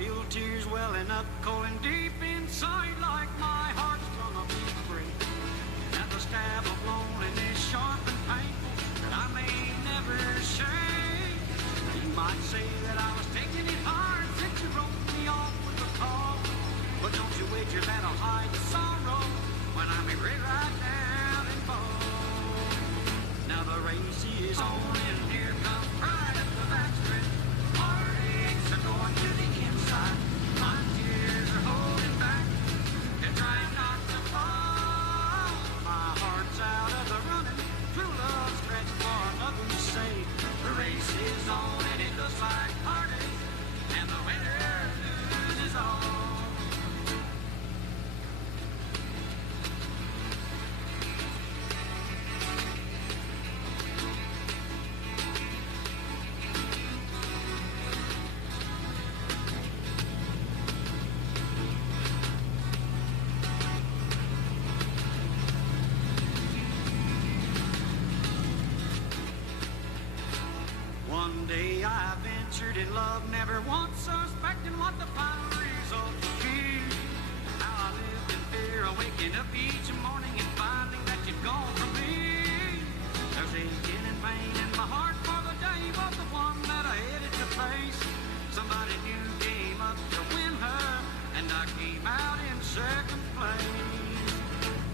feel tears welling up, cold and deep inside, like my heart's gonna be break. And the stab of loneliness, sharp and painful, that I may never shake. You might say that I was taking it hard since you wrote me off with a call, but don't you wager that I'll hide the sorrow when I'm right down and fall. Now the race is on and here comes pride at the backstretch. Heartaches are going to the inside. My tears are holding back. They're trying not to fall. My heart's out of the running. True love stretched for another's sake. The race is on and it looks like heartache, and the winner loses all. One day I ventured in love, never once suspecting what the final result would be. How I lived in fear of waking up each morning and finding that you'd gone from me. There's aching and pain in my heart for the day was the one that I headed to face. Somebody new came up to win her, and I came out in second place.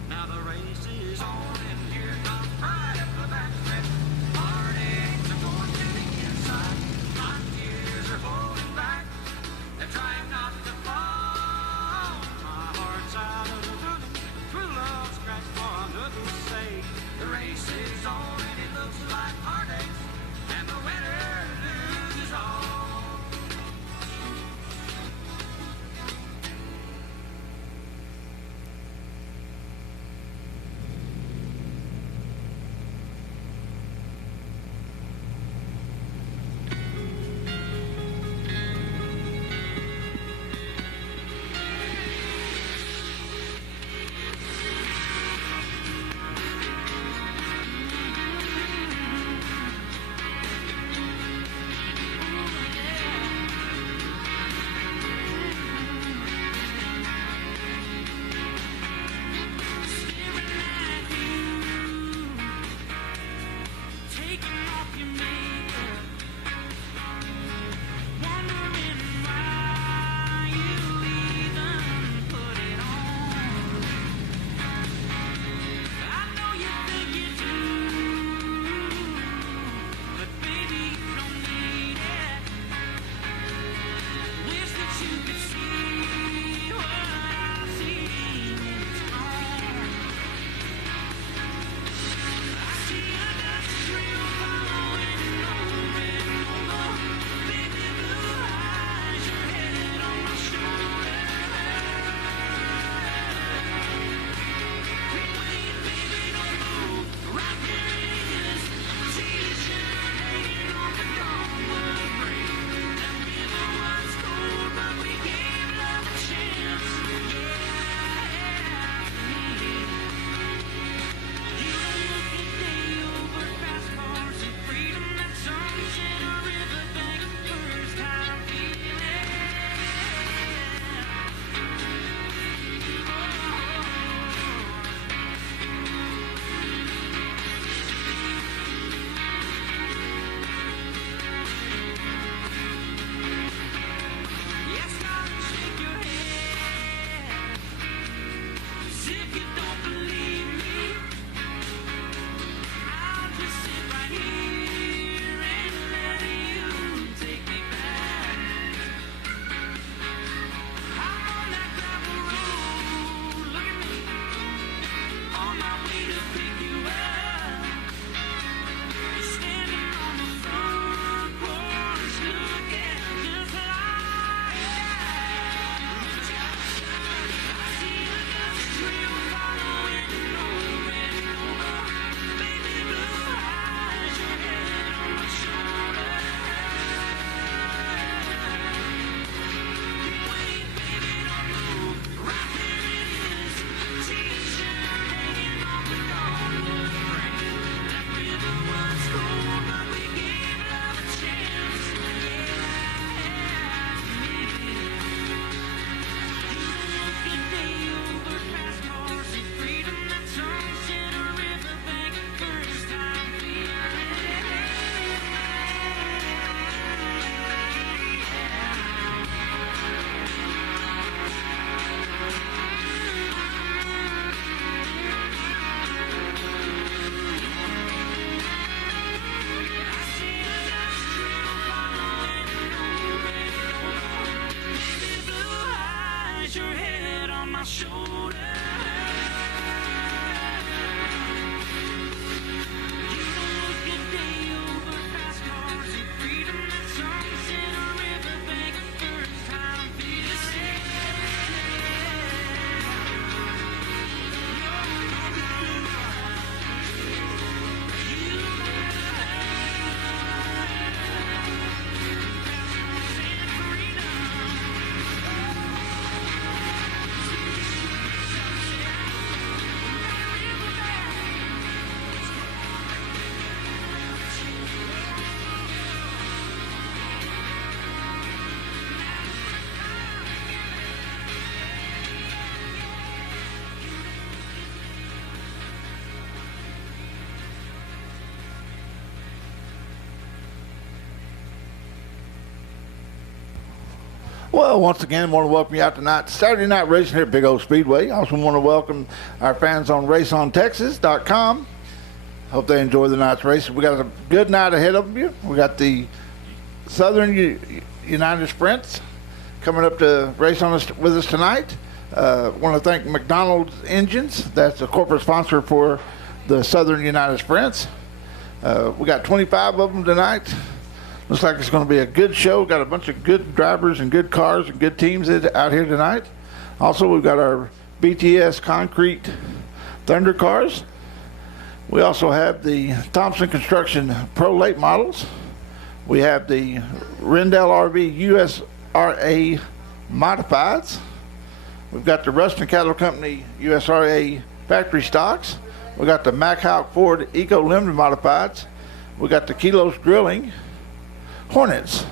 Now the race is on and here comes pride at the backstretch. Heartaches are going to the inside. My tears are holding back. They're trying not to fall. My heart's out of the running. True love Well, once again, I want to welcome you out tonight. Saturday night racing here at Big O Speedway. I also want to welcome our fans on RaceOnTexas.com. Hope they enjoy the night's race. We got a good night ahead of you. We got the Southern United Sprints coming up to race with us tonight. Want to thank McDonald's Engines. That's the corporate sponsor for the Southern United Sprints. We got 25 of them tonight. Looks like it's going to be a good show. Got a bunch of good drivers and good cars and good teams out here tonight. Also, we've got our BTS Concrete Thunder cars. We also have the Thompson Construction Pro Late models. We have the Rendell RV USRA Modifieds. We've got the Ruston Cattle Company USRA Factory Stocks. We got the Mack Hawk Ford Eco Limited Modifieds. We got the Kilos Grilling Hornets.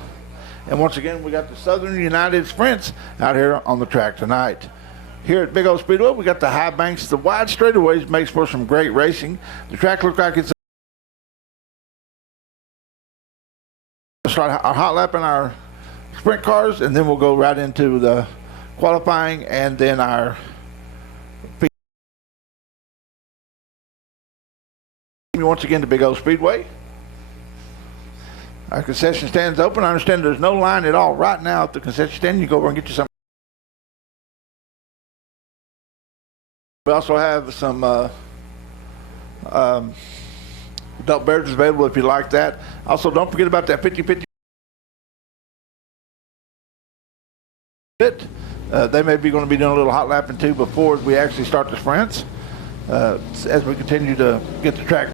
And once again, we got the Southern United Sprints out here on the track tonight. Here at Big O Speedway, we got the high banks, the wide straightaways, makes for some great racing. The track looks like it's start our hot lap in our sprint cars, and then we'll go right into the qualifying and then our once again to Big O Speedway. Our concession stand's open. I understand there's no line at all right now at the concession stand. You go over and get you some. We also have some adult beverages available if you like that. Also, don't forget about that 50-50. They may be going to be doing a little hot lapping too before we actually start the sprints as we continue to get the track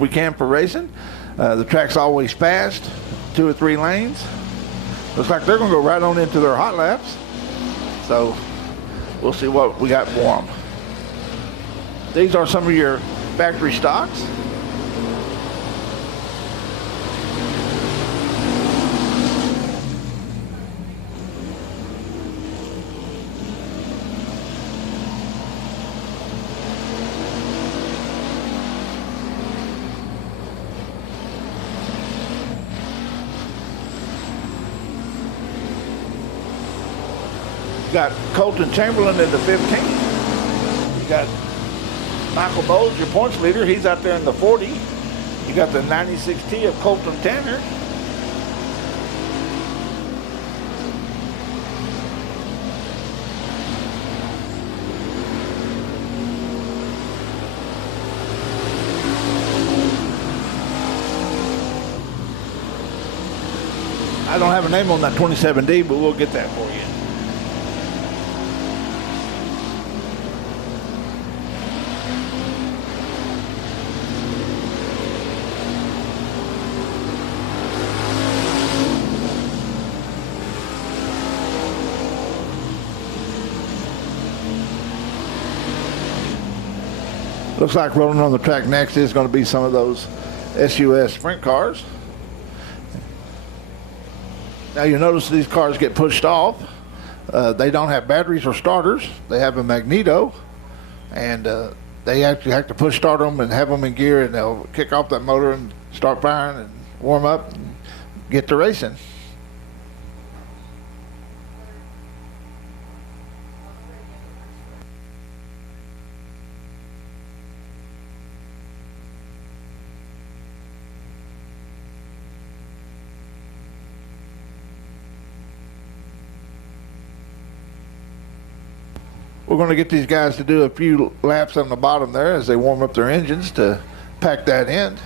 we can for racing. The track's always fast, 2 or 3 lanes. Looks like they're going to go right on into their hot laps. So we'll see what we got for them. These are some of your factory stocks. Got Colton Chamberlain in the 15. You got Michael Bowles, your points leader. He's out there in the 40. You got the 96T of Colton Tanner. I don't have a name on that 27D, but we'll get that for you. Looks like rolling on the track next is going to be some of those SUS sprint cars. Now you notice these cars get pushed off. They don't have batteries or starters. They have a magneto, and they actually have to push start them and have them in gear, and they'll kick off that motor and start firing and warm up and get to racing. We're going to get these guys to do a few laps on the bottom there as they warm up their engines to pack that in.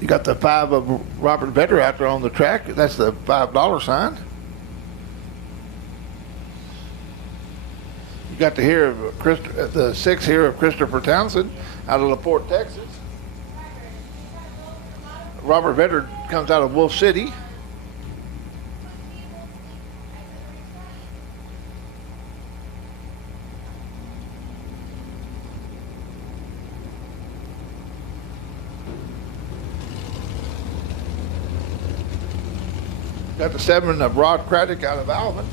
You got the 5 of Robert Vedder out there on the track. That's the $5 sign. You got to hear of the 6 here of Christopher Townsend out of LaPorte, Texas. Robert Vedder comes out of Wolf City. Got the 7 of Rod Craddock out of Alvin.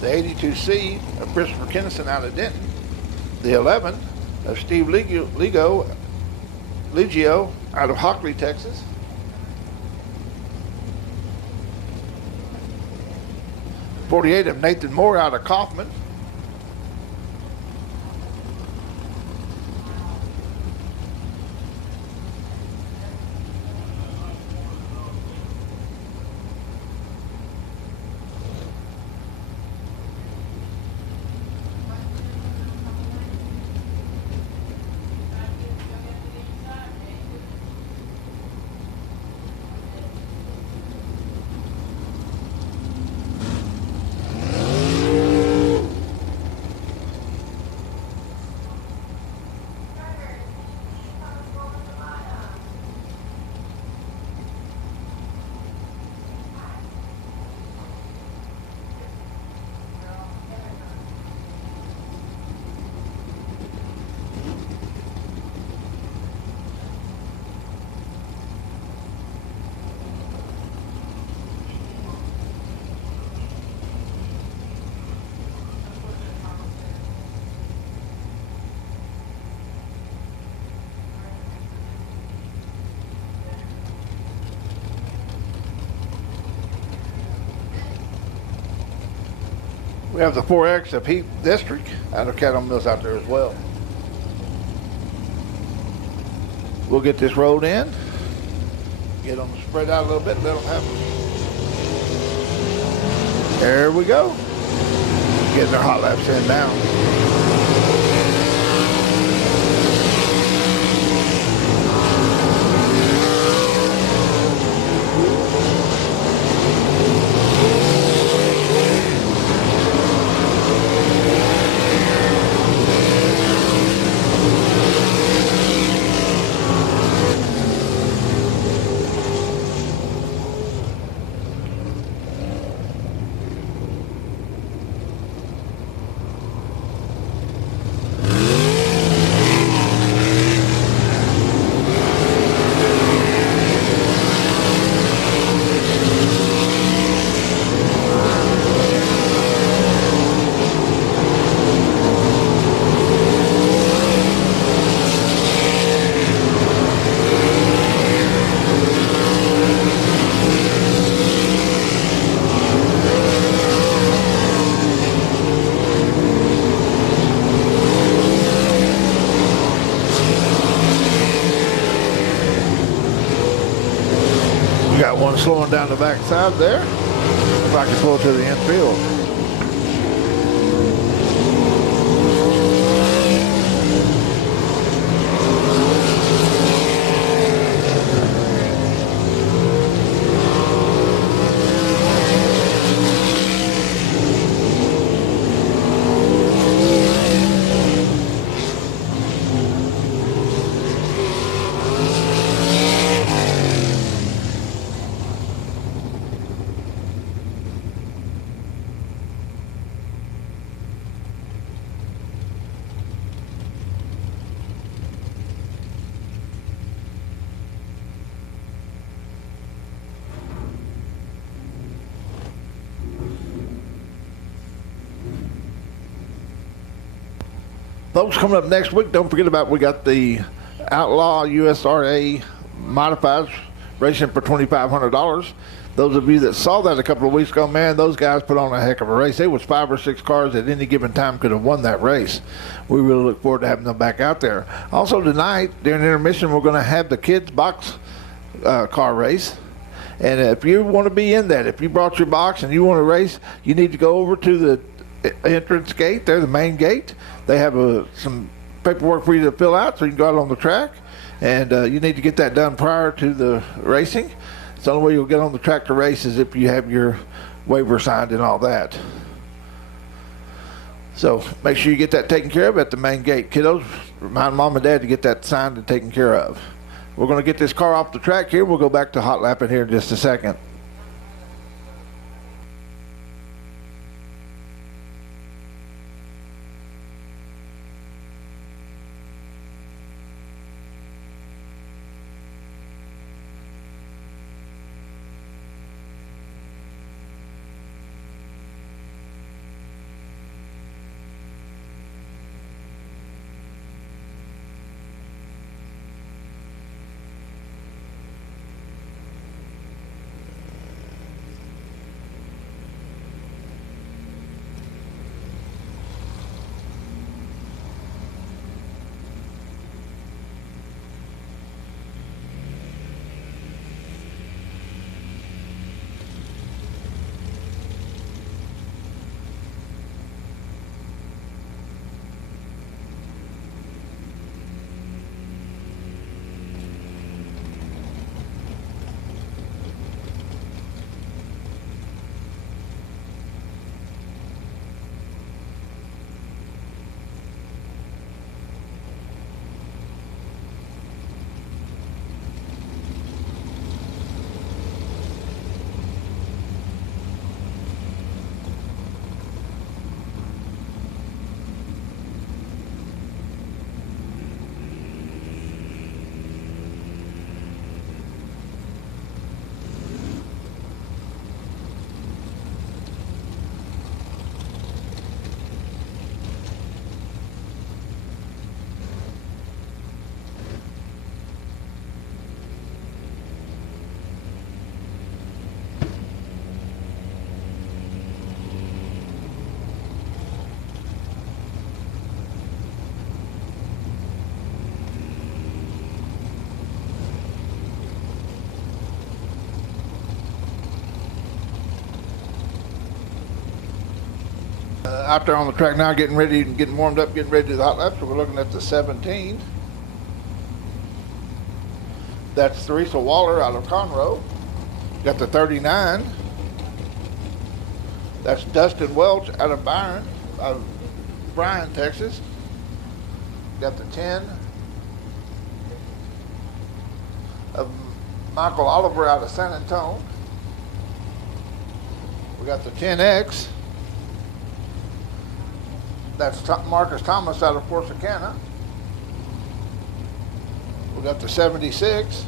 The 82C of Christopher Kennison out of Denton. The 11 of Steve Legio out of Hockley, Texas. '48 of Nathan Moore out of Kaufman. We have the 4X of Heat District out of Cattle Mills out there as well. We'll get this rolled in, get them spread out a little bit, let them have it. There we go. Getting their hot laps in now. Got one slowing down the back side there. If I can pull it to the infield. Folks, coming up next week, don't forget about, we got the Outlaw USRA Modifieds racing for $2,500. Those of you that saw that a couple of weeks ago, man, those guys put on a heck of a race. There was 5 or 6 cars at any given time could have won that race. We really look forward to having them back out there. Also tonight, during intermission, we're going to have the kids box car race. And if you want to be in that, if you brought your box and you want to race, you need to go over to the entrance gate there, the main gate. They have some paperwork for you to fill out so you can go out on the track. And you need to get that done prior to the racing. It's the only way you'll get on the track to race is if you have your waiver signed and all that. So make sure you get that taken care of at the main gate. Kiddos, remind mom and dad to get that signed and taken care of. We're going to get this car off the track here. We'll go back to hot lapping here in just a second. out there on the track now, getting ready and getting warmed up, getting ready to do the hot lap. So we're looking at the 17. That's Theresa Waller out of Conroe. Got the 39. That's Dustin Welch out of Bryan, Texas. Got the 10 of Michael Oliver out of San Antonio. We got the 10X. That's Marcus Thomas out of Corsicana. We got the 76.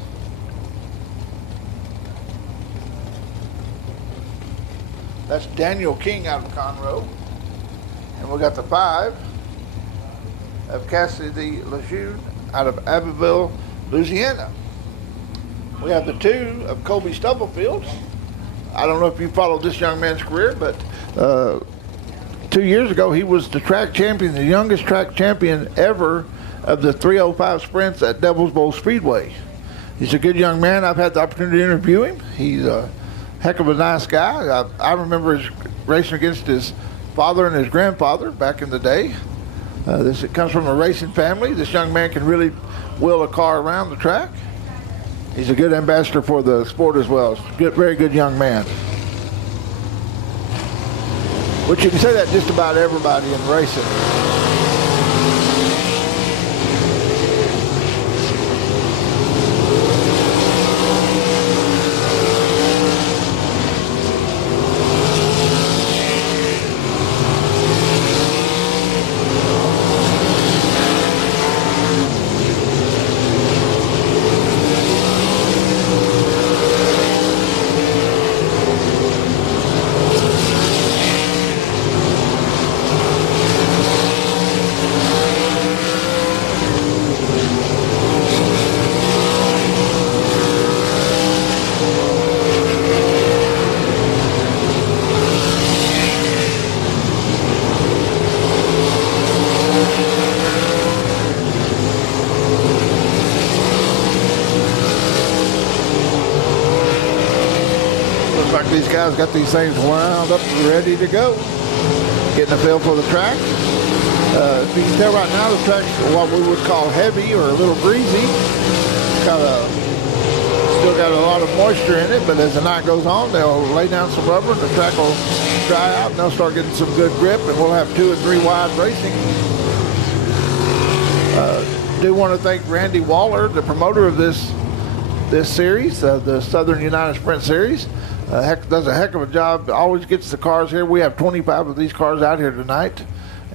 That's Daniel King out of Conroe. And we got the 5 of Cassidy Lejeune out of Abbeville, Louisiana. We have the 2 of Colby Stubblefield. I don't know if you followed this young man's career, but 2 years ago he was the track champion, the youngest track champion ever of the 305 sprints at Devil's Bowl Speedway. He's a good young man. I've had the opportunity to interview him. He's a heck of a nice guy. I remember his racing against his father and his grandfather back in the day. It comes from a racing family. This young man can really wheel a car around the track. He's a good ambassador for the sport as well. Good, very good young man. Which you can say that just about everybody in racing. These guys got these things wound up and ready to go. Getting a feel for the track. You can tell right now the track's what we would call heavy or a little breezy. Still got a lot of moisture in it, but as the night goes on, they'll lay down some rubber and the track will dry out and they'll start getting some good grip and we'll have 2 and 3 wide racing. Do want to thank Randy Waller, the promoter of this series, the Southern United Sprint Series. Does a heck of a job. Always gets the cars here. We have 25 of these cars out here tonight,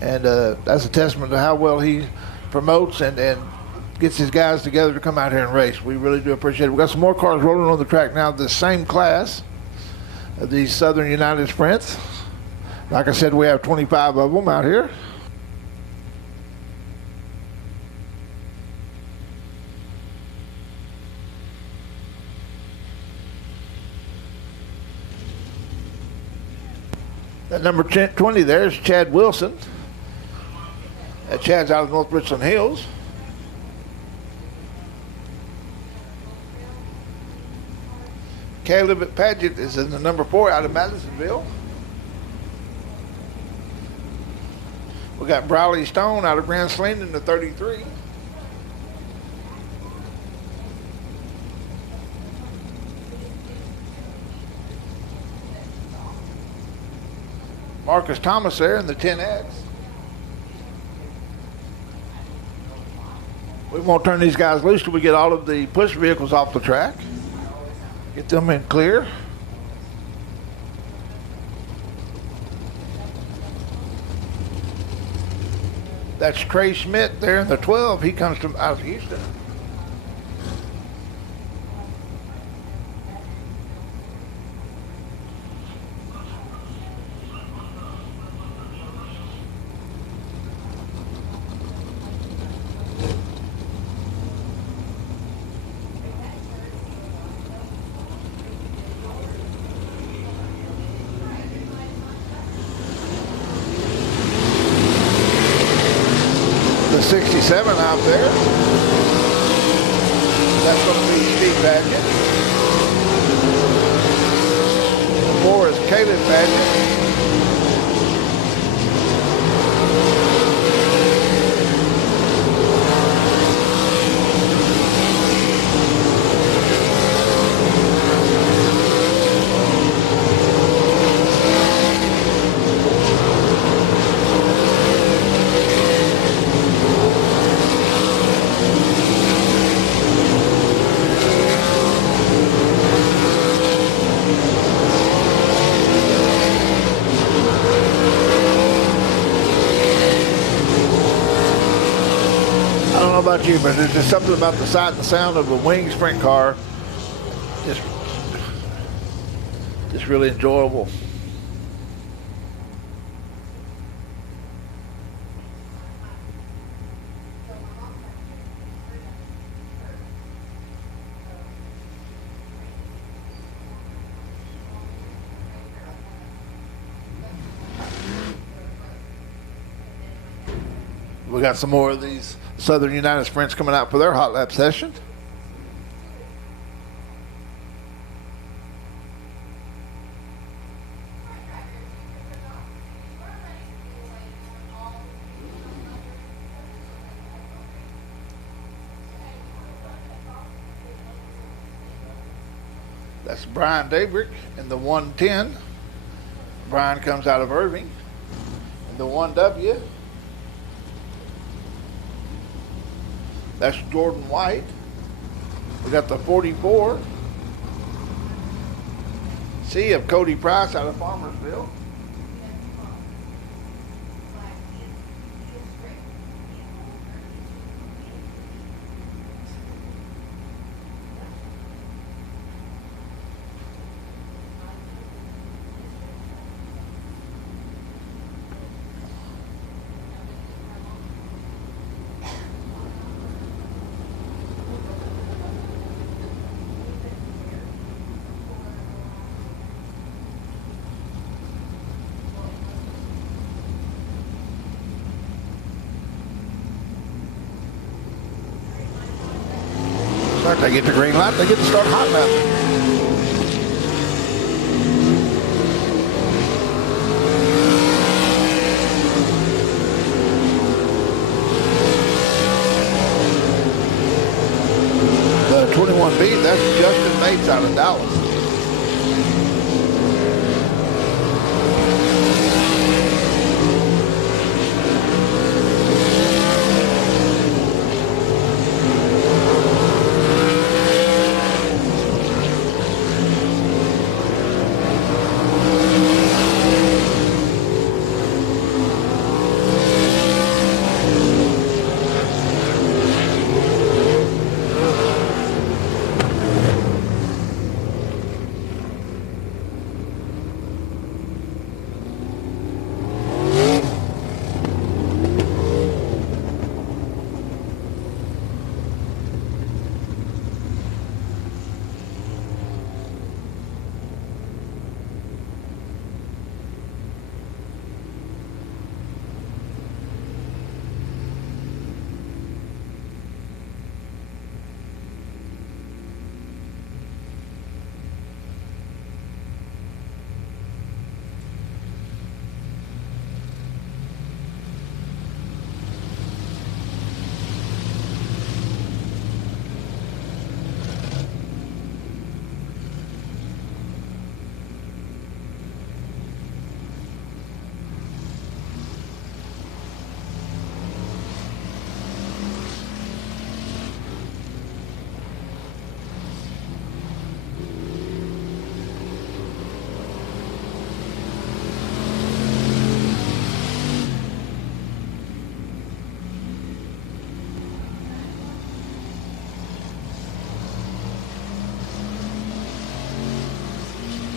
and that's a testament to how well he promotes and gets his guys together to come out here and race. We really do appreciate it. We've got some more cars rolling on the track now, the same class of these Southern United Sprints. Like I said, we have 25 of them out here. At number 20 there is Chad Wilson. Chad's out of North Richland Hills. Caleb Paget is in the number 4 out of Madisonville. We got Briley Stone out of Grand Sling in the 33. Marcus Thomas there in the 10X. We won't turn these guys loose till we get all of the push vehicles off the track. Get them in clear. That's Trey Schmidt there in the 12. He comes from out of Houston. The 67 out there. That's going to be Steve Badgett. The 4 is Caleb Badgett. about you, but there's just something about the sight and the sound of a wing sprint car. Just really enjoyable. We got some more of these Southern United Sprints coming out for their hot lap session. That's Brian Dabrick in the 110. Brian comes out of Irving. In the 1W, that's Jordan White. We got the 44 C of Cody Price out of Farmersville. They get the green light, they get to start hot lapping. The 21B, that's Justin Bates out of Dallas.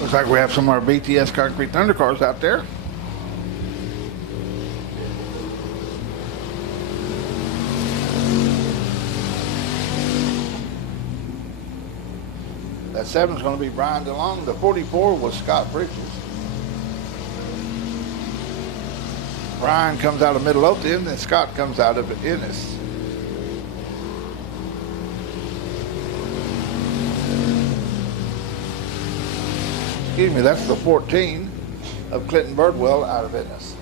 Looks like we have some of our BTS Concrete Thunder cars out there. That 7 is going to be Brian DeLong. The 44 was Scott Bridges. Brian comes out of Midlothian, and Scott comes out of Ennis. Excuse me, that's the 14 of Clinton Birdwell out of Ennis.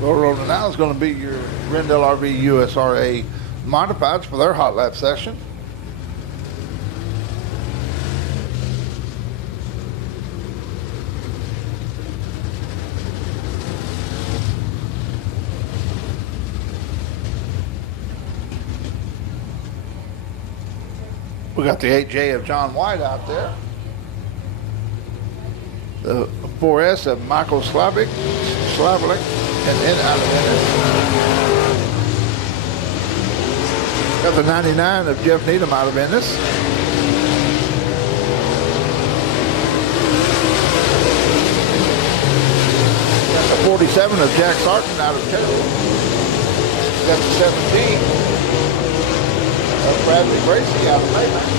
Rolling now is going to be your Rendell RV USRA modifieds for their hot lap session. We got the 8J of John White out there. The 4S of Michael Slavik, and then out of Ennis. Got the 99 of Jeff Needham out of Ennis. Got the 47 of Jack Sarton out of Terrell. Got the 17 of Bradley Bracey out of Maybank.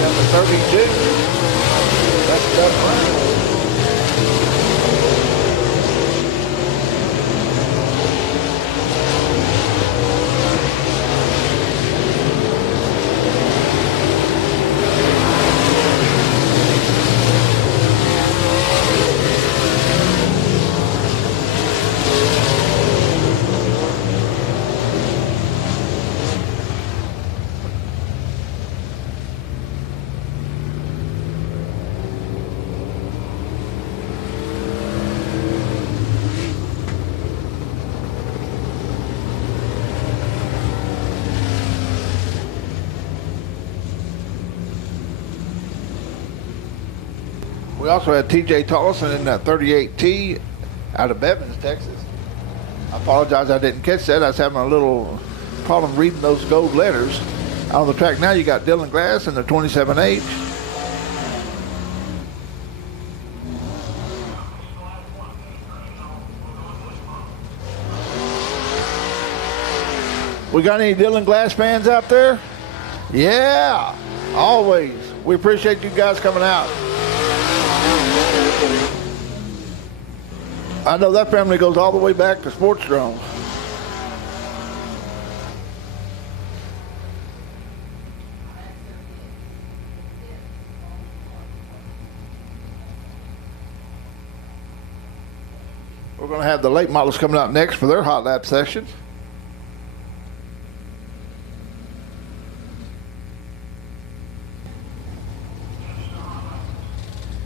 Got the 32. That's Doug Brown. We also had TJ Tollison in that 38T out of Bevins, Texas. I apologize I didn't catch that. I was having a little problem reading those gold letters. Out on the track now you got Dylan Glass in the 27H. We got any Dylan Glass fans out there? Yeah, always. We appreciate you guys coming out. I know that family goes all the way back to Sports Drone. We're going to have the late models coming out next for their hot lap session.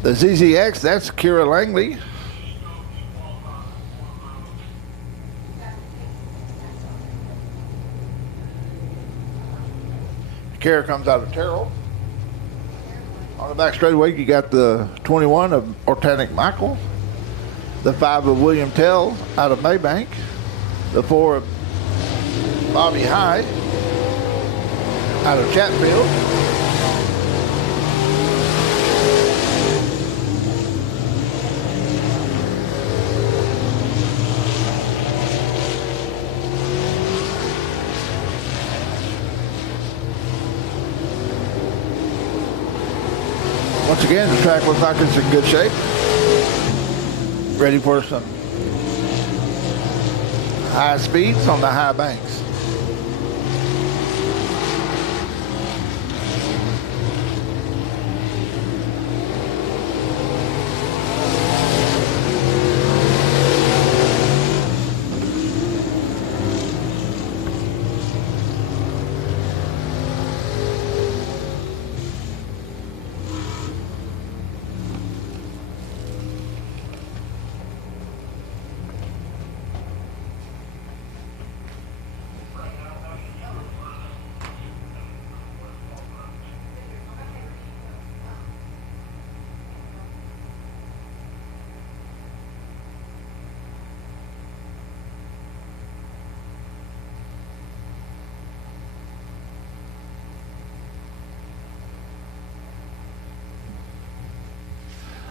The ZZX, that's Kira Langley. Kara comes out of Terrell. On the back straightaway, you got the 21 of Ortanic Michael, the 5 of William Tell out of Maybank, the 4 of Bobby Hyde out of Chatfield, once again, the track looks like it's in good shape. Ready for some high speeds on the high banks.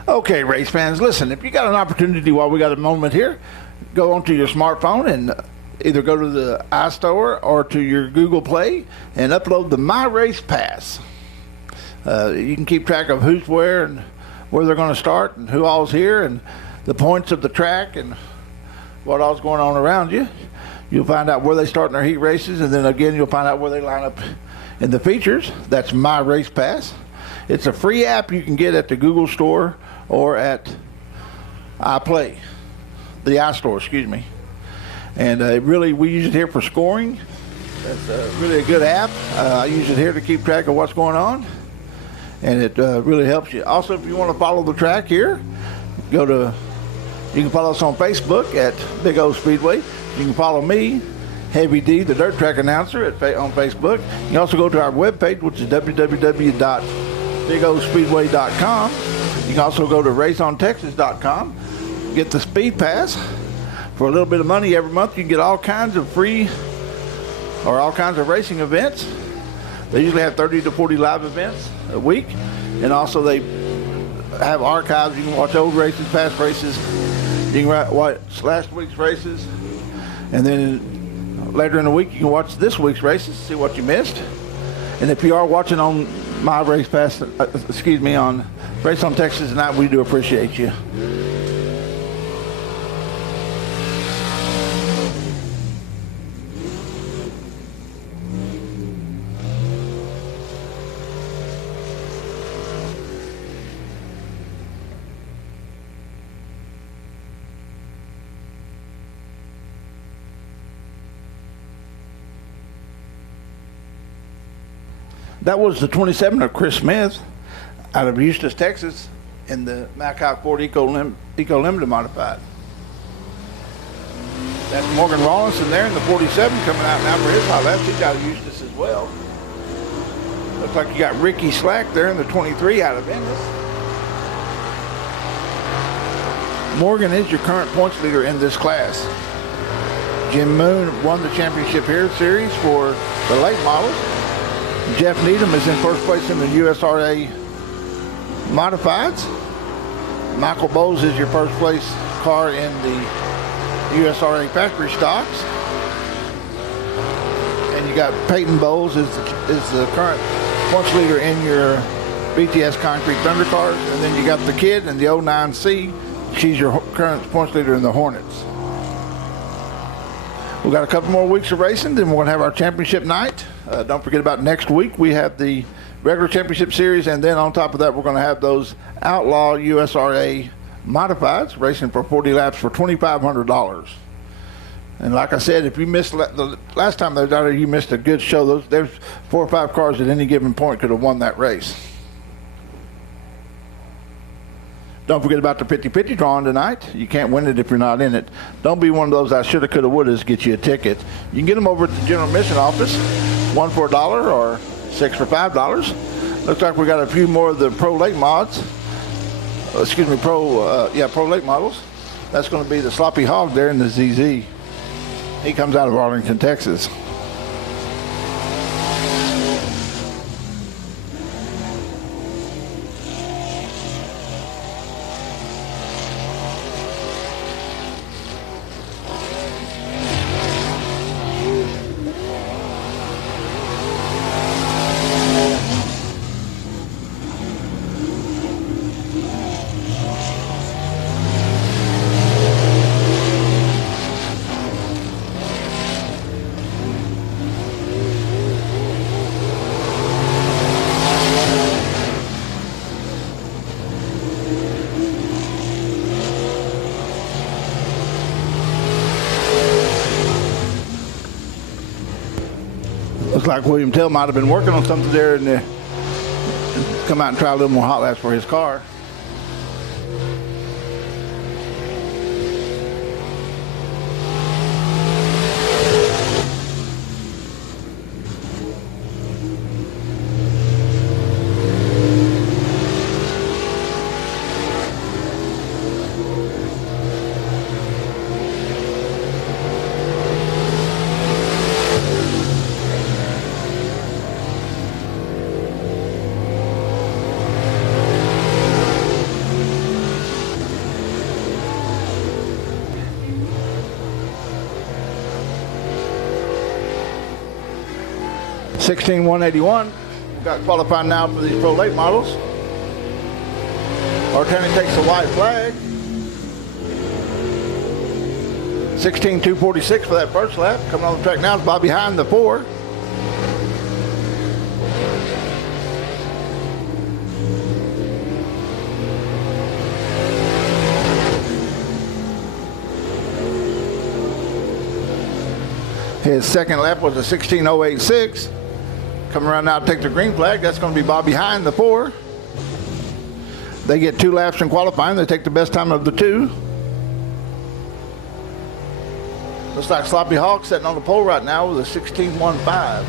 Okay, race fans, listen, if you got an opportunity while we got a moment here, go onto your smartphone and either go to the iStore or to your Google Play and upload the My Race Pass. You can keep track of who's where and where they're going to start and who all's here and the points of the track and what all's going on around you. You'll find out where they start in their heat races, and then again you'll find out where they line up in the features. That's My Race Pass. It's a free app you can get at the Google Store or at iPlay, the iStore, excuse me. And really, we use it here for scoring. It's really a good app. I use it here to keep track of what's going on, and it really helps you. Also, if you want to follow the track here, go to You can follow us on Facebook at Big O Speedway. You can follow me, Heavy D, the dirt track announcer, on Facebook. You can also go to our webpage, which is www.bigoSpeedway.com. You can also go to raceontexas.com. Get the Speed Pass. For a little bit of money every month, you can get all kinds of free or all kinds of racing events. They usually have 30 to 40 live events a week. And also they have archives. You can watch old races, past races. You can watch last week's races. And then later in the week, you can watch this week's races, see what you missed. And if you are watching on my race pass, on Race on Texas tonight, we do appreciate you. That was the 27 of Chris Smith out of Eustis, Texas, in the Mackay Ford Eco Limited Modified. That's Morgan Rawlinson there in the 47 coming out now for his hot laps. He's out of Eustis as well. Looks like you got Ricky Slack there in the 23 out of Ennis. Morgan is your current points leader in this class. Jim Moon won the championship here series for the late models. Jeff Needham is in first place in the USRA Modifieds. Michael Bowles is your first place car in the USRA factory stocks. And you got Peyton Bowles is the current points leader in your BTS Concrete Thunder cars. And then you got the kid in the 09C. She's your current points leader in the Hornets. We've got a couple more weeks of racing, then we're going to have our championship night. Don't forget about next week. We have the regular championship series, and then on top of that, we're going to have those Outlaw USRA Modifieds racing for 40 laps for $2,500. And like I said, if you missed the last time they was out there, you missed a good show. There's 4 or 5 cars at any given point could have won that race. Don't forget about the 50-50 drawing tonight. You can't win it if you're not in it. Don't be one of those I shoulda, coulda, wouldas get you a ticket. You can get them over at the General Admission Office, 1 for $1 or 6 for $5. Looks like we got a few more of the Pro Late mods. Pro Late models. That's going to be the Sloppy Hog there in the ZZ. He comes out of Arlington, Texas. Looks like William Tell might have been working on something there and come out and try a little more hot laps for his car. $16,181. We've got qualified now for these Pro Late models. Artani takes the white flag. 16,246 for that first lap. Coming on the track now is Bobby Hine, the 4. His second lap was a 16,086. Coming around now to take the green flag. That's going to be Bobby Hine, the 4. They get 2 laps in qualifying. They take the best time of the 2. Looks like Sloppy Hawk sitting on the pole right now with a 16.15.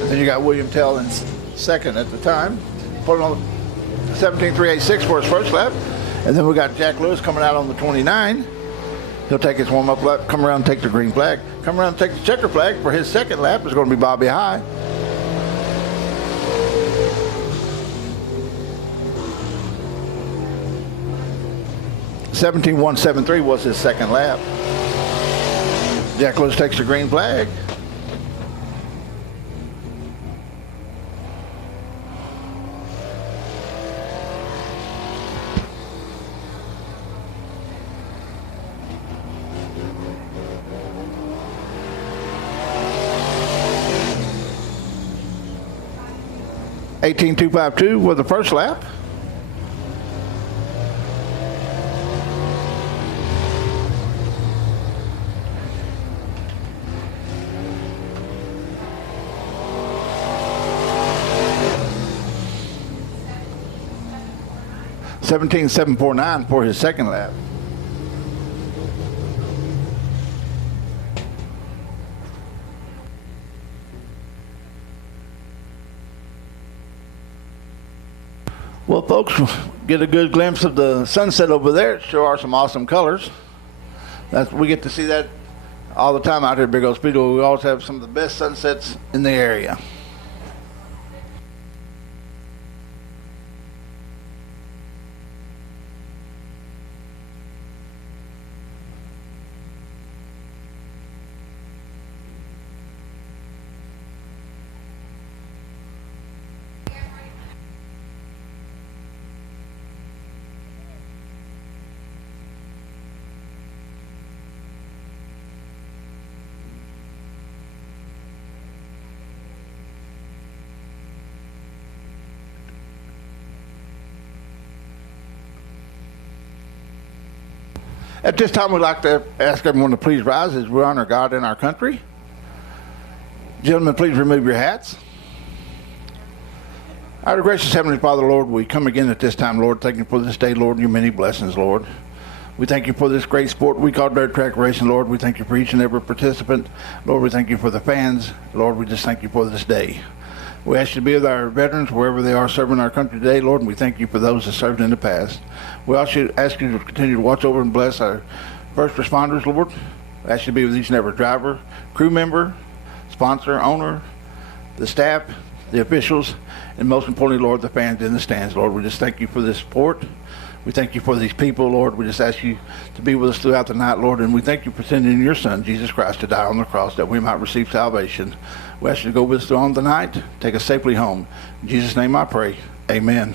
And then you got William Tell in second at the time, putting on 17.386 for his first lap. And then we got Jack Lewis coming out on the 29. He'll take his warm-up lap, come around and take the green flag. Come around and take the checker flag for his second lap is going to be Bobby High. (17.173) was his second lap. Jack Lewis takes the green flag. (18.252) was the first lap. (17.749) for his second lap. Well, folks, get a good glimpse of the sunset over there. It sure are some awesome colors. We get to see that all the time out here at Big O Speedway. We always have some of the best sunsets in the area. At this time, we'd like to ask everyone to please rise as we honor God in our country. Gentlemen, please remove your hats. Our gracious Heavenly Father, Lord, we come again at this time, Lord, thank you for this day, Lord, and your many blessings, Lord. We thank you for this great sport we call dirt track racing, Lord. We thank you for each and every participant. Lord, we thank you for the fans. Lord, we just thank you for this day. We ask you to be with our veterans wherever they are serving our country today, Lord, and we thank you for those that served in the past. We also ask you to continue to watch over and bless our first responders, Lord. We ask you to be with each and every driver, crew member, sponsor, owner, the staff, the officials, and most importantly, Lord, the fans in the stands, Lord. We just thank you for this sport. We thank you for these people, Lord. We just ask you to be with us throughout the night, Lord, and we thank you for sending your Son, Jesus Christ, to die on the cross that we might receive salvation. We ask you to go with us through on the night, take us safely home. In Jesus' name I pray, amen.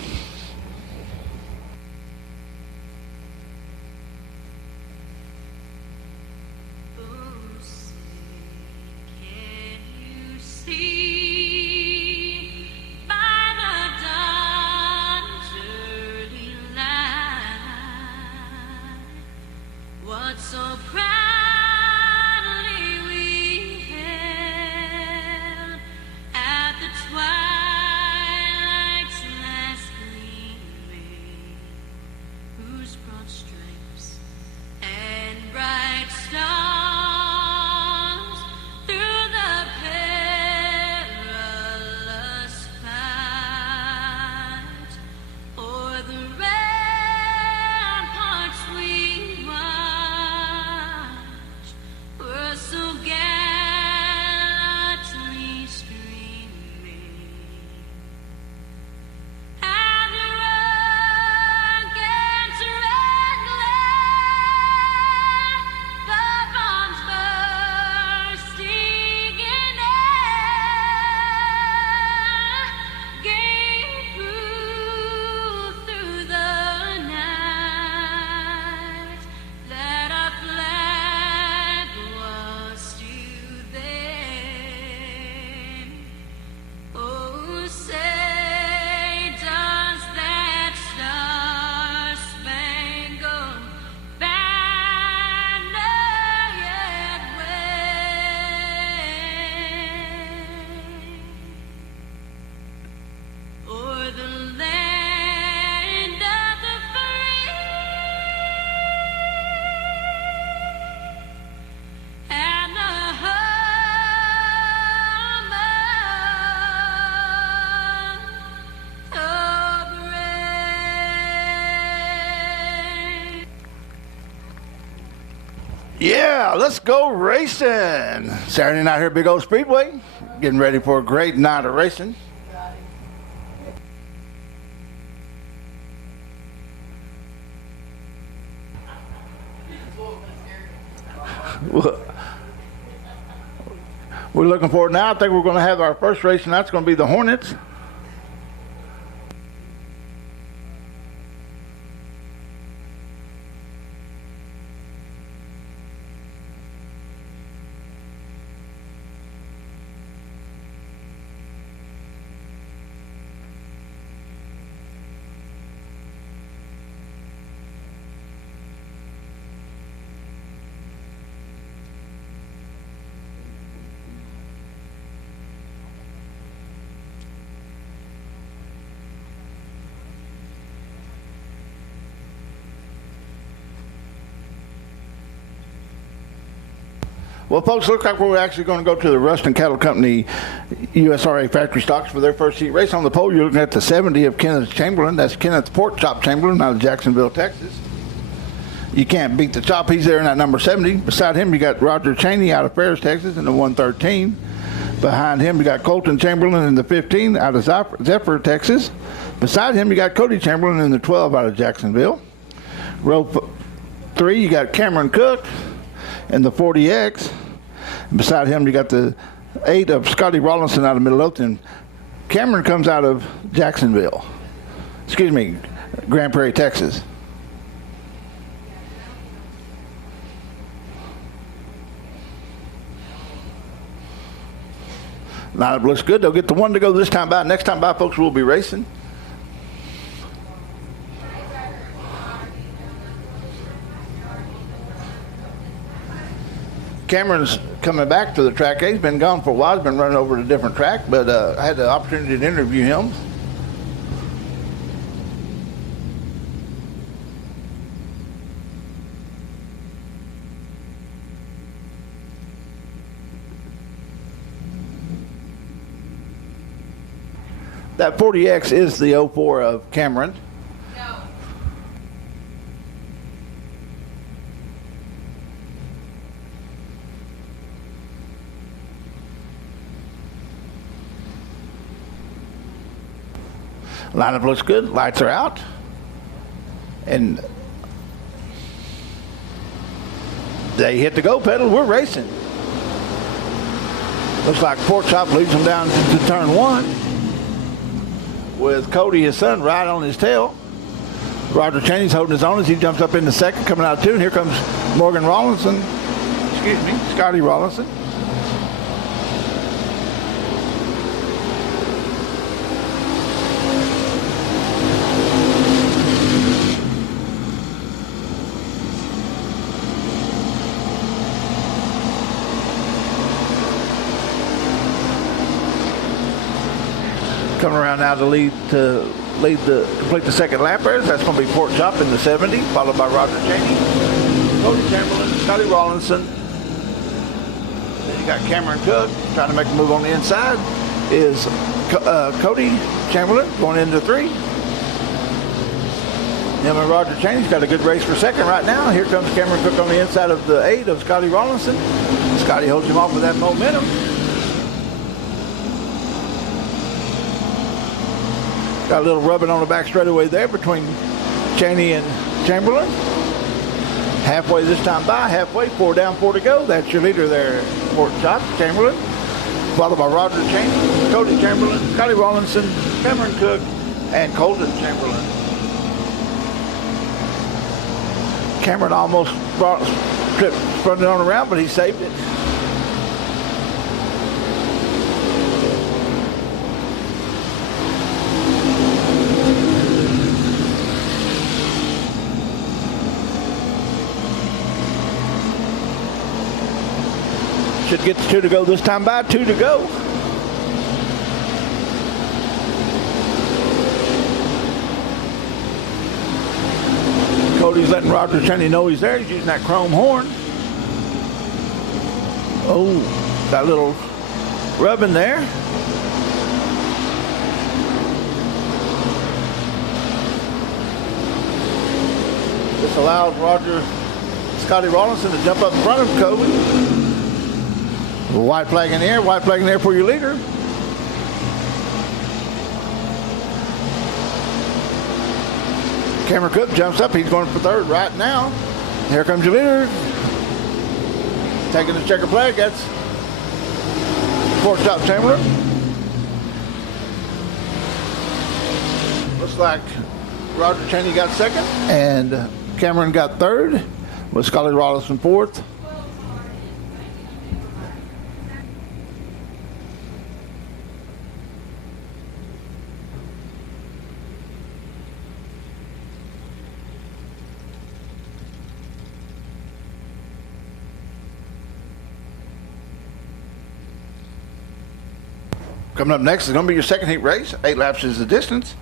Twilight's last gleam. Yeah, let's go racing. Saturday night here at Big Old Speedway. Getting ready for a great night of racing. We're looking forward now. I think we're going to have our first race, and that's going to be the Hornets. Well, folks, looks like we're actually going to go to the Ruston Cattle Company USRA factory stocks for their first heat race. On the pole, you're looking at the 70 of Kenneth Chamberlain. That's Kenneth Pork Chop Chamberlain out of Jacksonville, Texas. You can't beat the chop. He's there in that number 70. Beside him, you got Roger Cheney out of Ferris, Texas in the 113. Behind him, you got Colton Chamberlain in the 15 out of Zephyr, Texas. Beside him, you got Cody Chamberlain in the 12 out of Jacksonville. Row 3, you got Cameron Cook in the 40X. Beside him, you got the 8 of Scotty Rawlinson out of Midlothian. Cameron comes out of Jacksonville. Excuse me, Grand Prairie, Texas. Lineup looks good. They'll get the one to go this time by. Next time by, folks, we'll be racing. Cameron's coming back to the track. He's been gone for a while. He's been running over to a different track, but I had the opportunity to interview him. That 40X is the 04 of Cameron. Lineup looks good. Lights are out. And they hit the go pedal. We're racing. Looks like Pork Chop leads them down to turn 1 with Cody, his son, right on his tail. Roger Cheney's holding his own as he jumps up into second, coming out of 2. And here comes Morgan Rawlinson. Excuse me, Scotty Rawlinson. Coming around now to complete the second lap there. That's going to be Pork Chop in the 70, followed by Roger Cheney, Cody Chamberlain, Scotty Rawlinson. Then you got Cameron Cook trying to make a move on the inside. Is Cody Chamberlain going into 3. Him and Roger Cheney's got a good race for second right now. Here comes Cameron Cook on the inside of the 8 of Scotty Rawlinson. Scotty holds him off with that momentum. Got a little rubbing on the back straightaway there between Cheney and Chamberlain. Halfway this time by, halfway, 4 down, 4 to go. That's your leader there, Pork Chop, Chamberlain. Followed by Roger Cheney, Cody Chamberlain, Scotty Rawlinson, Cameron Cook, and Colton Chamberlain. Cameron almost spun it on around, but he saved it. Should get the 2 to go this time by. 2 to go. Cody's letting Roger Cheney know he's there. He's using that chrome horn. Oh, got a little rubbing there. This allows Roger Scotty Rawlinson to jump up in front of Kobe. White flag in the air. White flag in the air for your leader. Cameron Cook jumps up. He's going for third right now. Here comes your leader. Taking the checker flag. That's Pork Chop Chamberlain. Looks like Roger Cheney got second. And Cameron got third. With Scotty Rawlinson fourth. Coming up next is going to be your second heat race. 8 laps is the distance.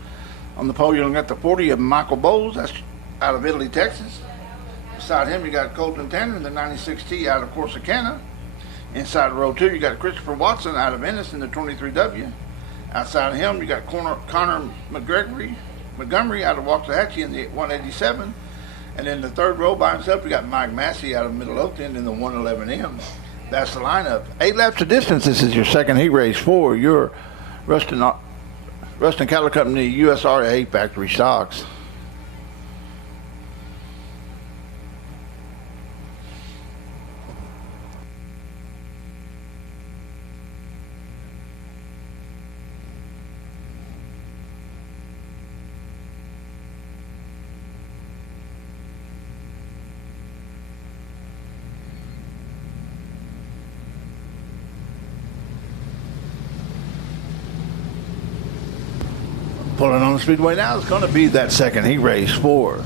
On the pole, you're looking at the 40 of Michael Bowles. That's out of Italy, Texas. Beside him, you got Colton Tanner in the 96T out of Corsicana. Inside row 2, you got Christopher Watson out of Ennis in the 23W. Outside of him, you got Connor Montgomery out of Waxahachie in the 187. And in the third row by himself, you got Mike Massey out of Middle Oakland in the 111M. That's the lineup. 8 laps of distance. This is your second heat race for your Ruston Cattle Company USRA factory stocks. Pulling on the Speedway now is going to be that second heat race for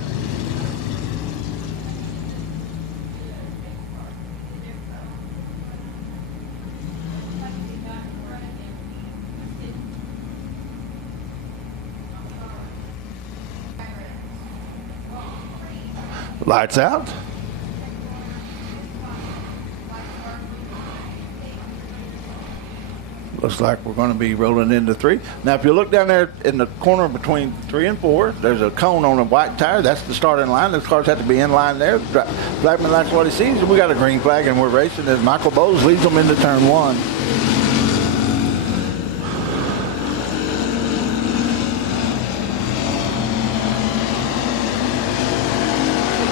lights out. Looks like we're going to be rolling into 3. Now, if you look down there in the corner between 3 and 4, there's a cone on a white tire. That's the starting line. Those cars have to be in line there. Blackman, that's what he sees. We got a green flag, and we're racing as Michael Bowles leads them into turn 1.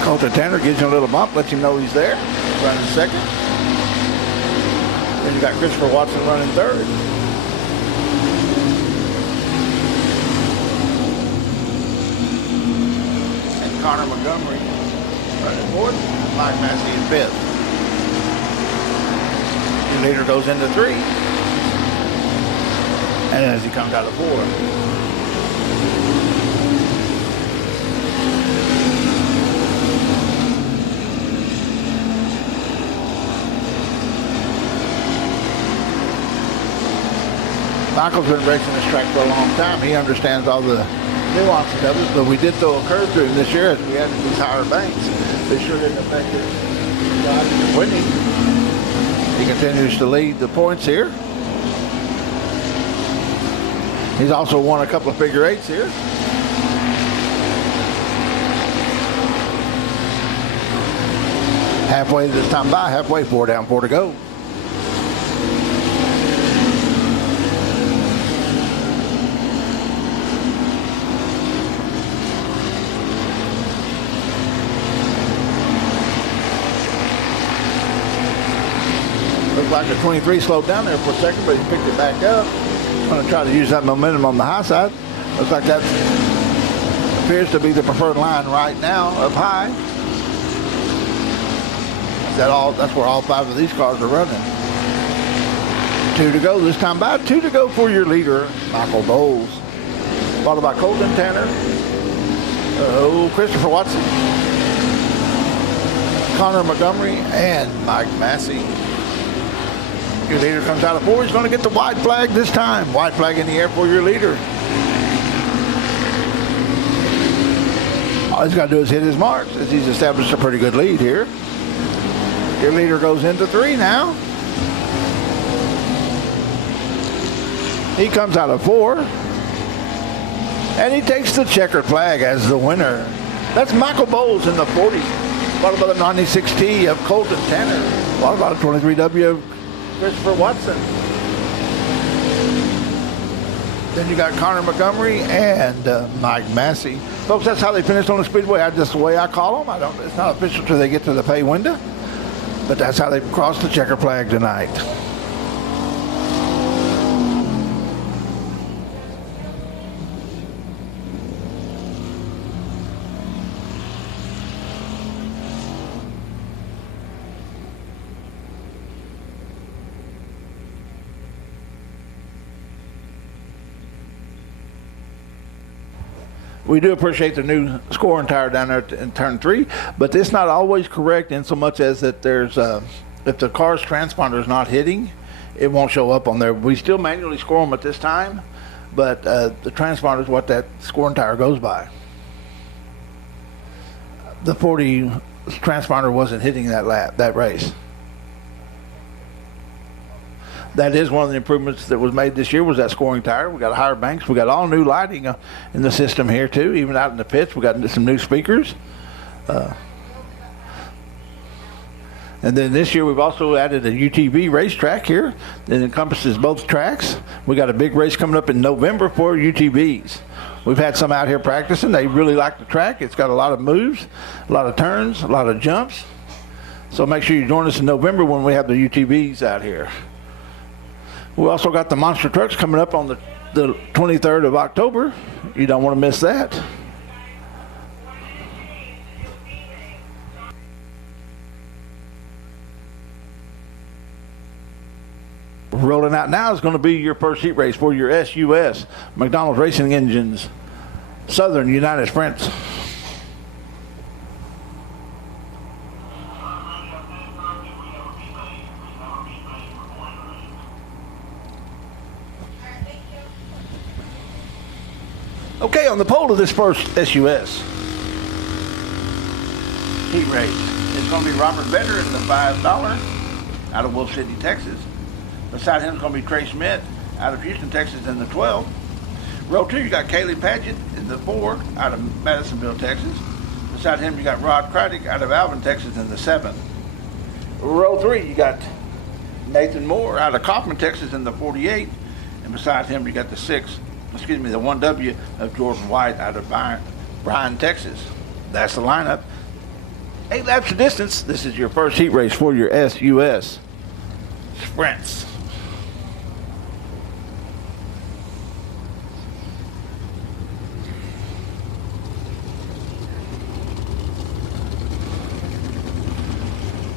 Colton Tanner gives him a little bump, lets him know he's there. Running second. Then you got Christopher Watson running third. And Connor Montgomery running fourth. Mike Massey in fifth. Your leader goes into 3. And as he comes out of 4. Michael's been racing this track for a long time. He understands all the nuances of it, but we did throw a curve to him this year as we added these higher banks. They sure didn't affect his shot in winning. He continues to lead the points here. He's also won a couple of figure 8s here. Halfway this time by, halfway, 4 down, 4 to go. Looked like the 23 slowed down there for a second, but he picked it back up. Going to try to use that momentum on the high side. Looks like that appears to be the preferred line right now, up high. That's where all 5 of these cars are running. 2 to go this time by. 2 to go for your leader, Michael Bowles. Followed by Colton Tanner. Christopher Watson. Connor Montgomery and Mike Massey. Your leader comes out of 4. He's going to get the white flag this time. White flag in the air for your leader. All he's got to do is hit his marks as he's established a pretty good lead here. Your leader goes into 3 now. He comes out of 4. And he takes the checkered flag as the winner. That's Michael Bowles in the 40 What about the 96T of Colton Tanner? What about a 23W of Christopher Watson? Then you got Connor Montgomery and Mike Massey. Folks, that's how they finished on the Speedway. Just the way I call them. It's not official till they get to the pay window, but that's how they crossed the checker flag tonight. We do appreciate the new scoring tire down there in turn 3, but it's not always correct in so much as that there's if the car's transponder is not hitting, it won't show up on there. We still manually score them at this time, but the transponder is what that scoring tire goes by. The 40 transponder wasn't hitting that race. That is one of the improvements that was made this year, was that scoring tire. We got higher banks. We got all new lighting in the system here too. Even out in the pits, we got some new speakers. And then this year we've also added a UTV racetrack here that encompasses both tracks. We got a big race coming up in November for UTVs. We've had some out here practicing. They really like the track. It's got a lot of moves, a lot of turns, a lot of jumps. So make sure you join us in November when we have the UTVs out here. We also got the monster trucks coming up on the 23rd of October. You don't want to miss that. Rolling out now is going to be your first heat race for your SUS, McDonald's Racing Engines, Southern United Sprints. Okay, on the pole of this first SUS heat race, it's going to be Robert Vedder in the $5 out of Wolf City, Texas. Beside him is going to be Trey Schmidt out of Houston, Texas in the 12. Row 2, you got Kaylee Paget in the 4 out of Madisonville, Texas. Beside him, you got Rod Craddock out of Alvin, Texas in the 7. Row 3, you got Nathan Moore out of Kaufman, Texas in the 48. And beside him, you got the 1W of Jordan White out of Bryan, Texas. That's the lineup. 8 laps of distance. This is your first heat race for your SUS Sprints.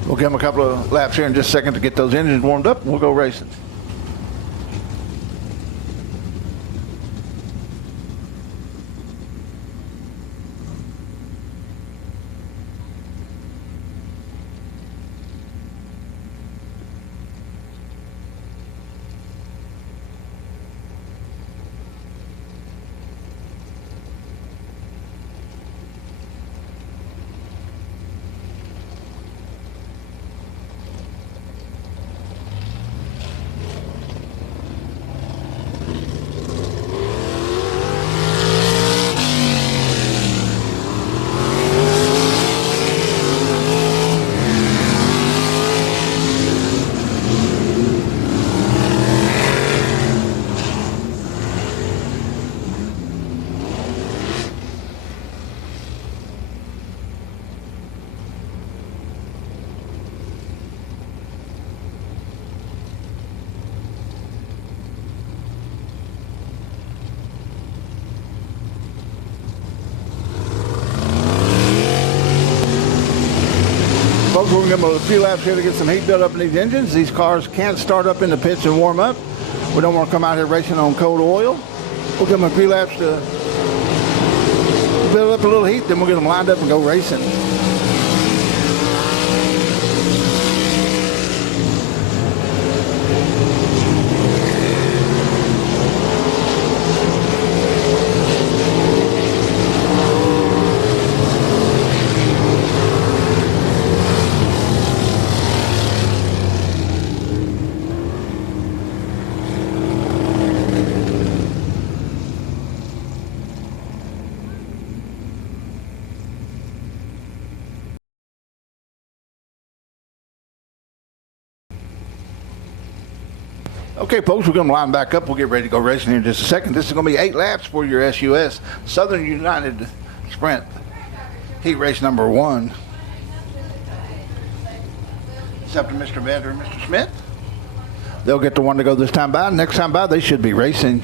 We'll give them a couple of laps here in just a second to get those engines warmed up, and we'll go racing. Folks, we're going to give them a few laps here to get some heat built up in these engines. These cars can't start up in the pits and warm up. We don't want to come out here racing on cold oil. We'll give them a few laps to build up a little heat, then we'll get them lined up and go racing. Okay, folks, we're going to line back up. We'll get ready to go racing here in just a second. This is going to be 8 laps for your SUS Southern United Sprint heat race number 1. It's up to Mr. Vander and Mr. Smith. They'll get the one to go this time by. Next time by, they should be racing.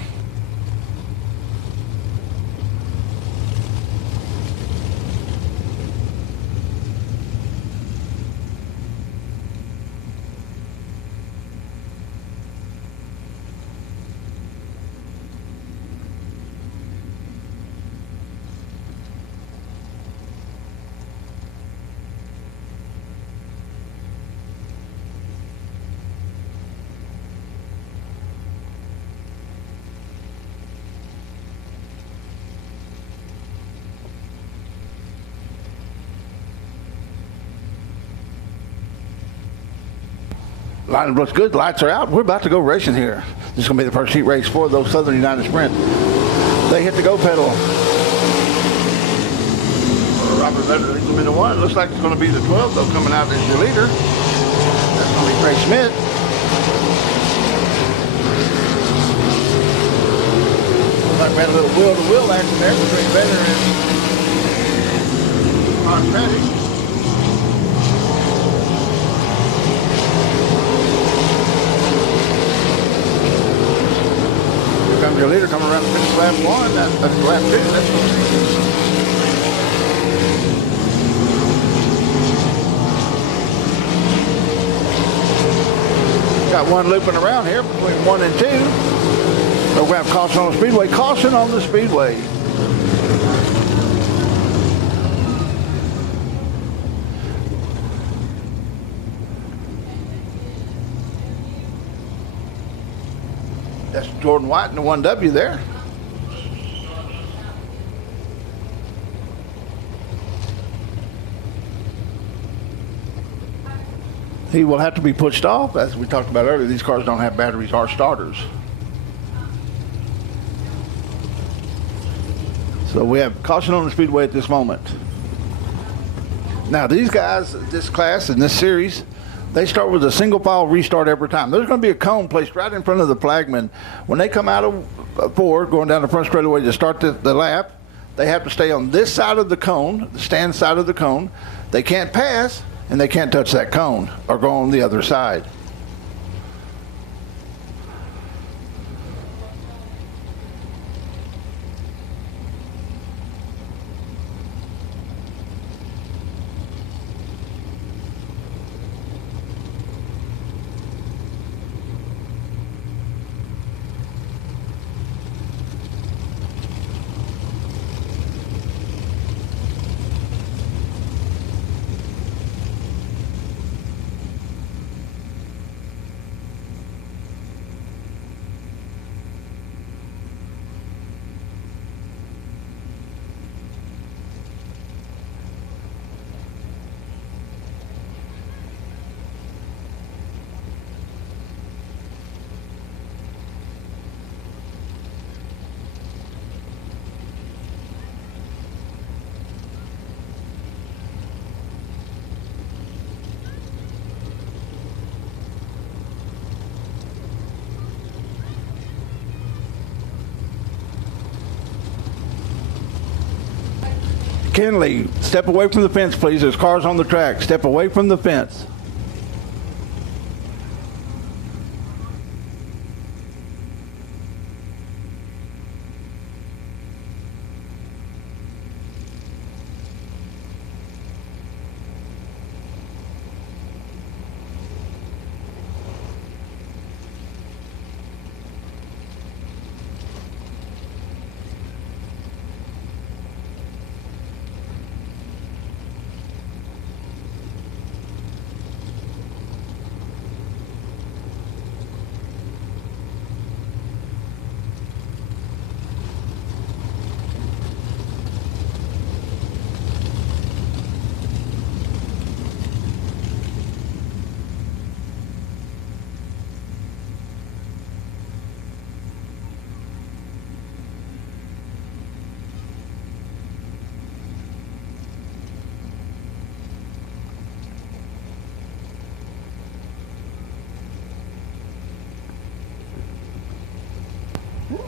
Line looks good. Lights are out. We're about to go racing here. This is going to be the first heat race for those Southern United Sprint. They hit the go pedal. Robert Vedder leads them into 1. Looks like it's going to be the 12, though, coming out as your leader. That's going to be Trey Smith. Looks like we had a little wheel-to-wheel action there between Vedder and Ron Petty. Comes your leader coming around to finish lap 1. That's lap 2. That's got one looping around here between 1 and 2. So we have caution on the Speedway. Caution on the Speedway. That's Jordan White and the 1W there. He will have to be pushed off. As we talked about earlier, these cars don't have batteries or starters. So we have caution on the Speedway at this moment. Now these guys, this class in this series, they start with a single file restart every time. There's going to be a cone placed right in front of the flagman. When they come out of 4, going down the front straightaway to start the lap, they have to stay on this side of the cone, the stand side of the cone. They can't pass, and they can't touch that cone or go on the other side. Kenley, step away from the fence, please. There's cars on the track. Step away from the fence.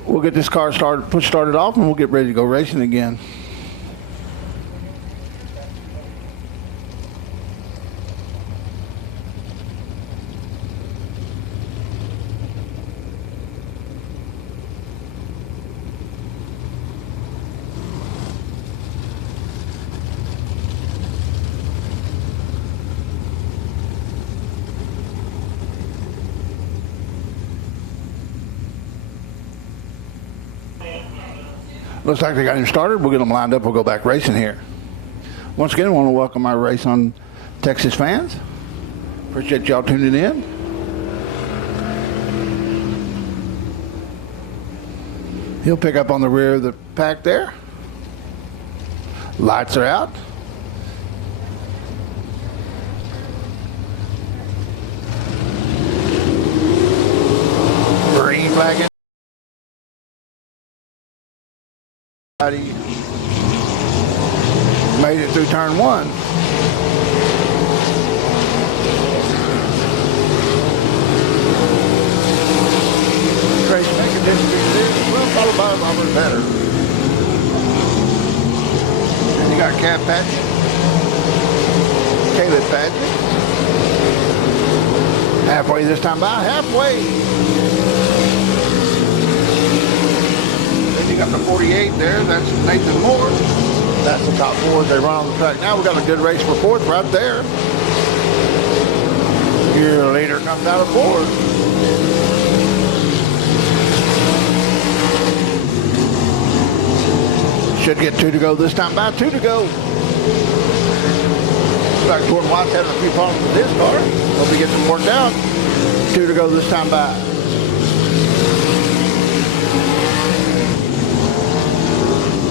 We'll get this car started off, and we'll get ready to go racing again. Looks like they got him started. We'll get them lined up. We'll go back racing here. Once again, I want to welcome our Race on Texas fans. Appreciate y'all tuning in. He'll pick up on the rear of the pack there. Lights are out. Green flag in. Made it through turn one. Trace making distance there, well followed by Robert Vetter. And you got Cab Patrick, Caleb Patrick. Halfway this time by, halfway. You got the 48 there. That's Nathan Moore. That's the top four as they run on the track. Now we got a good race for fourth right there. Your leader comes out of fourth. Should get 2 to go this time by. 2 to go. Looks like Jordan White's having a few problems with his car. Hope he gets them worked out. 2 to go this time by.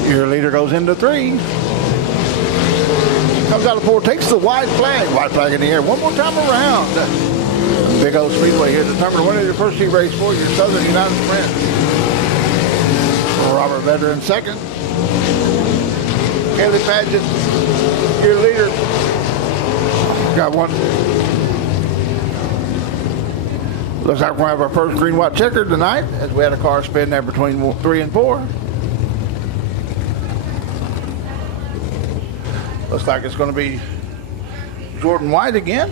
Your leader goes into 3. Comes out of 4, takes the white flag. White flag in the air. One more time around. Big old Speedway here. Determine the winner of your first heat race for your Southern United Sprint. Robert Vetter in second. Haley Paget, your leader. Got one. Looks like we're going to have our first green-white checker tonight as we had a car spin there between 3 and 4. Looks like it's going to be Jordan White again.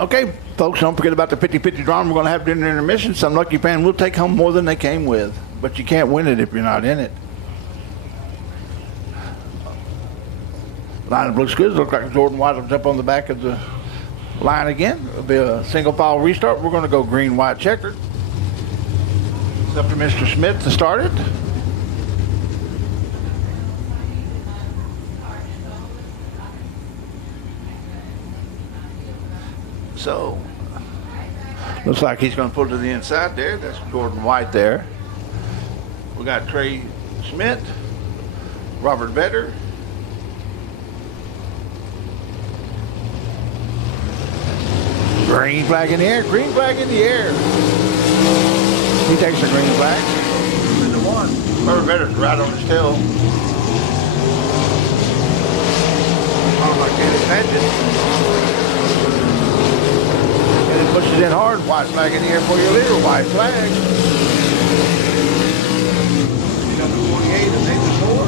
Okay, folks, don't forget about the 50-50 draw. We're going to have during the intermission. Some lucky fan will take home more than they came with, but you can't win it if you're not in it. Lineup looks good. Looks like Jordan White will jump on the back of the line again. It'll be a single file restart. We're going to go green, white, checkered. It's up to Mr. Smith to start it. So, looks like he's going to pull to the inside there. That's Jordan White there. We got Trey Schmidt, Robert Vetter, green flag in the air, green flag in the air. He takes the green flag. Into 1. Robert Vetter's right on his tail. Oh, my goodness, Paget. Pushes in hard. White flag in the air for your leader. White flag. Number 48 of Nathan Moore.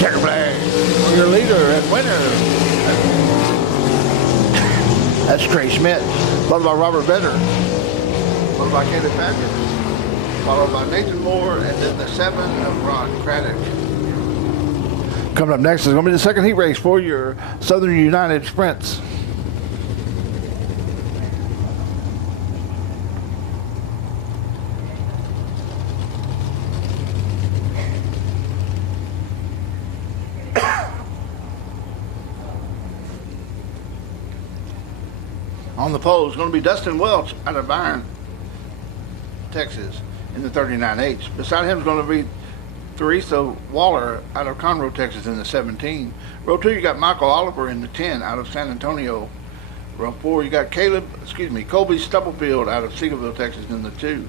Checker flag for your leader and winner. That's Trey Schmidt. Followed by Robert Vetter. Followed by Kenneth Patrick. Followed by Nathan Moore, and then the 7 of Ron Craddock. Coming up next is going to be the second heat race for your Southern United Sprints. On the pole is going to be Dustin Welch out of Byron, Texas, in the 39H. Beside him is going to be Theresa Waller out of Conroe, Texas, in the 17. Row 2, you got Michael Oliver in the 10 out of San Antonio. Row 4, you got Colby Stubblefield out of Seagoville, Texas, in the 2.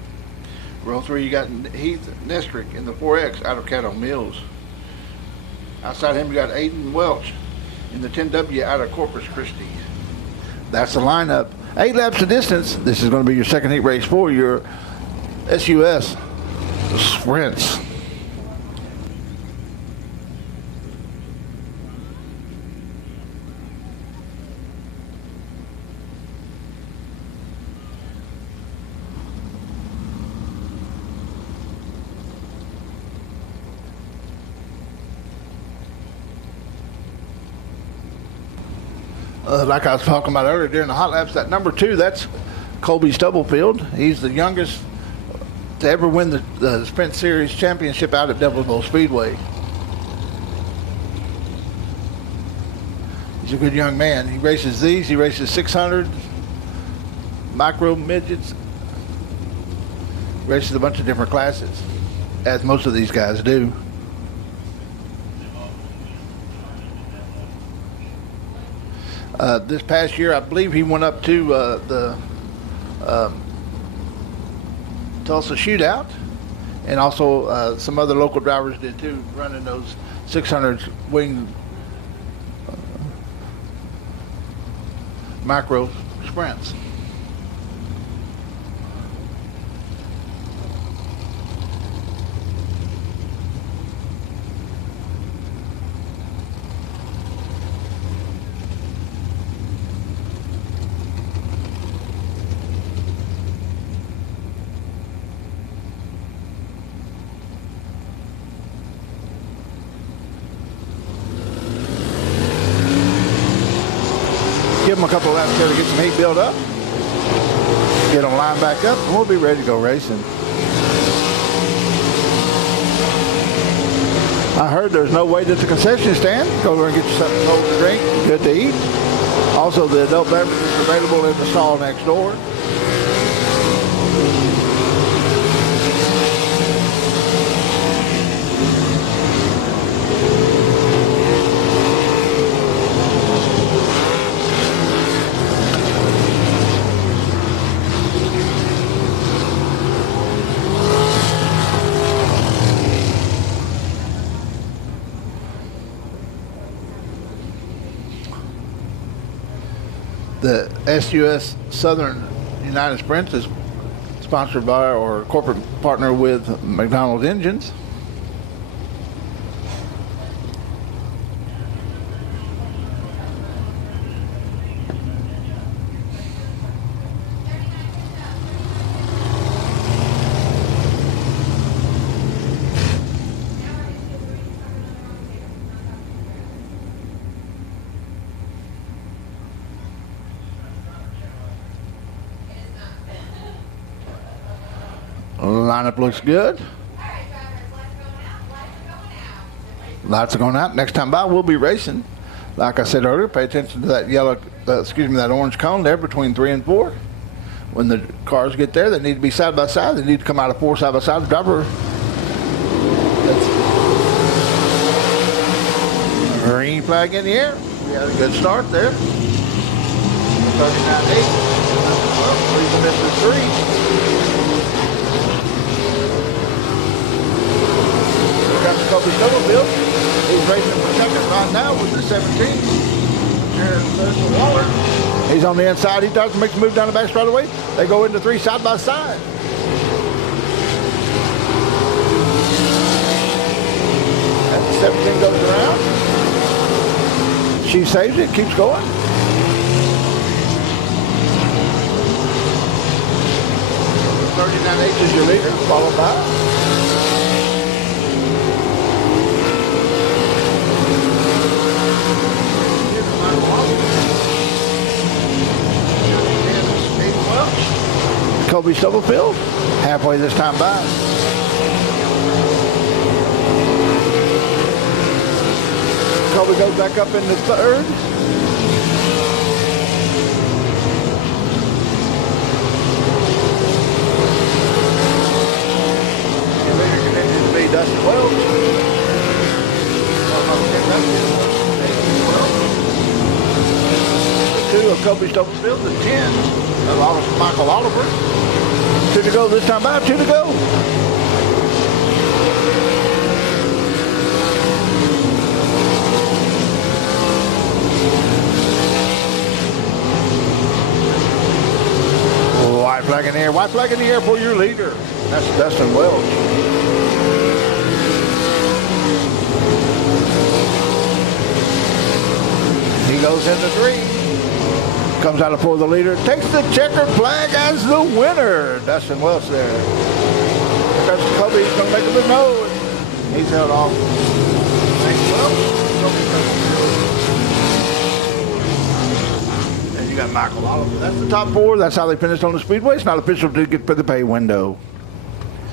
Row 3, you got Heath Nestrick in the 4X out of Caddo Mills. Outside him, you got Aiden Welch in the 10W out of Corpus Christi. That's the lineup. 8 laps of distance. This is going to be your second heat race for your SUS Sprints. Like I was talking about earlier during the hot laps, that number 2, that's Colby Stubblefield. He's the youngest to ever win the Sprint Series championship out at Devil Speedway. He's a good young man. He races these. He races 600, micro midgets. Races a bunch of different classes, as most of these guys do. This past year, I believe he went up to the Tulsa Shootout, and also some other local drivers did too, running those 600 wing micro sprints. Give them a couple of laps there to get some heat built up. Get them lined back up, and we'll be ready to go racing. I heard there's no wait at the concession stand. Go over and get you something cold to drink, good to eat. Also, the adult beverages are available in the stall next door. The SUS Southern United Sprints is sponsored by or corporate partner with McDonald's Engines. Lineup looks good. Lights are going out. Next time by, we'll be racing. Like I said earlier, pay attention to that that orange cone there between 3 and 4. When the cars get there, they need to be side by side. They need to come out of 4 side by side. The driver, green flag in the air. We had a good start there. 39.8. Well, 3 Colby Stubblefield. He's racing for second right now with the 17. There's Waller. He's on the inside. He does make the move down the back straight away. They go into 3 side by side. As the 17 goes around, she saves it, keeps going. The 39H is your leader, followed by Kobe Stubblefield, halfway this time by. Kobe goes back up in the third. And leader continues to be Dustin Wells. Two of Kobe Stubblefield, the 10 of Michael Oliver. 2 to go this time by, 2 to go. White flag in the air, white flag in the air for your leader. That's Dustin Wells. He goes into 3. Comes out of 4, the leader. Takes the checkered flag as the winner. Dustin Wells there. That's Kobe. He's going to make a big no. He's held off. Thanks, Wells. And you got Michael Oliver. That's the top 4. That's how they finished on the Speedway. It's not official to get for the pay window.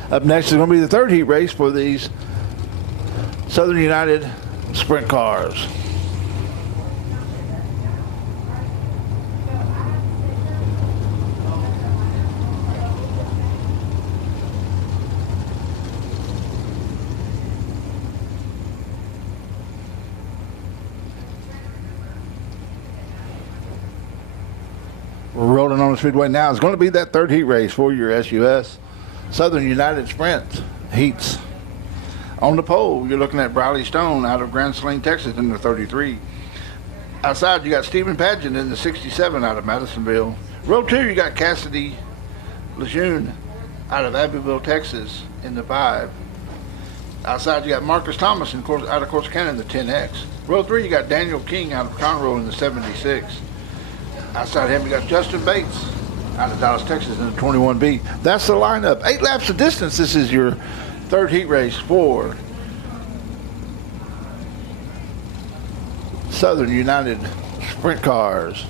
Up next is going to be the 3rd heat race for these Southern United sprint cars. We're rolling on the Speedway now. It's going to be that 3rd heat race for your SUS Southern United Sprint heats. On the pole, you're looking at Briley Stone out of Grand Saline, Texas in the 33. Outside, you got Stephen Pageant in the 67 out of Madisonville. Row 2, you got Cassidy Lejeune out of Abbeville, Texas in the 5. Outside, you got Marcus Thomas out of Corsicana in the 10X. Row 3, you got Daniel King out of Conroe in the 76. Outside him, you got Justin Bates out of Dallas, Texas in the 21B. That's the lineup. 8 laps of distance. This is your 3rd heat race for Southern United Sprint Cars.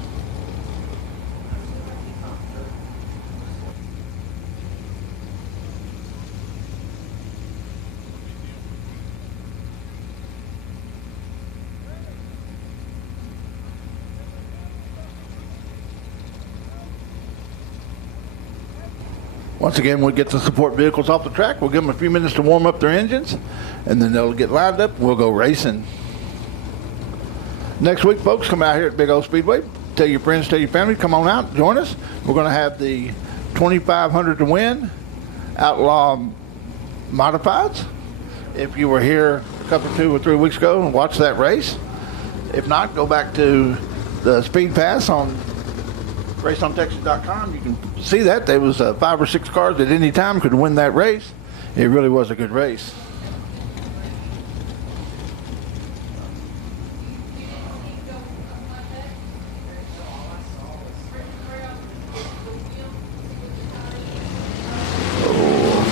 Once again, we'll get the support vehicles off the track. We'll give them a few minutes to warm up their engines, and then they'll get lined up. We'll go racing. Next week, folks, come out here at Big O Speedway. Tell your friends, tell your family, come on out, join us. We're going to have the 2,500 to win Outlaw Modifieds. If you were here a couple, 2 or 3 weeks ago and watched that race, if not, go back to the Speed Pass on raceontexas.com. You can see that there was 5 or 6 cars at any time could win that race. It really was a good race.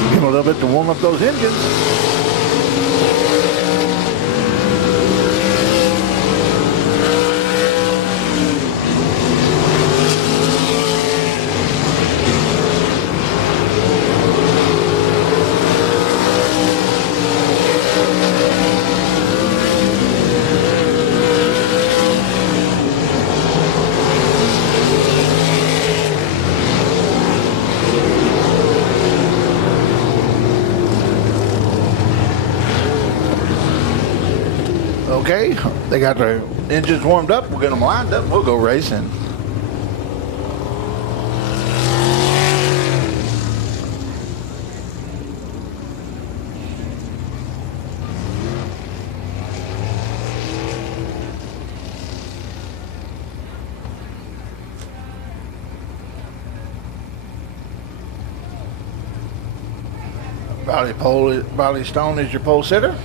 Give them a little bit to warm up those engines. Okay, they got their engines warmed up. We'll get them lined up. We'll go racing. Briley Stone is your pole sitter.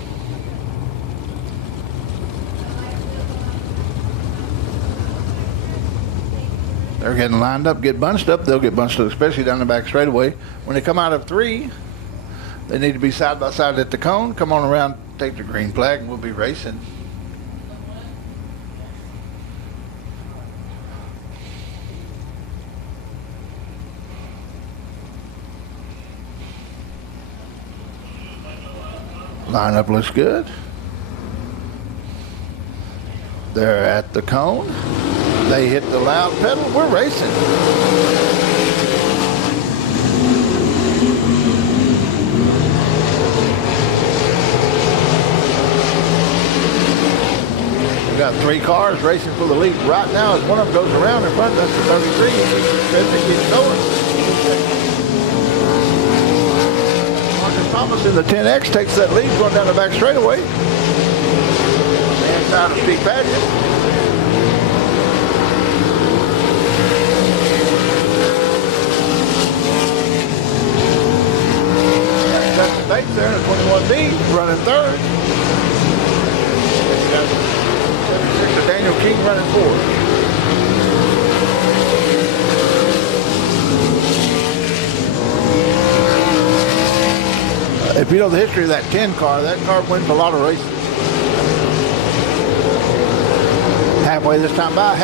They're getting lined up, get bunched up. They'll get bunched up, especially down the back straightaway. When they come out of 3, they need to be side by side at the cone. Come on around, take the green flag, and we'll be racing. Lineup looks good. They're at the cone. They hit the loud pedal. We're racing. We got 3 cars racing for the lead. Right now, as one of them goes around in front, that's the 33. Frederick keeps going. Marcus Thomas in the 10X takes that lead going down the back straightaway. The inside of Steve Padgett. Justin Bates there in the 21B, running third. Daniel King running fourth. If you know the history of that 10 car, that car wins a lot of races. Halfway this time by.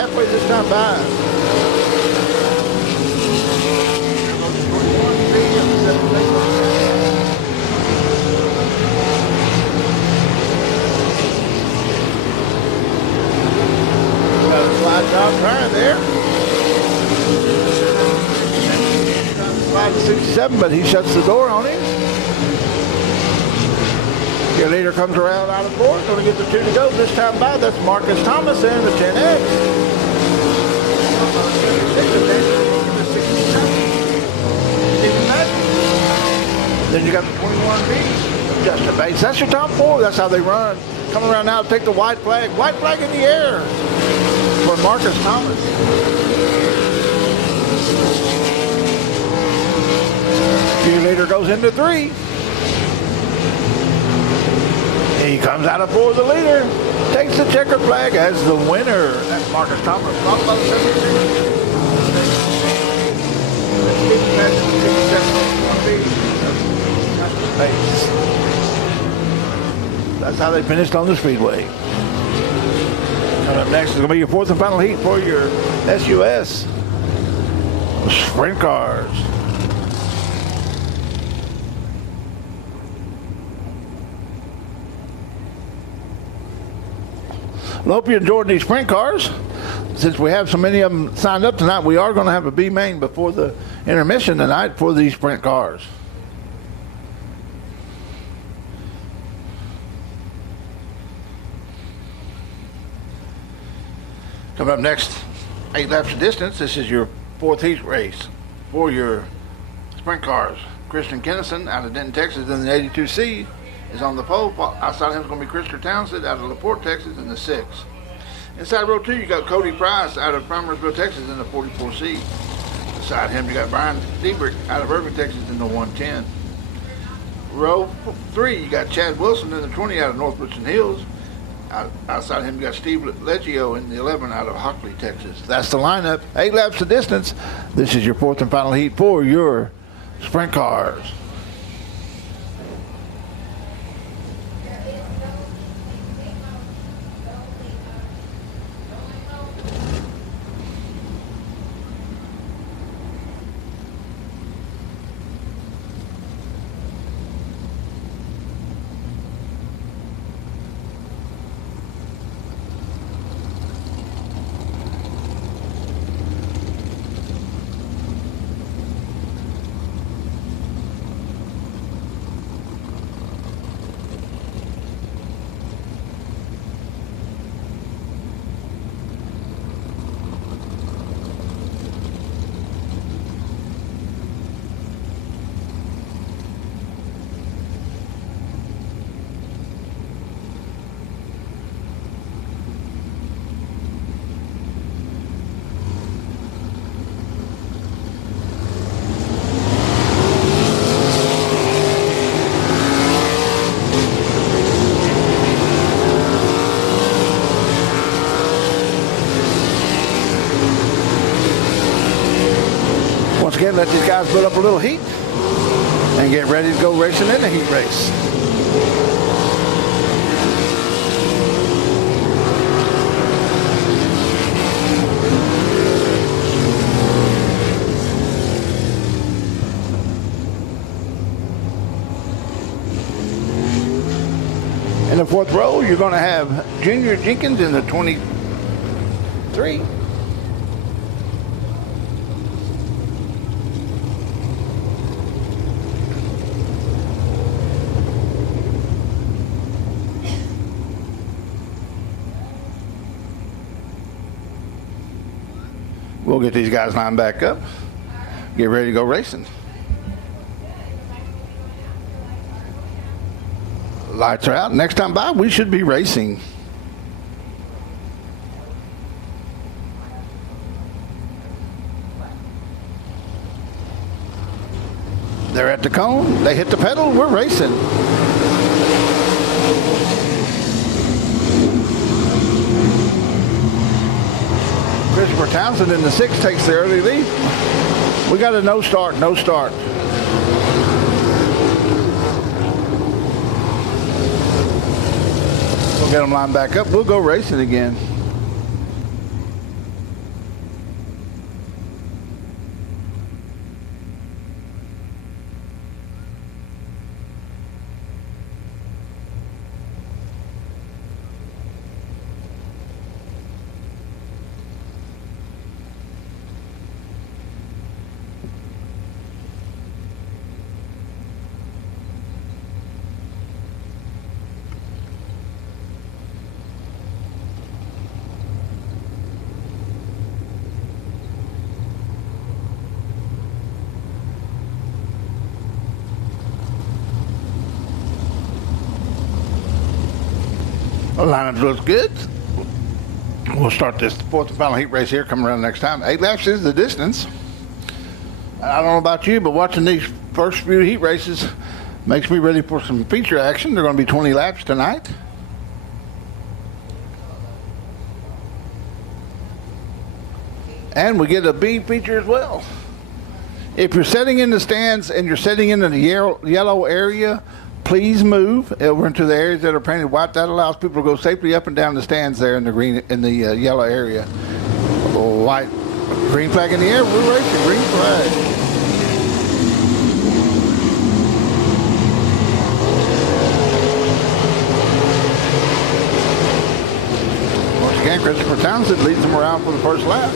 Slide job trying there. Slide to 67, but he shuts the door on him. Your leader comes around out of fourth. Going to get the 2 to go this time by. That's Marcus Thomas there in the 10X. Then you got the 21B. Justin Bates. That's your top 4. That's how they run. Come around now, take the white flag. White flag in the air for Marcus Thomas. Your leader goes into 3. He comes out of 4, the leader. Takes the checker flag as the winner. That's Marcus Thomas. That's how they finished on the Speedway. Coming up next is going to be your 4th and final heat for your SUS sprint cars. Well, I hope you enjoyed these sprint cars. Since we have so many of them signed up tonight, we are going to have a B main before the intermission tonight for these sprint cars. Coming up next, 8 laps of distance. This is your 4th heat race for your sprint cars. Christian Kennison out of Denton, Texas in the 82C is on the pole. Outside him is going to be Christopher Townsend out of LaPorte, Texas in the 6. Inside row 2, you got Cody Price out of Primersville, Texas in the 44C. Beside him, you got Brian Diebrich out of Irving, Texas in the 110. Row 3, you got Chad Wilson in the 20 out of North Richland Hills. Outside him, you got Steve Leggio in the 11 out of Hockley, Texas. That's the lineup. 8 laps of distance. This is your 4th and final heat for your sprint cars. Again, let these guys build up a little heat and get ready to go racing in the heat race. the fourth row, you're going to have Junior Jenkins in the 23. We'll get these guys lined back up. Get ready to go racing. Lights are out. Next time by, we should be racing. They're at the cone. They hit the pedal. We're racing. Christopher Townsend in the 6 takes the early lead. We got a no start. We'll get them lined back up. We'll go racing again. The lineup looks good. We'll start this fourth and final heat race here coming around next time. 8 laps is the distance. I don't know about you, but watching these first few heat races makes me ready for some feature action. They're going to be 20 laps tonight. And we get a B feature as well. If you're sitting in the stands and you're sitting in the yellow area, please move over into the areas that are painted white. That allows people to go safely up and down the stands there in the yellow area. White, green flag in the air. We're racing. Green flag. Once again, Christopher Townsend leads them around for the first lap.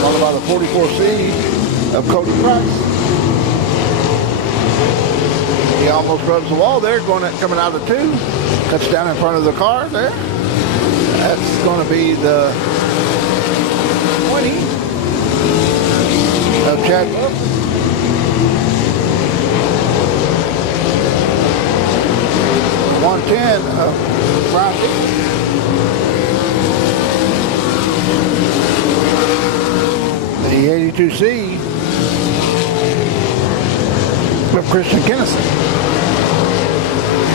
Followed by the 44C of Cody Price. He almost rubs the wall there, coming out of 2. Cuts down in front of the car there. That's going to be the 20 of Chad Wilson. The 110 of Brian Dickey. The 82C of Christian Kennison.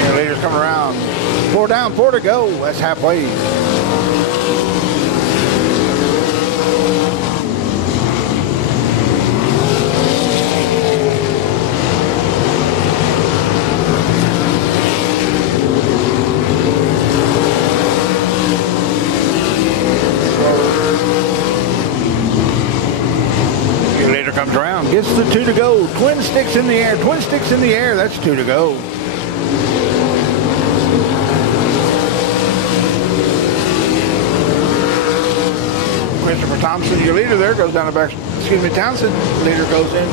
And leaders come around. 4 down, 4 to go. That's halfway. Comes around, gets the 2 to go. Twin sticks in the air. That's 2 to go. Christopher Thompson, your leader there, goes down the back. Townsend, leader goes in.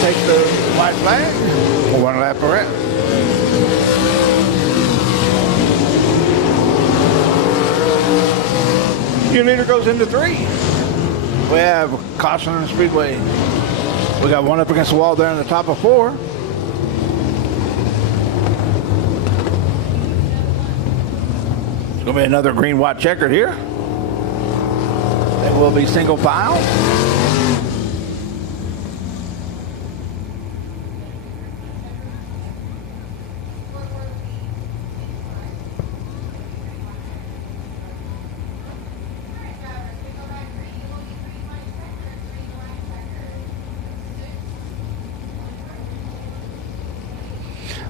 Takes the white flag. 1 lap around. Your leader goes into 3. We have caution and Speedway. We got 1 up against the wall there in the top of 4. It's going to be another green-white checkered here. It will be single file.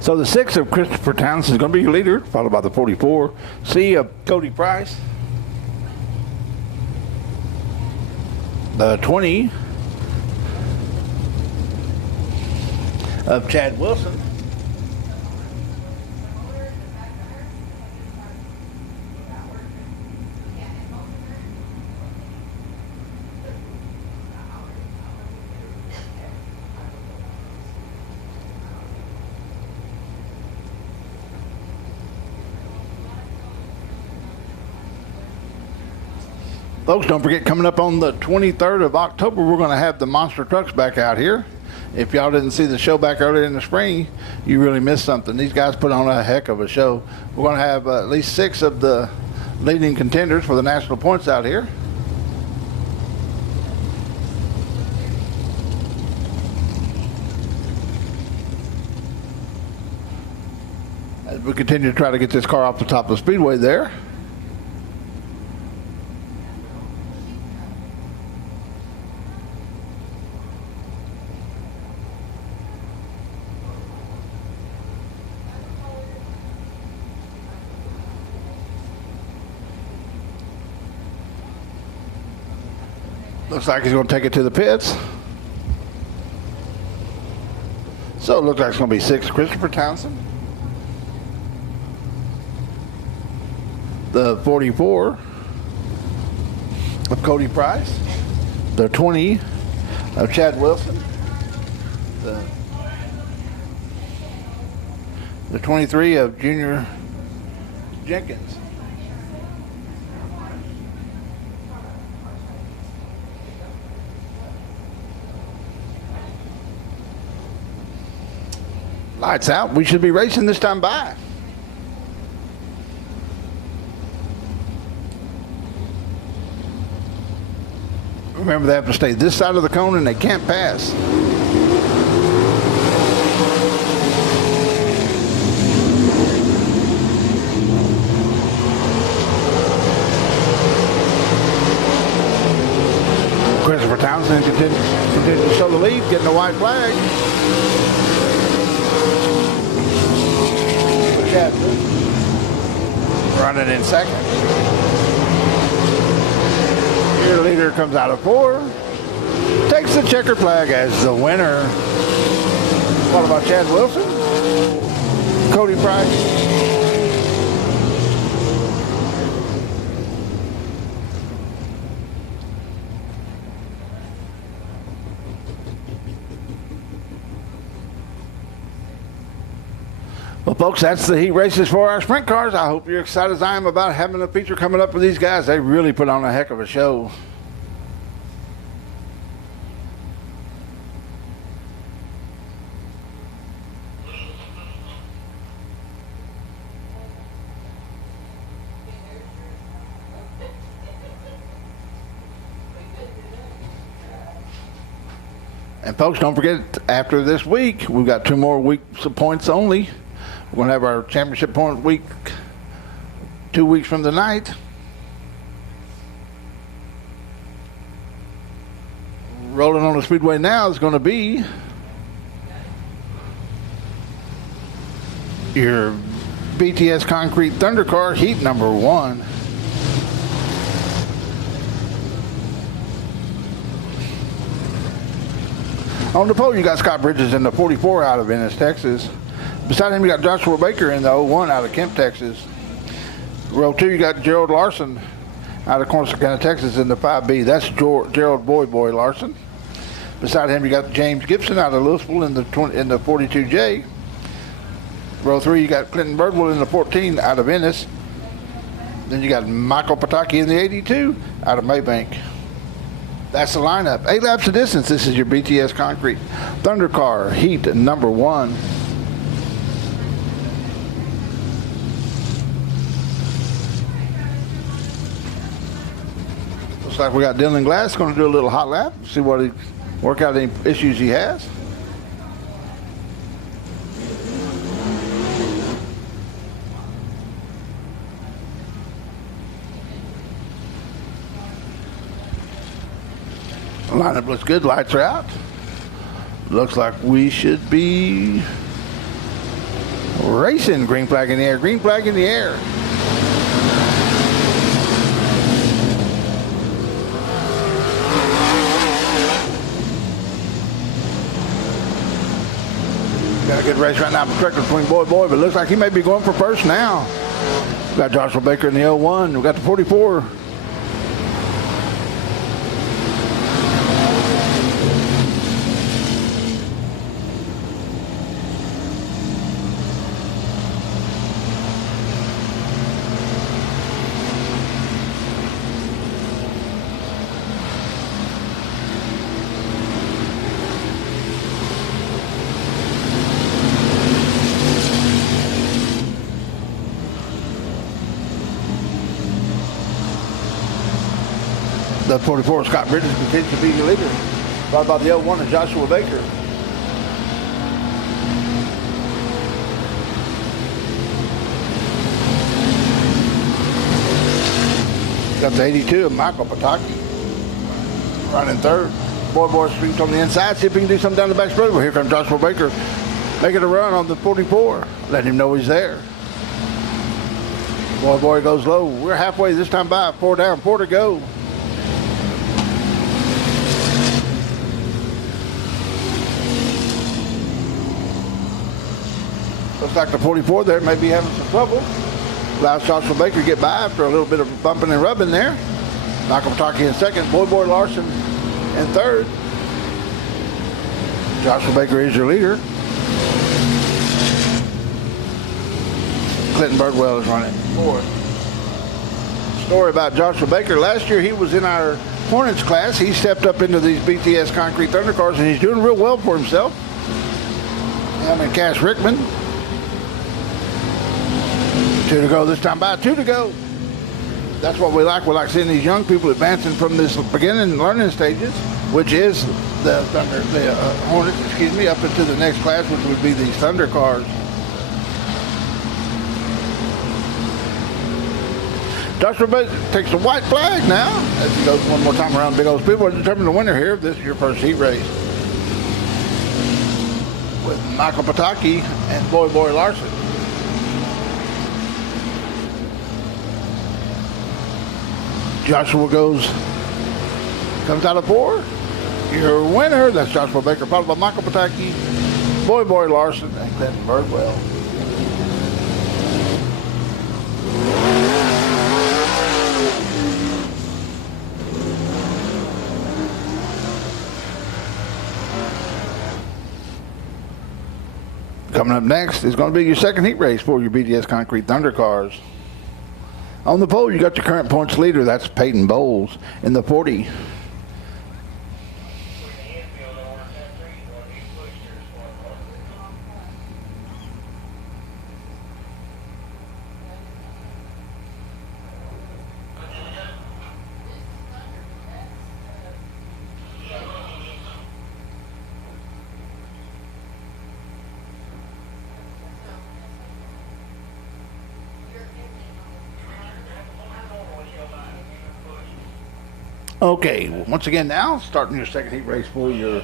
So the 6 of Christopher Townsend is going to be your leader, followed by the 44C of Cody Price. The 20 of Chad Wilson. Folks, don't forget, coming up on the 23rd of October, we're going to have the monster trucks back out here. If y'all didn't see the show back earlier in the spring, you really missed something. These guys put on a heck of a show. We're going to have at least 6 of the leading contenders for the national points out here. As we continue to try to get this car off the top of the speedway there. Looks like he's going to take it to the pits. So it looks like it's going to be 6 Christopher Townsend. The 44 of Cody Price. The 20 of Chad Wilson. The 23 of Junior Jenkins. Lights out. We should be racing this time by. Remember, they have to stay this side of the cone and they can't pass. Christopher Townsend continues to show the lead, getting the white flag. Running in second. Your leader comes out of 4. Takes the checker flag as the winner. What about Chad Wilson? Cody Price? Well, folks, that's the heat races for our sprint cars. I hope you're excited as I am about having a feature coming up with these guys. They really put on a heck of a show. And folks, don't forget, after this week, we've got 2 more weeks of points only. We're going to have our championship point week 2 weeks from tonight. Rolling on the speedway now is going to be your BTS Concrete Thunder Car Heat number 1. On the pole, you got Scott Bridges in the 44 out of Ennis, Texas. Beside him, you got Joshua Baker in the 01 out of Kemp, Texas. Row 2, you got Gerald Larson out of Corsicana, Texas in the 5B. That's Gerald Boy Larson. Beside him, you got James Gibson out of Louisville in the 42J. Row 3, you got Clinton Birdwell in the 14 out of Ennis. Then you got Michael Pataki in the 82 out of Maybank. That's the lineup. 8 laps of distance. This is your BTS Concrete Thunder Car Heat number 1. Looks like we got Dylan Glass going to do a little hot lap. See what he work out any issues he has. Lineup looks good. Lights are out. Looks like we should be racing. Green flag in the air. Green flag in the air. Got a good race right now between Boy, but it looks like he may be going for first now. We got Joshua Baker in the 01. We got the 44. The 44 Scott Bridges continues to be your leader, followed by the 01 and Joshua Baker. Got the 82 of Michael Pataki running third. Boy streaks on the inside. See if he can do something down the back straight. Well, here comes Joshua Baker making a run on the 44. Let him know he's there. Boy goes low. We're halfway this time by. 4 down, 4 to go. Looks like the 44 there may be having some trouble. Allows Joshua Baker to get by after a little bit of bumping and rubbing there. Michael Pataki in second. Boy Larson in third. Joshua Baker is your leader. Clinton Birdwell is running fourth. Story about Joshua Baker. Last year he was in our Hornets class. He stepped up into these BTS Concrete Thunder cars and he's doing real well for himself. Him and Cash Rickman. 2 to go this time by. 2 to go. That's what we like. We like seeing these young people advancing from this beginning learning stages, which is the Hornets, up into the next class, which would be these Thunder cars. Joshua Baker takes the white flag now as he goes one more time around Big Old Speedway to determine the winner here. This is your first heat race with Michael Pataki and Boy Larson. Joshua comes out of 4. Your winner, that's Joshua Baker, followed by Michael Pataki, Boy Larson, and Clinton Birdwell. Coming up next is going to be your second heat race for your BTS Concrete Thunder cars. On the pole, you got your current points leader. That's Peyton Bowles in the 40. Okay, once again now, starting your second heat race for your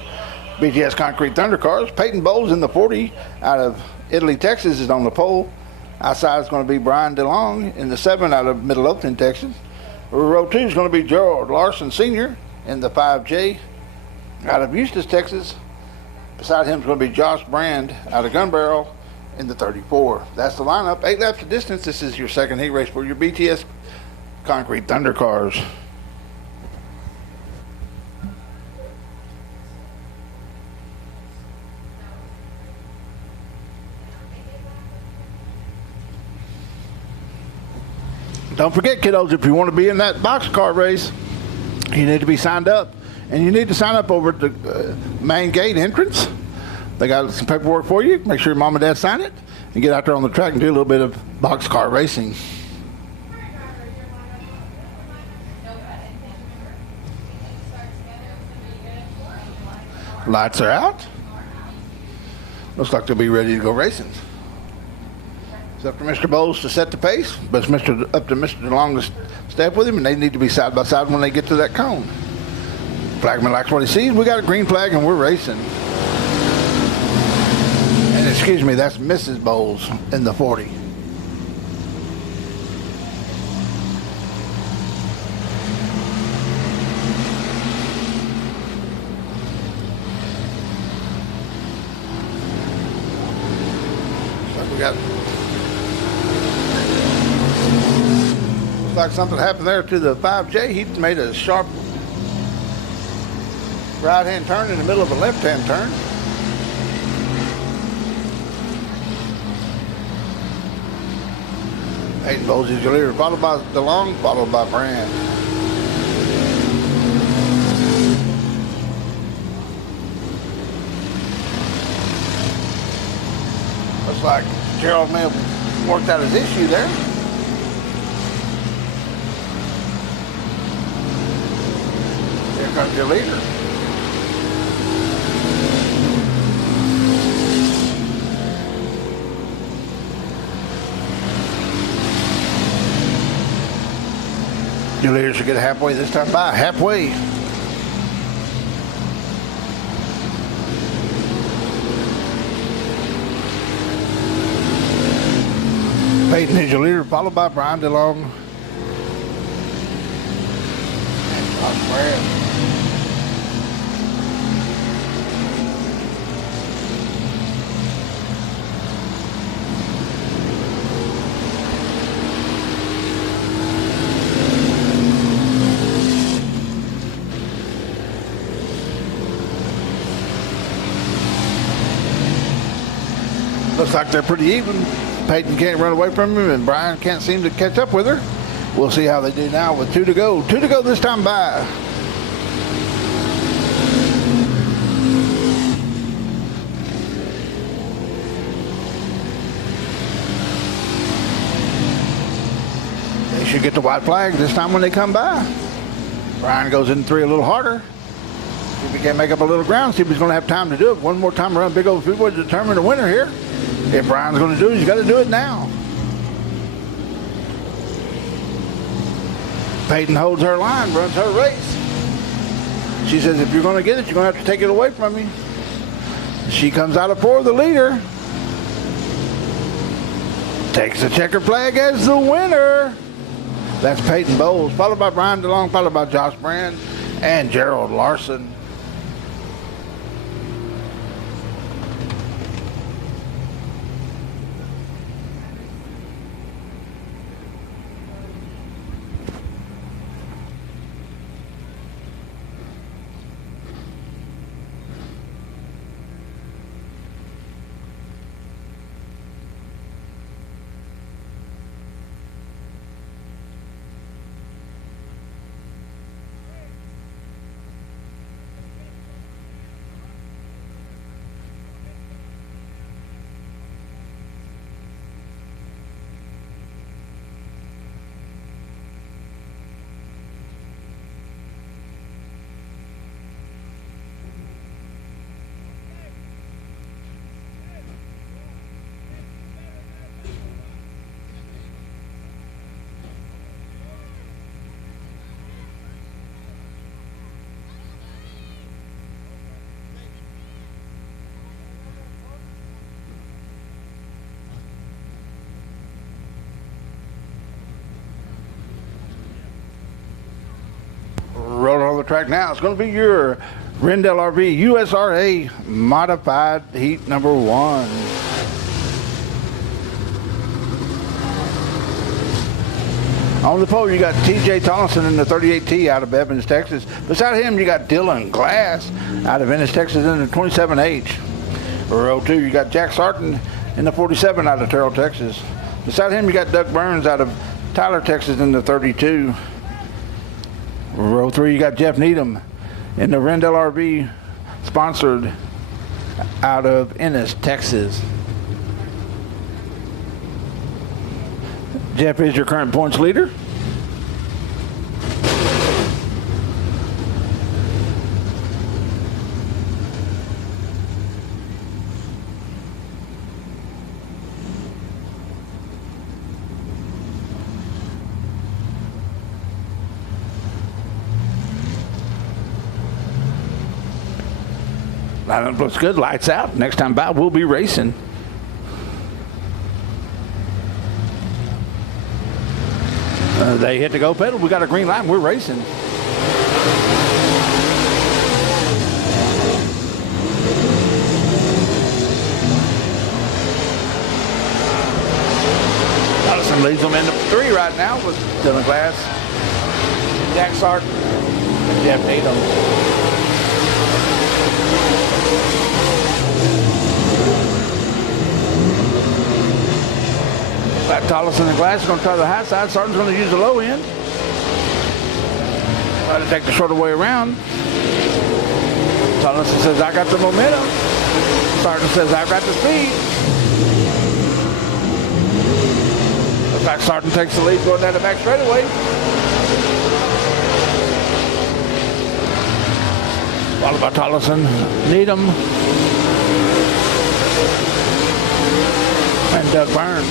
BTS Concrete Thunder cars. Peyton Bowles in the 40 out of Italy, Texas is on the pole. Outside is going to be Brian DeLong in the 7 out of Midlothian, Texas. Row 2 is going to be Gerald Larson Sr. in the 5J out of Eustis, Texas. Beside him is going to be Josh Brand out of Gun Barrel in the 34. That's the lineup. 8 laps of distance. This is your second heat race for your BTS Concrete Thunder cars. Don't forget, kiddos, if you want to be in that boxcar race, you need to be signed up. And you need to sign up over at the main gate entrance. They got some paperwork for you. Make sure your mom and dad sign it and get out there on the track and do a little bit of boxcar racing. Lights are out. Looks like they'll be ready to go racing. It's up to Mr. Bowles to set the pace, but it's up to Mr. DeLong to step with him, and they need to be side by side when they get to that cone. Flagman likes what he sees. We got a green flag, and we're racing. And excuse me, that's Mrs. Bowles in the 40. So we got... Looks like something happened there to the 5J. He made a sharp right-hand turn in the middle of a left-hand turn. Peyton Bowles is your leader, followed by DeLong, followed by Brand. Looks like Gerald may have worked out his issue there. comes your leader. Your leader should get halfway this time by. Halfway. Peyton is your leader, followed by Brian DeLong. And Josh Brand. Looks like they're pretty even. Peyton can't run away from him, and Brian can't seem to catch up with her. We'll see how they do now with 2 to go. 2 to go this time by. They should get the white flag this time when they come by. Brian goes in 3 a little harder. See if he can make up a little ground. See if he's going to have time to do it. One more time around Big Old Speedway to determine the winner here. If Brian's going to do it, he's got to do it now. Peyton holds her line, runs her race. She says, if you're going to get it, you're going to have to take it away from me. She comes out of 4, the leader. Takes the checker flag as the winner. That's Peyton Bowles, followed by Brian DeLong, followed by Josh Brand and Gerald Larson. Rolling on the track now, it's going to be your Rendell RV USRA Modified Heat number 1. On the pole, you got TJ Tolleson in the 38T out of Evans, Texas. Beside him, you got Dylan Glass out of Ennis, Texas in the 27H. Row 2, you got Jack Sarton in the 47 out of Terrell, Texas. Beside him, you got Doug Burns out of Tyler, Texas in the 32. Row 3, you got Jeff Needham in the Rendell RV, sponsored out of Ennis, Texas. Jeff is your current points leader. Lineup looks good. Lights out. Next time by, we'll be racing. They hit the go pedal. We got a green light. We're racing. Allison leads them into 3 right now with Dylan Glass, Jack Sark, and Jeff Needham. That Tolleson and Glass is going to try the high side. Sarton's going to use the low end. Try to take the shorter way around. Tolleson says, I got the momentum. Sarton says, I've got the speed. Looks like Sarton takes the lead going down the back straightaway. Followed by Tollison, Needham, and Doug Byrne.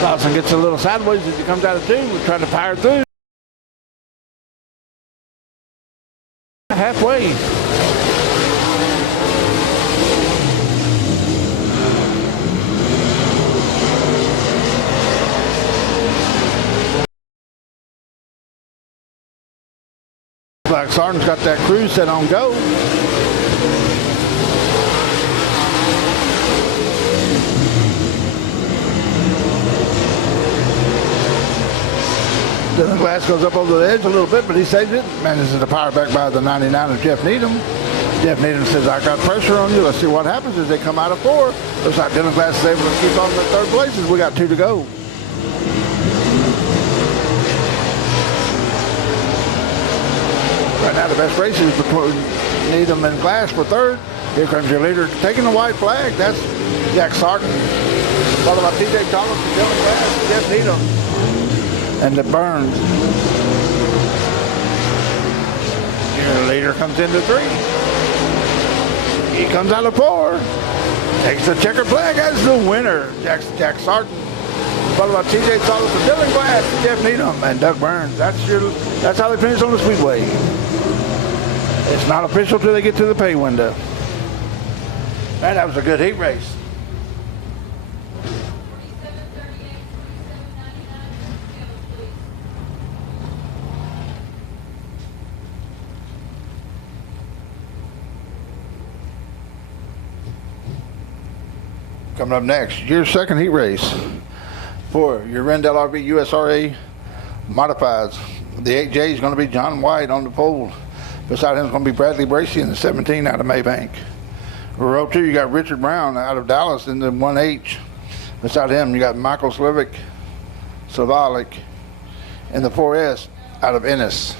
Tollison gets a little sideways as he comes out of two. We're trying to power through. Halfway. Like Sarton's got that cruise set on go. The glass goes up over the edge a little bit, but he saves it. Manages to power back by the 99 of Jeff Needham. Jeff Needham says, I got pressure on you. Let's see what happens as they come out of 4. Looks like Dylan Glass is able to keep on in the third places. We got 2 to go. Right now the best race is between Needham and Glass for third. Here comes your leader taking the white flag. That's Jack Sarton. Followed by T.J. Thomas, Dylan Glass, Jeff Needham, and the Burns. Your leader comes into 3. He comes out of 4. Takes the checkered flag as the winner. Jack Sarton. Followed by T.J. Thomas, Dylan Glass, Jeff Needham, and Doug Burns. That's how they finish on the Speedway. It's not official till they get to the pay window. Man, that was a good heat race. Coming up next, your second heat race for your Rendell RV USRA Modifieds. The 8J is going to be John White on the pole. Beside him is going to be Bradley Bracey in the 17 out of Maybank. Row 2, you got Richard Brown out of Dallas in the 1H. Beside him, you got Michael Slavik in the 4S out of Ennis.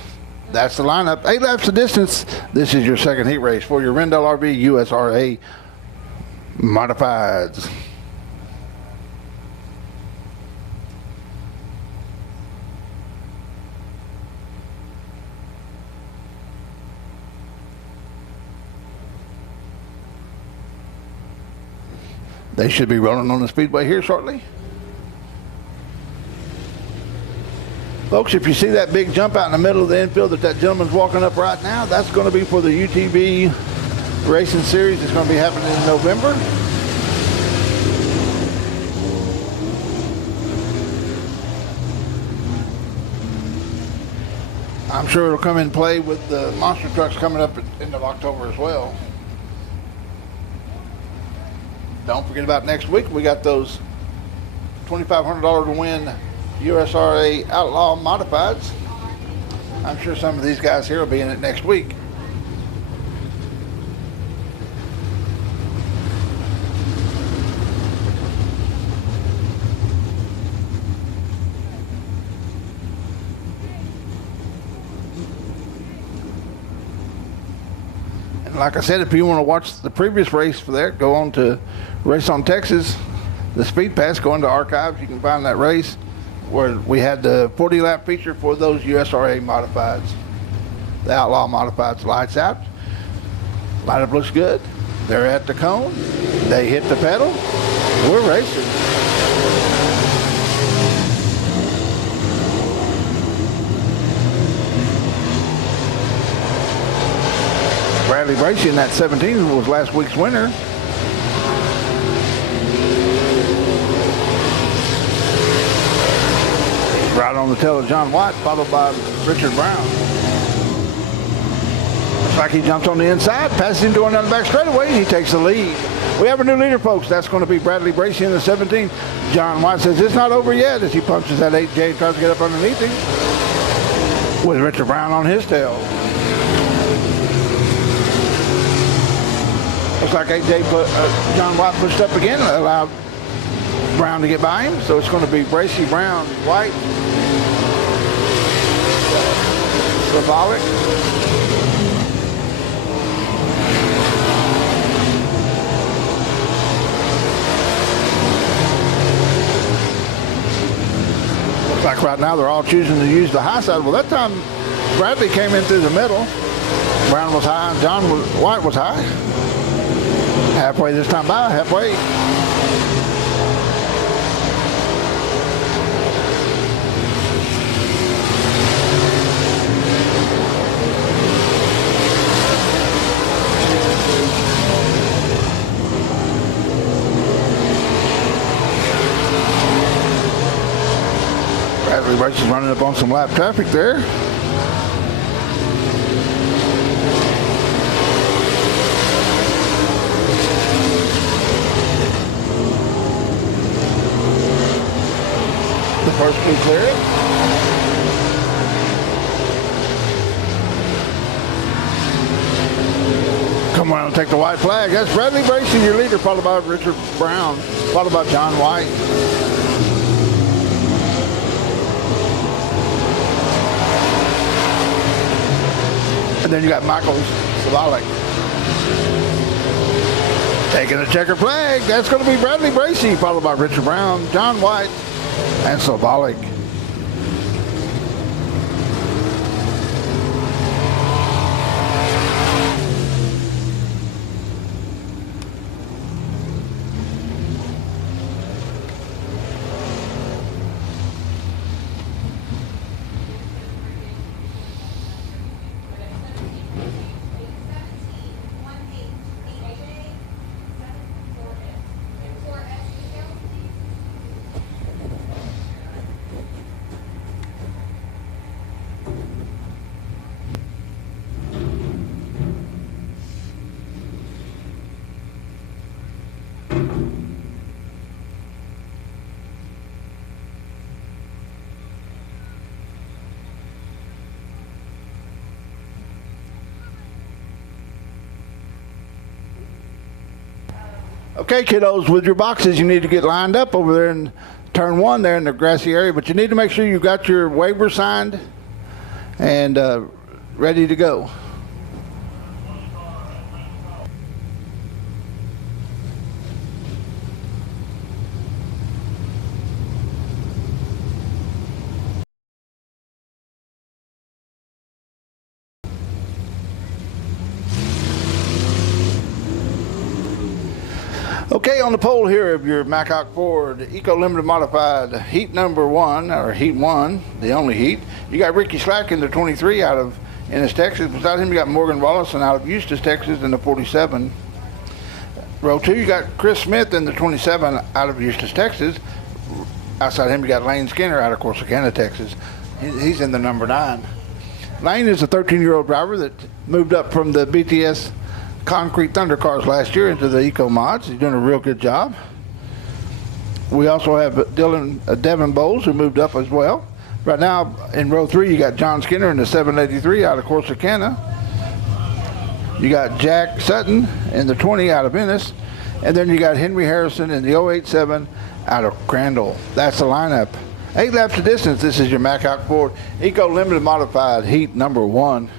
That's the lineup. 8 laps of distance. This is your second heat race for your Rendell RV USRA Modifieds. They should be rolling on the Speedway here shortly. Folks, if you see that big jump out in the middle of the infield that gentleman's walking up right now, that's going to be for the UTV Racing Series. It's going to be happening in November. I'm sure it'll come in play with the monster trucks coming up at the end of October as well. Don't forget about next week. We got those $2,500 to win USRA Outlaw Modifieds. I'm sure some of these guys here will be in it next week. And like I said, if you want to watch the previous race for that, go on to Race on Texas, the Speed Pass, go into archives. You can find that race where we had the 40-lap feature for those USRA Modifieds. The Outlaw Modifieds. Lights out. Lineup looks good. They're at the cone. They hit the pedal. We're racing. Bradley Bracey in that 17 was last week's winner. Right on the tail of John White, followed by Richard Brown. Looks like he jumps on the inside, passes him going down the back straightaway, and he takes the lead. We have a new leader, folks. That's going to be Bradley Bracey in the 17. John White says it's not over yet as he punches that 8J and tries to get up underneath him with Richard Brown on his tail. Looks like 8J John White pushed up again and allowed Brown to get by him. So it's going to be Bracey, Brown, White, Slavik, Like right now, they're all choosing to use the high side. Well, that time Bradley came in through the middle. Brown was high, and White was high. Halfway this time by, halfway. Bradley Race is running up on some lap traffic there. The first two clear. Come around and take the white flag. That's Bradley Bracey, your leader, followed by Richard Brown, followed by John White. And then you got Michael Savalik taking the checker flag. That's going to be Bradley Bracey, followed by Richard Brown, John White, and Savalik. Okay, kiddos, with your boxes, you need to get lined up over there in turn one there in the grassy area, but you need to make sure you've got your waiver signed and ready to go. Okay, on the pole here of your Mack Ford Eco Limited Modified heat number one, or heat one, the only heat. You got Ricky Slack in the 23 out of Ennis, Texas. Beside him, you got Morgan Wallison out of Eustis, Texas in the 47. Row two, you got Chris Smith in the 27 out of Eustis, Texas. Outside him, you got Lane Skinner out of Corsicana, Texas. He's in the number 9. Lane is a 13-year-old driver that moved up from the BTS Concrete Thunder cars last year into the Eco Mods. He's doing a real good job. We also have Devin Bowles, who moved up as well. Right now in row 3, you got John Skinner in the 783 out of Corsicana. You got Jack Sutton in the 20 out of Ennis. And then you got Henry Harrison in the 087 out of Crandall. That's the lineup. 8 laps of distance. This is your Mack Ford Eco Limited Modified heat number 1.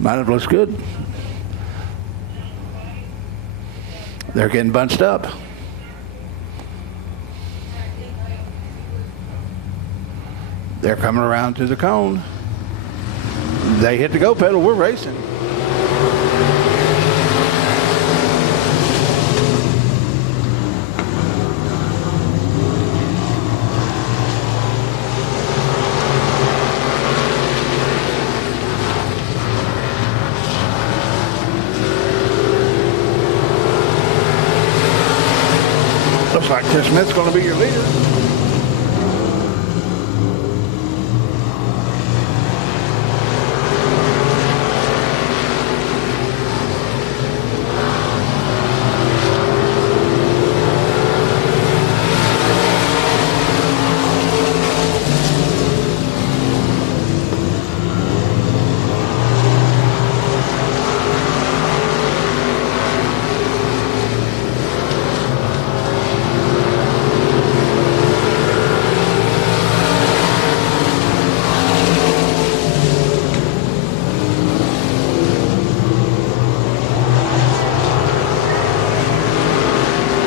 Lineup looks good. They're getting bunched up. They're coming around to the cone. They hit the go pedal. We're racing. like Chris Smith's going to be your leader.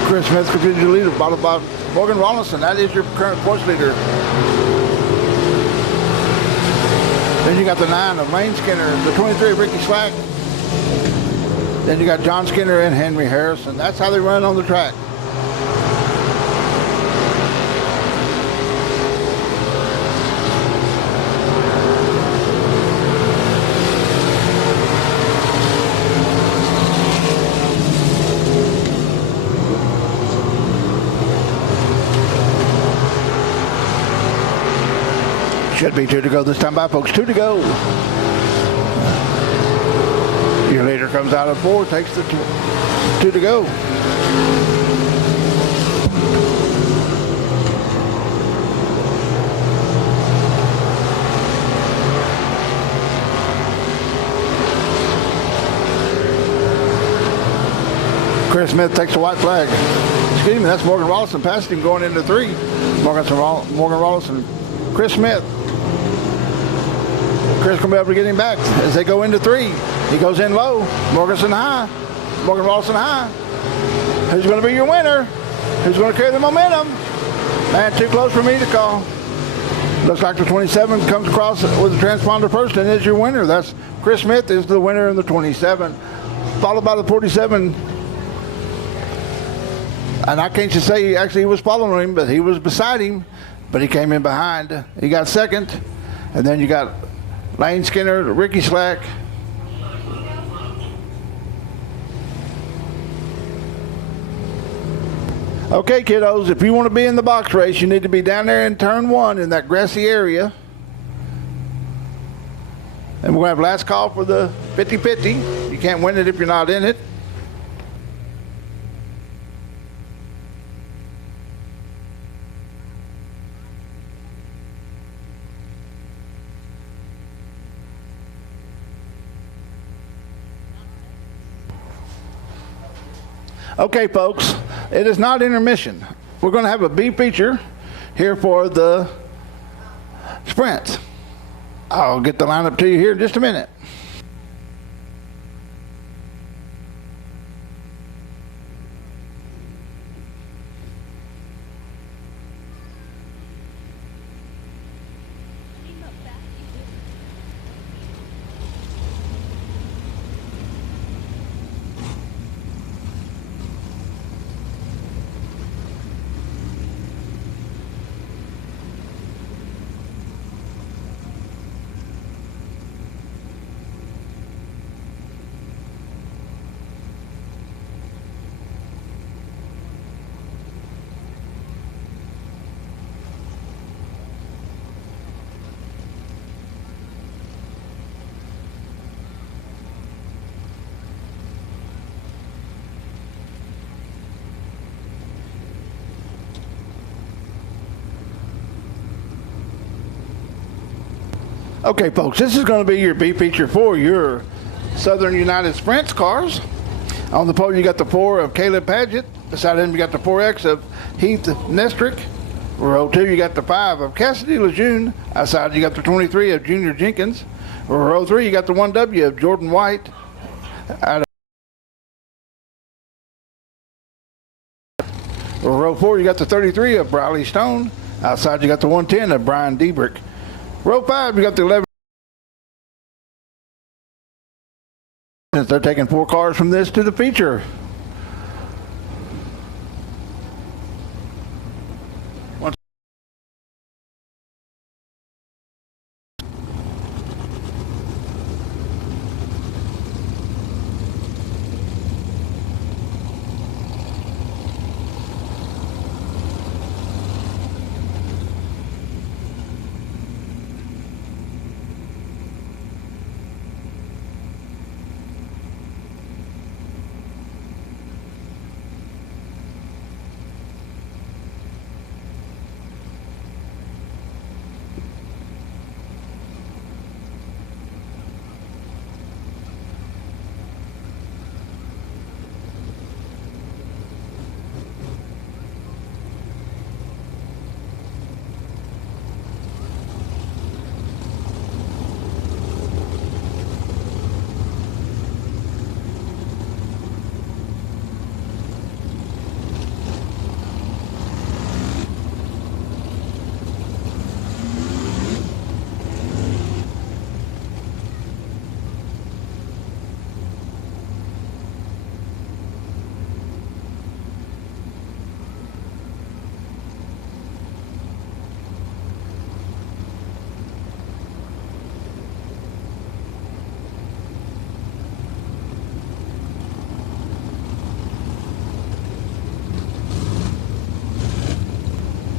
Chris Smith continues to lead, followed by Morgan Rollinson. That is your current points leader. Then you got the 9 of Lane Skinner, the 23 of Ricky Slack. Then you got John Skinner and Henry Harrison. That's how they run on the track. Should be 2 to go this time by, folks. 2 to go. Your leader comes out of 4, takes the 2 to go. Chris Smith takes a white flag. Excuse me, that's Morgan Rollinson passed him going into 3. Morgan Rollinson, Chris Smith. Chris will be able to get him back as they go into 3. He goes in low. Morgan Rollinson high. Who's going to be your winner? Who's going to carry the momentum? Man, too close for me to call. Looks like the 27 comes across with the transponder first and is your winner. That's Chris Smith is the winner in the 27, followed by the 47. And I can't just say he was following him, but he was beside him, but he came in behind. He got second, and then you got Lane Skinner, Ricky Slack. Okay, kiddos, if you want to be in the box race, you need to be down there in turn 1 in that grassy area. And we're going to have last call for the 50-50. You can't win it if you're not in it. Okay, folks, it is not intermission. We're going to have a B feature here for the sprints. I'll get the lineup to you here in just a minute. Okay, folks, this is going to be your B feature for your Southern United Sprints cars. On the pole, you got the 4 of Caleb Paget. Beside him, you got the 4X of Heath Nestrick. Row 2, you got the 5 of Cassidy Lejeune. Outside, you got the 23 of Junior Jenkins. Row 3, you got the 1W of Jordan White. Out of row 4, you got the 33 of Briley Stone. Outside, you got the 110 of Brian Debrick. Row 5, you got the 11. They're taking 4 cars from this to the feature.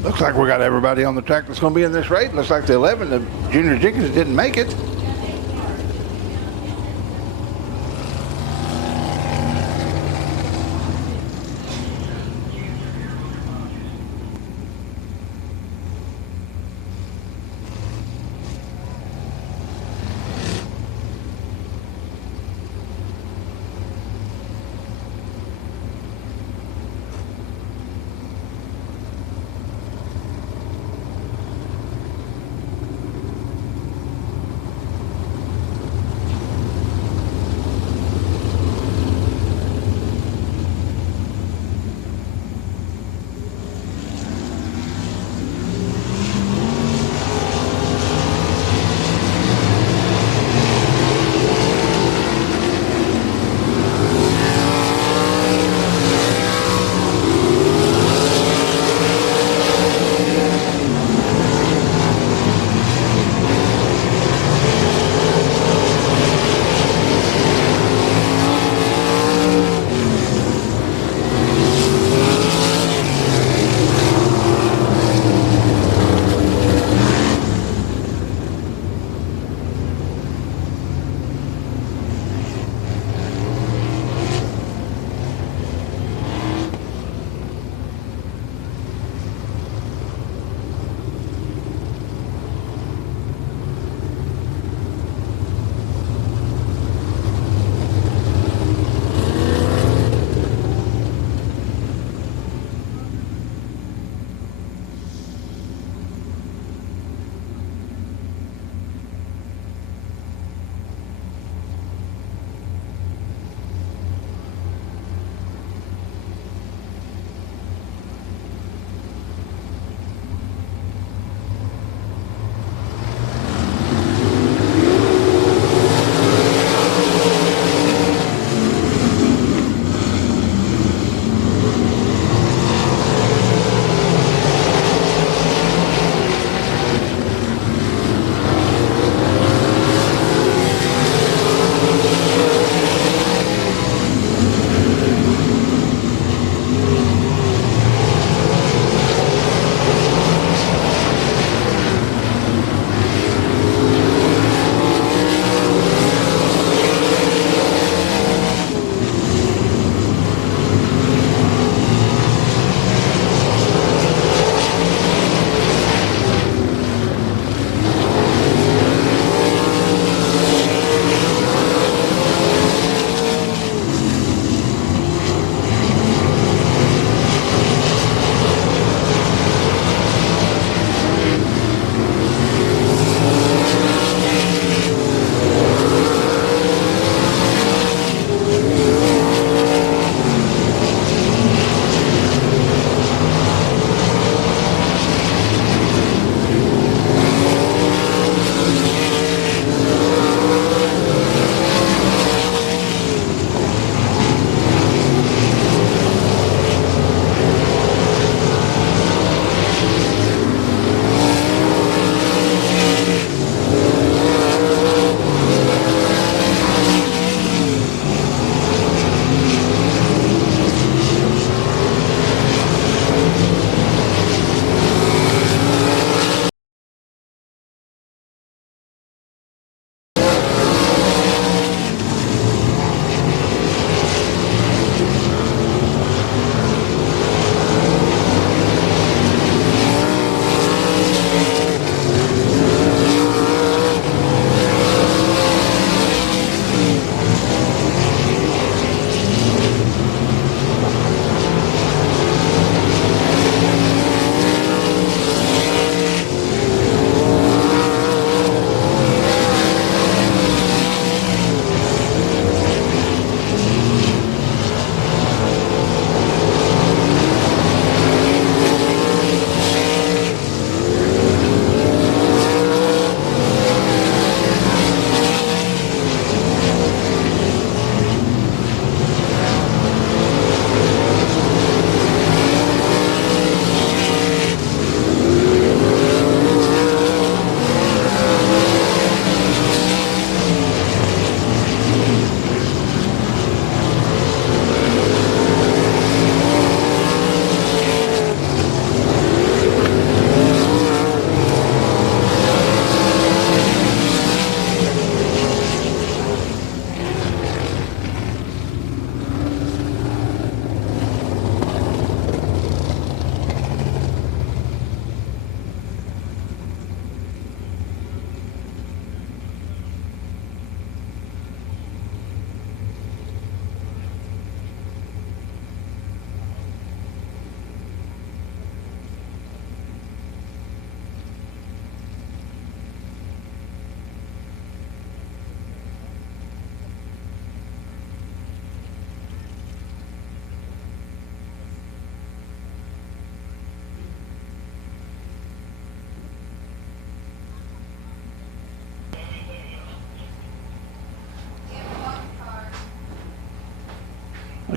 Looks like we got everybody on the track that's going to be in this race. Looks like the 11, the Junior Jenkins, didn't make it.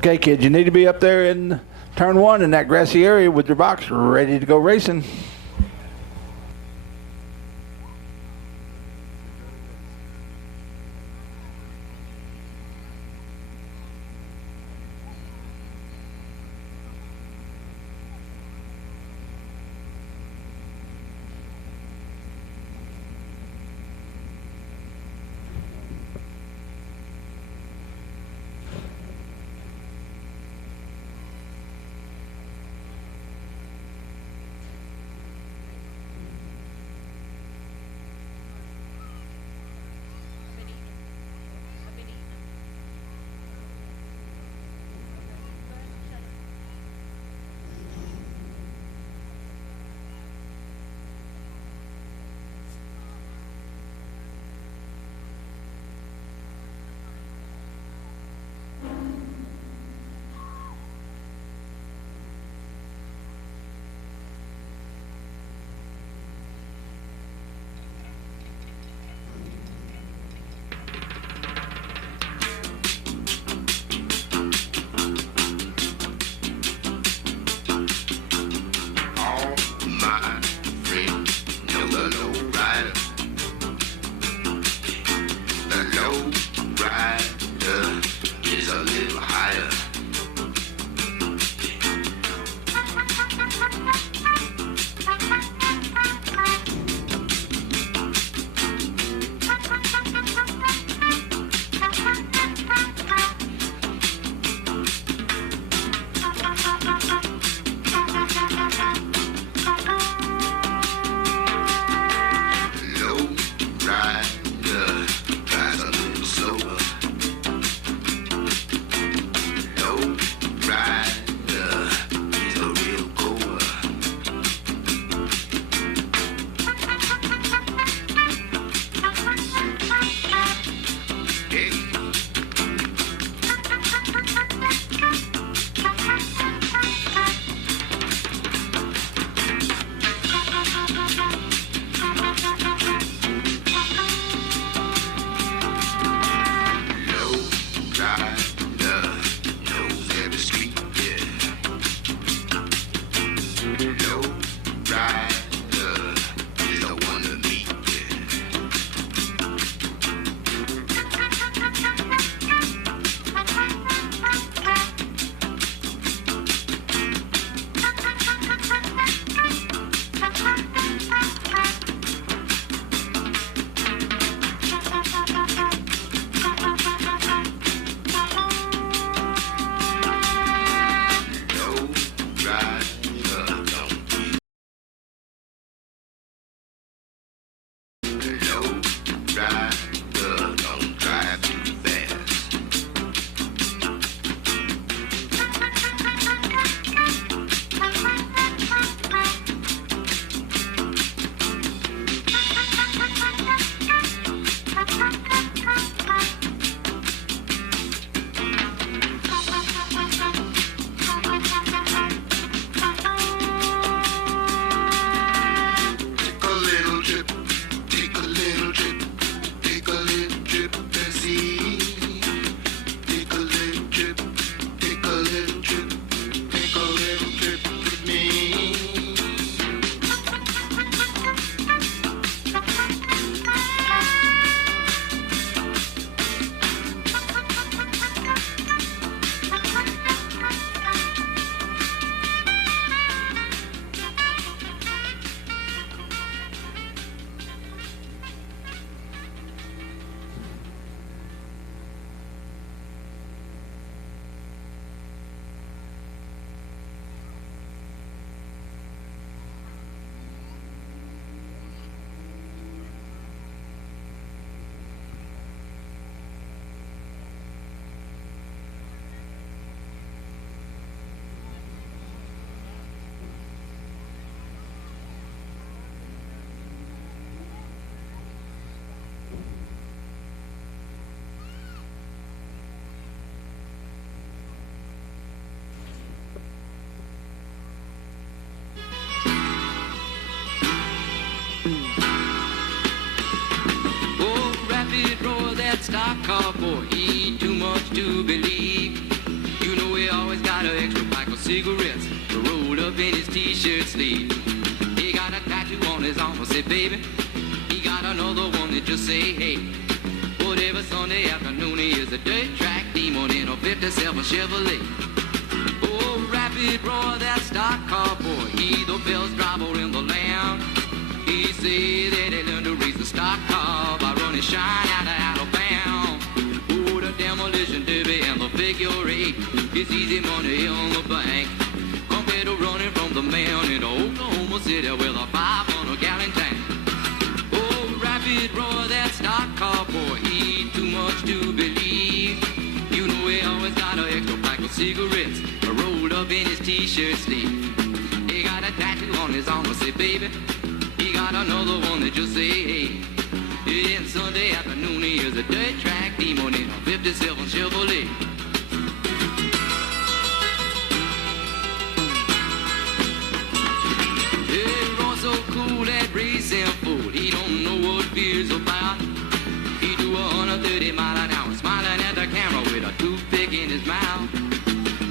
Okay, kids, you need to be up there in turn 1 in that grassy area with your box ready to go racing. Stock car boy, he too much to believe. You know got an extra pack of cigarettes rolled up in his t-shirt sleeve. He got a tattoo on his arm, I say, baby. He got another one that just say, hey. Whatever Sunday afternoon, he is a dirt track demon in a 57 Chevrolet. Oh, rapid roar, that stock car boy, he the best driver in the land. He say that he learned to race the stock car by running shine out of bounds. Oh, the demolition derby and the figure eight, it's easy money on the bank compared to running from the man in Oklahoma City with a 500-gallon tank. Oh, rapid roar, that stock car boy, he too much to believe. You know he always got an extra pack of cigarettes rolled up in his t-shirt sleeve. He got a tattoo on his arm, I say, baby. He got another one that just say, hey. Then Sunday afternoon, he is a dirt track demon in a 57 Chevrolet. He runs so cool, that racing fool, he don't know what fear's about. He do 130 miles an hour, smiling at the camera with a toothpick in his mouth.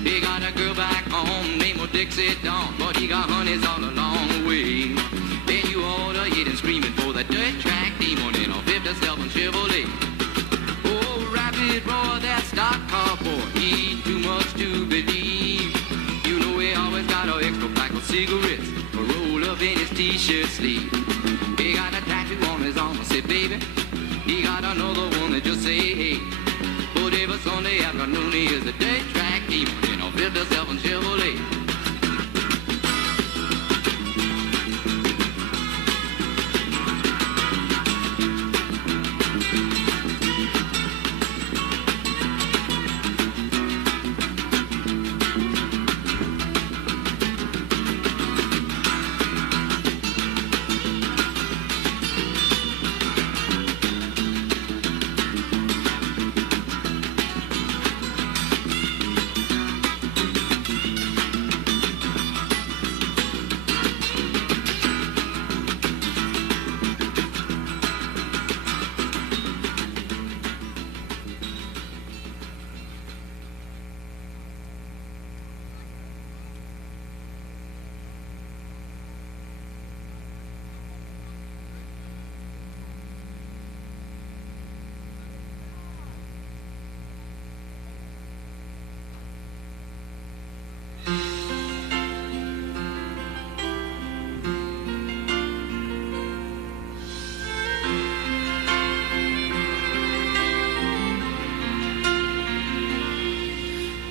He got a girl back home named Dixie Dawn, but he got honeys all along the way. Then you ought to hit and screaming for the dirt track demon in a 57 Chevrolet. Oh, rapid roar, that stock car boy, he too much to believe. You know he always got an extra pack of cigarettes rolled up in his t-shirt sleeve. He got a tattoo on his arm, I say, baby. He got another one that just say, hey. But every Sunday afternoon, he is a dirt track demon in a 57 Chevrolet.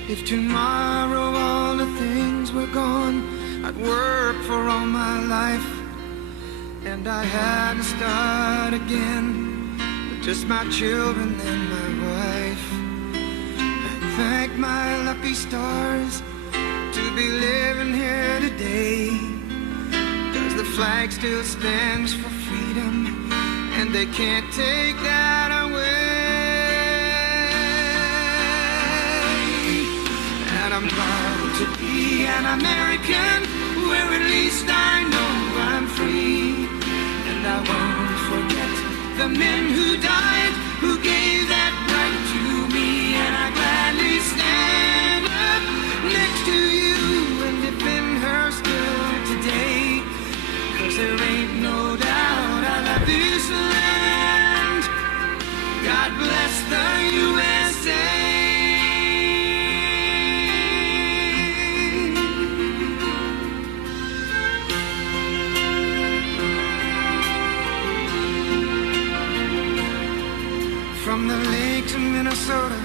If tomorrow all the things were gone, I'd work for all my life, and I had to start again with just my children and my wife. I thank my lucky stars to be living here today, 'cause the flag still stands for freedom, and they can't take that away. And I'm proud to be an American, where at least I know I'm free. And I won't forget the men who died, who gave that right to me. And I gladly stand up next to you and defend her still today, 'cause there ain't no doubt I love this land. God bless the USA. From the lakes of Minnesota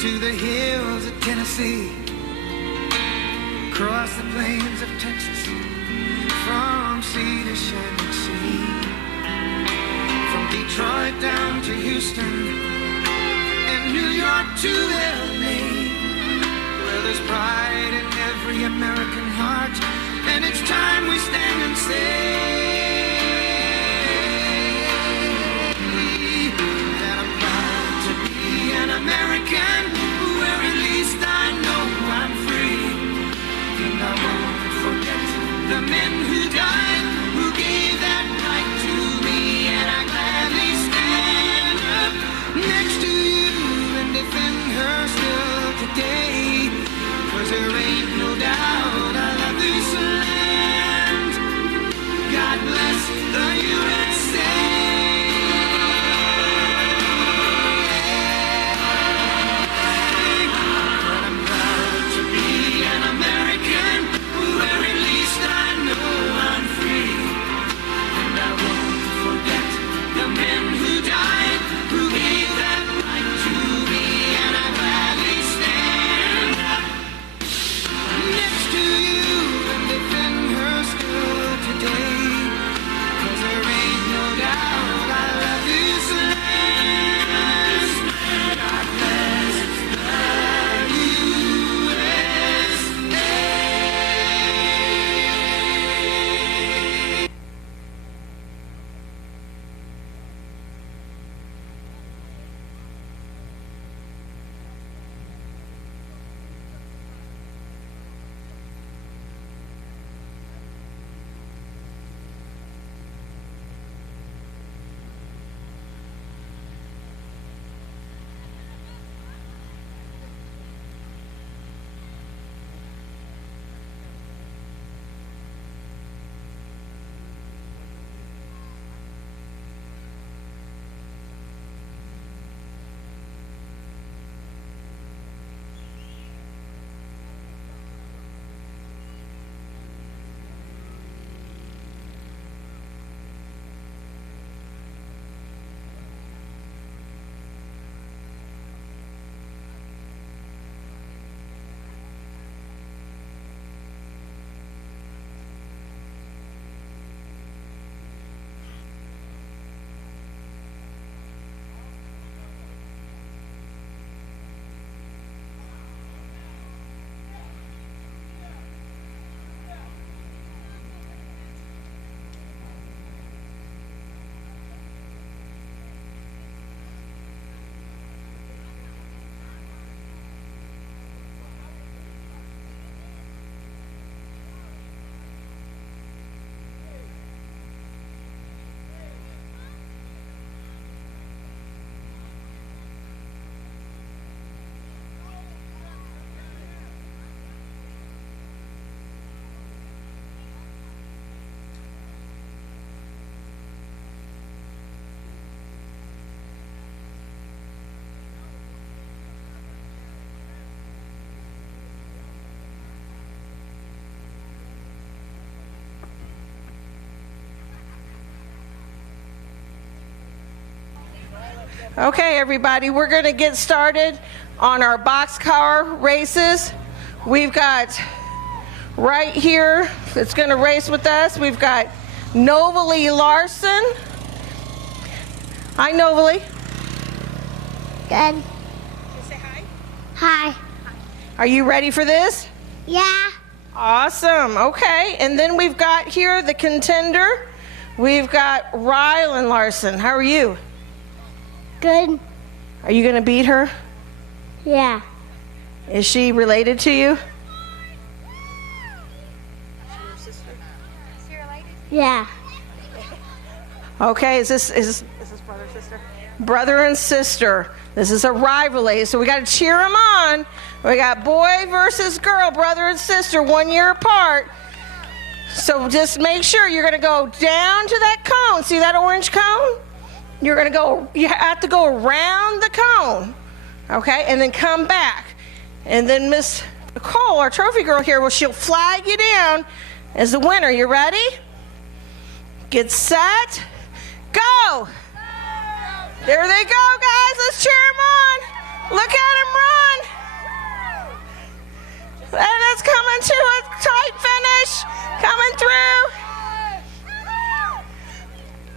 to the hills of Tennessee, across the plains of Texas, from sea to shining sea, from Detroit down to Houston and New York to LA, where there's pride in every American heart, and it's time we stand and say American, where at least I know I'm free. And I won't forget the men who died, who gave that right to me. And I gladly stand up next to you and defend her still today, Okay, everybody, we're going to get started on our boxcar races. We've got right here, it's going to race with us, we've got Novalee Larson. Hi, Novalee. Good. Can you say hi? Hi. Are you ready for this? Yeah. Awesome. Okay, and then we've got here the contender. We've got Rylan Larson. How are you? Good. Are you going to beat her? Yeah. Is she related to you? Yeah. Okay, is this brother and sister? Brother and sister. This is a rivalry, so we got to cheer them on. We got boy versus girl, brother and sister, 1 year apart. So just make sure you're going to go down to that cone. See that orange cone? You have to go around the cone, okay, and then come back. And then Miss Nicole, our trophy girl here, she'll flag you down as the winner. You ready? Get set, go! There they go, guys. Let's cheer them on. Look at them run. And it's coming to a tight finish. Coming through.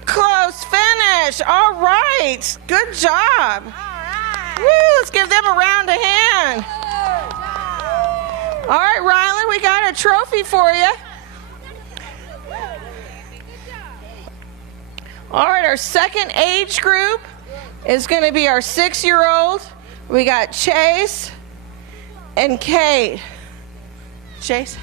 Close finish. All right. Good job. Woo, let's give them a round of hand. All right, Rylan, we got a trophy for you. All right, our second age group is going to be our 6-year-old. We got Chase and Kate. Chase?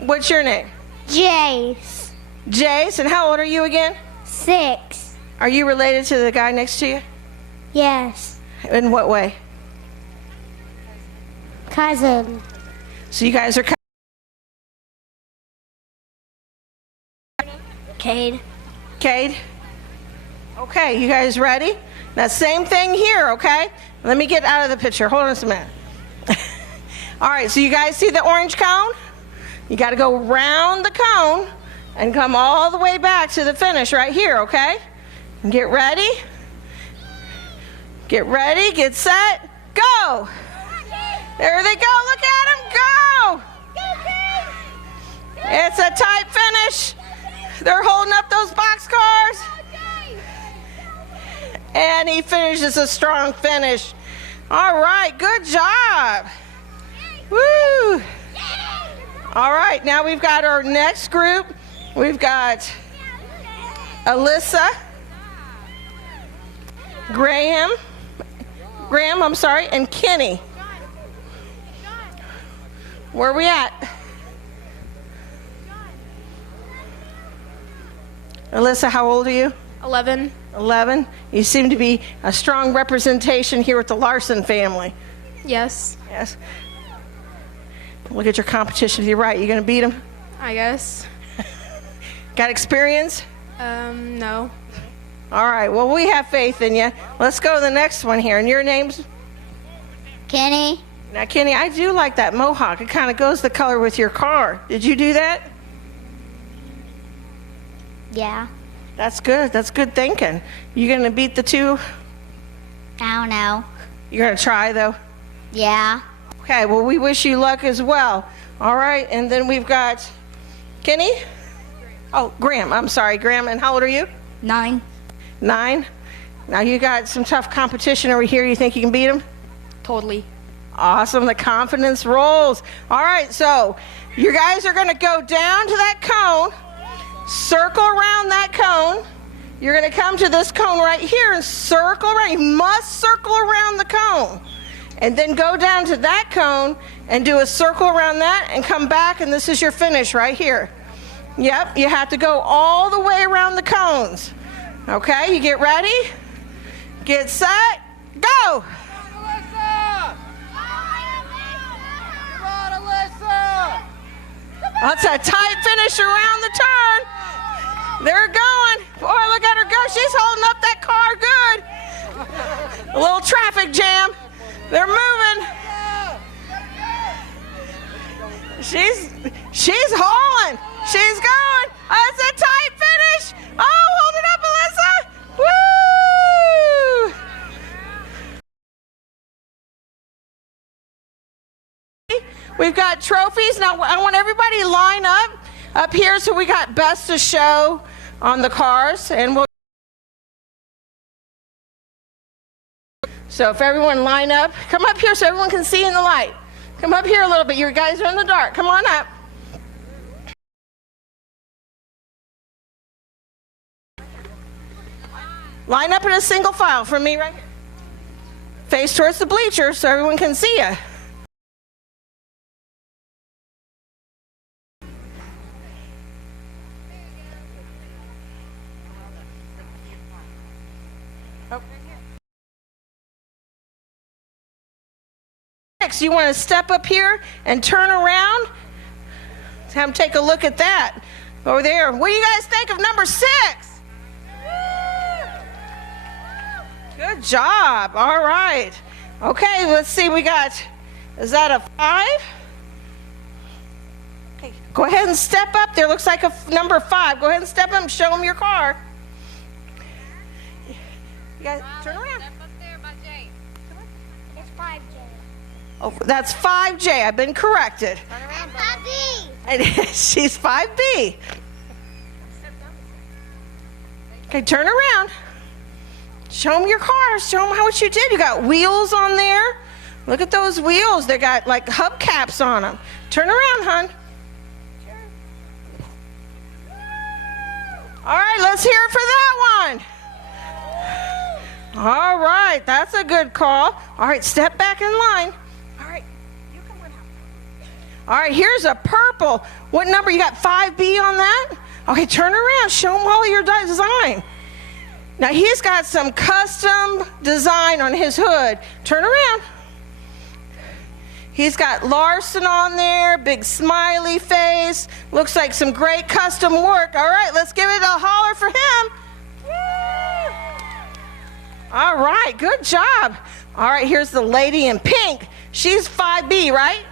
What's your name? Jace. Jace, and how old are you again? 6. Are you related to the guy next to you? Yes. In what way? Cousin. So you guys are Cade. Cade? Okay, you guys ready? Now, same thing here, okay? Let me get out of the picture. Hold on a minute. All right, so you guys see the orange cone? You got to go around the cone and come all the way back to the finish right here, okay? Get ready. Get ready, get set, go! There they go, look at them, go! It's a tight finish. They're holding up those box cars. And he finishes a strong finish. All right, good job. Woo! All right, now we've got our next group. We've got Alyssa, Graham, and Kenny. Where are we at? Alyssa, how old are you? 11. 11. You seem to be a strong representation here with the Larson family. Yes, Yes. Look at your competition to your right. You going to beat them? I guess. Got experience? No. All right. Well, we have faith in you. Let's go to the next one here. And your name's? Kenny. Now, Kenny, I do like that mohawk. It kind of goes the color with your car. Did you do that? Yeah. That's good. That's good thinking. You going to beat the two? I don't know. You're going to try, though? Yeah. Okay, well, we wish you luck as well. All right, and then we've got Kenny? Oh, Graham. I'm sorry, Graham. And how old are you? 9. 9? Now, you got some tough competition over here. You think you can beat them? Totally. Awesome. The confidence rolls. All right, so you guys are going to go down to that cone, circle around that cone. You're going to come to this cone right here and circle around. You must circle around the cone. And then go down to that cone and do a circle around that and come back, and this is your finish right here. Yep, you have to go all the way around the cones. Okay, you get ready? Get set, go! That's a tight finish around the turn. They're going. Boy, look at her go. She's holding up that car good. A little traffic jam. They're moving. She's hauling. She's going. Oh, it's a tight finish. Oh, hold it up, Alyssa. We've got trophies. Now, I want everybody to line up here. So we got best of show on the cars. And we'll. So if everyone line up, come up here so everyone can see in the light. Come up here a little bit. You guys are in the dark. Come on up. Line up in a single file from me right here. Face towards the bleachers so everyone can see you. Next, you want to step up here and turn around. Have them take a look at that over there. What do you guys think of number 6? Good job. All right. Okay, let's see. We got, is that a 5? Okay, go ahead and step up there. Looks like a number 5. Go ahead and step up and show them your car. You guys, turn around. Step up there by Jay. It's 5J. Oh, that's 5J. I've been corrected. I'm 5B. And she's 5B. Okay, turn around. Show them your cars. Show them what you did. You got wheels on there. Look at those wheels. They got like hubcaps on them. Turn around, hon. All right, let's hear it for that one. All right, that's a good call. All right, step back in line. All right, you come on out. All right, here's a purple. What number? You got 5B on that? Okay, turn around. Show them all your design. Now, he's got some custom design on his hood. Turn around. He's got Larson on there, big smiley face. Looks like some great custom work. All right, let's give it a holler for him. Woo! All right, good job. All right, here's the lady in pink. She's 5B, right?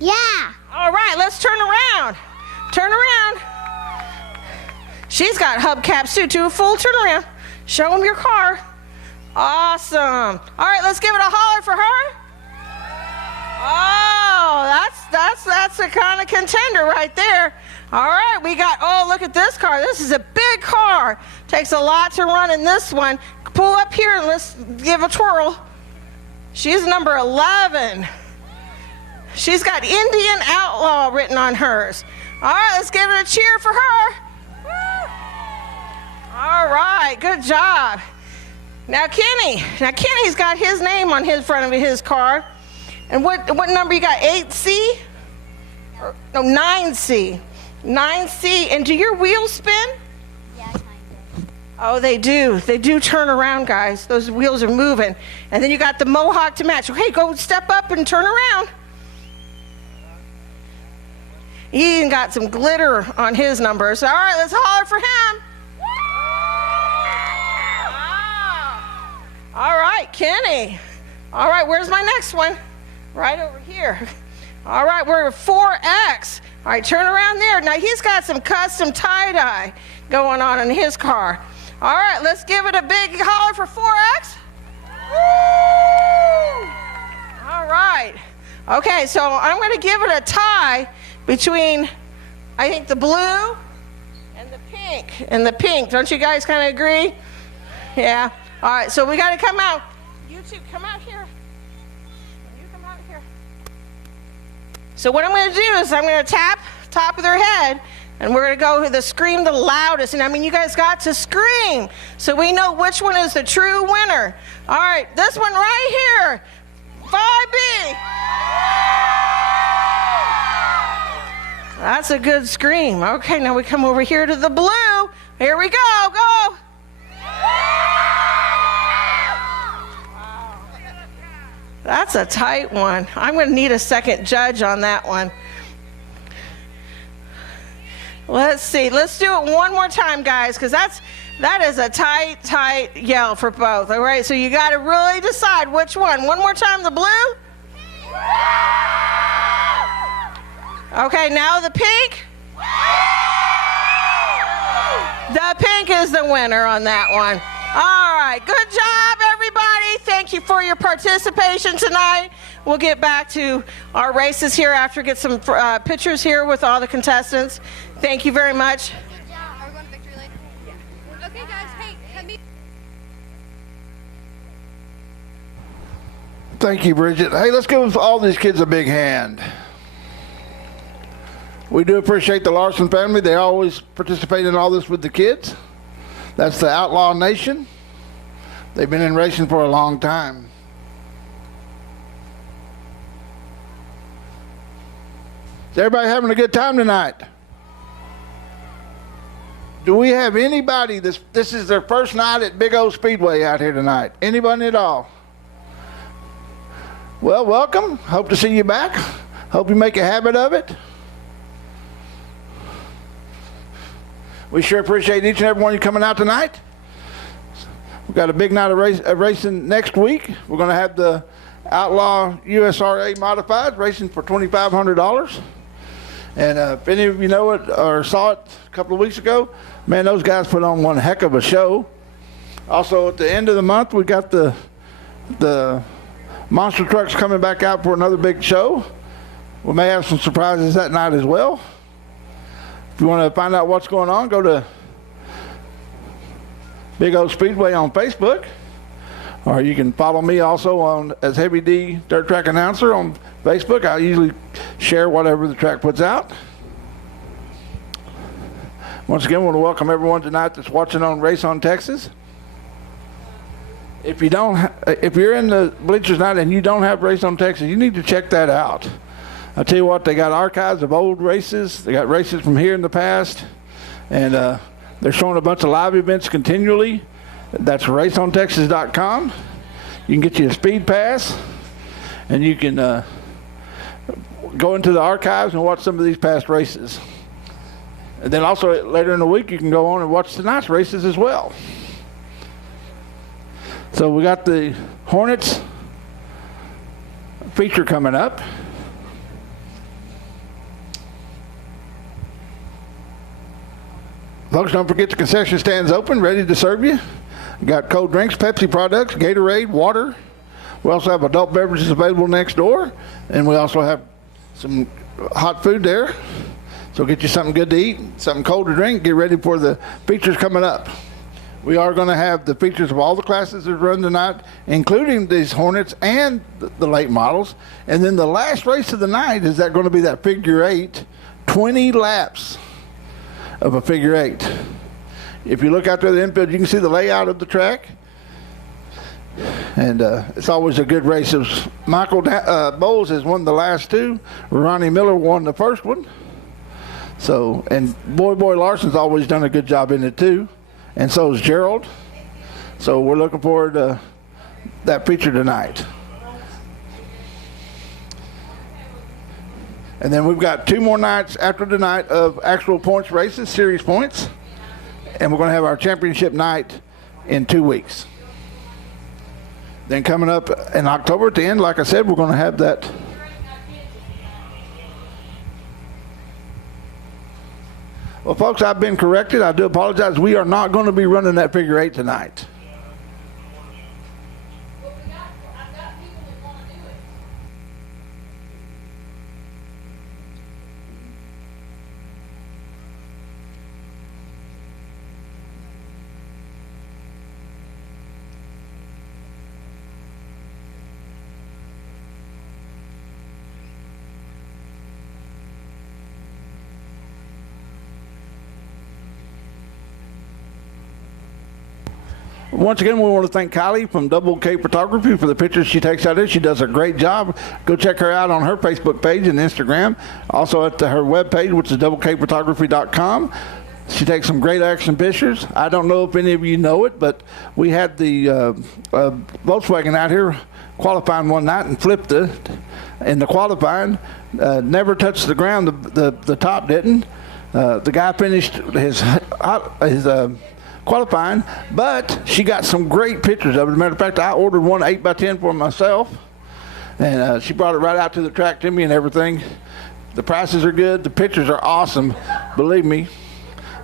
Yeah. All right, let's turn around. Turn around. She's got hubcaps too. Full turn around. Show them your car. Awesome. All right, let's give it a holler for her. Oh, that's a kind of contender right there. All right, we got, oh, look at this car. This is a big car. Takes a lot to run in this one. Pull up here and let's give a twirl. She's number 11. She's got Indian Outlaw written on hers. All right, let's give it a cheer for her. All right, good job. Now Kenny's got his name on his front of his car. And what number you got? 8C? No, 9C. 9C. And do your wheels spin? Yeah, kind of. Oh, they do. They do turn around, guys. Those wheels are moving. And then you got the mohawk to match. Okay, go step up and turn around. He even got some glitter on his numbers. All right, let's holler for him. All right, Kenny. All right, where's my next one? Right over here. All right, we're 4X. All right, turn around there. Now, he's got some custom tie-dye going on in his car. All right, let's give it a big holler for 4X. Woo! All right. Okay, so I'm going to give it a tie between, I think, the blue and the pink. And the pink. Don't you guys kind of agree? Yeah. All right, so we got to come out. You two, come out here. You come out here. So what I'm going to do is I'm going to tap top of their head, and we're going to go with the scream the loudest. And I mean, you guys got to scream so we know which one is the true winner. All right, this one right here, 5B. That's a good scream. Okay, now we come over here to the blue. Here we go. Go. That's a tight one. I'm going to need a second judge on that one. Let's see. Let's do it one more time, guys, because that is a tight yell for both. All right, so you got to really decide which one. One more time, the blue. Okay, now the pink. The pink is the winner on that one. All right, good job, everybody. Thank thank you for your participation tonight. We'll get back to our races here after get some pictures here with all the contestants. Thank you very much. Are we going to victory lane? Yeah. Okay, guys. Hey, let me. Thank you, Bridget. Hey, let's give all these kids a big hand. We do appreciate the Larson family. They always participate in all this with the kids. That's the Outlaw Nation. They've been in racing for a long time. Is everybody having a good time tonight? Do we have anybody, this is their first night at Big O Speedway out here tonight? Anybody at all? Well, welcome. Hope to see you back. Hope you make a habit of it. We sure appreciate each and every one of you coming out tonight. We've got a big night of racing next week. We're going to have the Outlaw USRA Modified racing for $2,500. And if any of you know it or saw it a couple of weeks ago, man, those guys put on one heck of a show. Also, at the end of the month, we got the monster trucks coming back out for another big show. We may have some surprises that night as well. If you want to find out what's going on, go to Big O Speedway on Facebook, or you can follow me also on as Heavy D Dirt Track Announcer on Facebook. I usually share whatever the track puts out. Once again, I want to welcome everyone tonight that's watching on Race on Texas. If you're in the bleachers tonight and you don't have Race on Texas, you need to check that out. I tell you what, they got archives of old races. They got races from here in the past, and they're showing a bunch of live events continually. That's raceontexas.com. You can get you a speed pass, and you can go into the archives and watch some of these past races. And then also later in the week, you can go on and watch tonight's races as well. So we got the Hornets feature coming up. Folks, don't forget the concession stands open, ready to serve you. We got cold drinks, Pepsi products, Gatorade, water. We also have adult beverages available next door. And we also have some hot food there. So get you something good to eat, something cold to drink. Get ready for the features coming up. We are going to have the features of all the classes that run tonight, including these Hornets and the late models. And then the last race of the night is going to be that figure eight, 20 laps of a figure eight. If you look out there at the infield, you can see the layout of the track. And it's always a good race. Michael Bowles has won the last two. Ronnie Miller won the first one. So, and Boy Larson's always done a good job in it too. And so is Gerald. So we're looking forward to that feature tonight. And then we've got 2 more nights after tonight of actual points races, series points. And we're going to have our championship night in 2 weeks. Then coming up in October at the end, like I said, we're going to have that. Well, folks, I've been corrected. I do apologize. We are not going to be running that figure eight tonight. Once again, we want to thank Kylie from Double K Photography for the pictures she takes out there. She does a great job. Go check her out on her Facebook page and Instagram. Also at her webpage, which is doubleKphotography.com. She takes some great action pictures. I don't know if any of you know it, but we had the Volkswagen out here qualifying one night and flipped it in the qualifying. Never touched the ground. The top didn't. The guy finished his qualifying, but she got some great pictures of it. As a matter of fact, I ordered one 8x10 for myself, and she brought it right out to the track to me and everything. The prices are good. The pictures are awesome, believe me.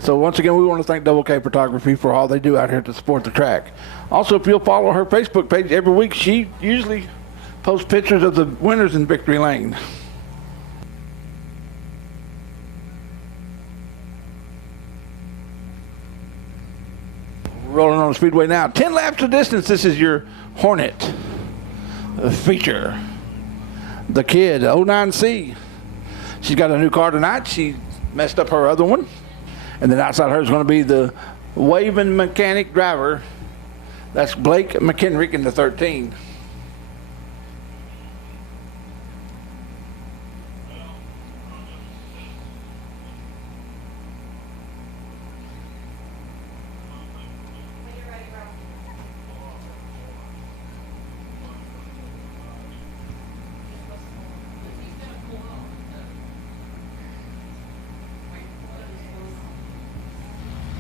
So once again, we want to thank Double K Photography for all they do out here to support the track. Also, if you'll follow her Facebook page every week, she usually posts pictures of the winners in Victory Lane. Rolling on the Speedway now. 10 laps of distance. This is your Hornet feature. The Kid, 09C. She's got a new car tonight. She messed up her other one. And then outside her is going to be the waving mechanic driver. That's Blake McHenrick in the 13.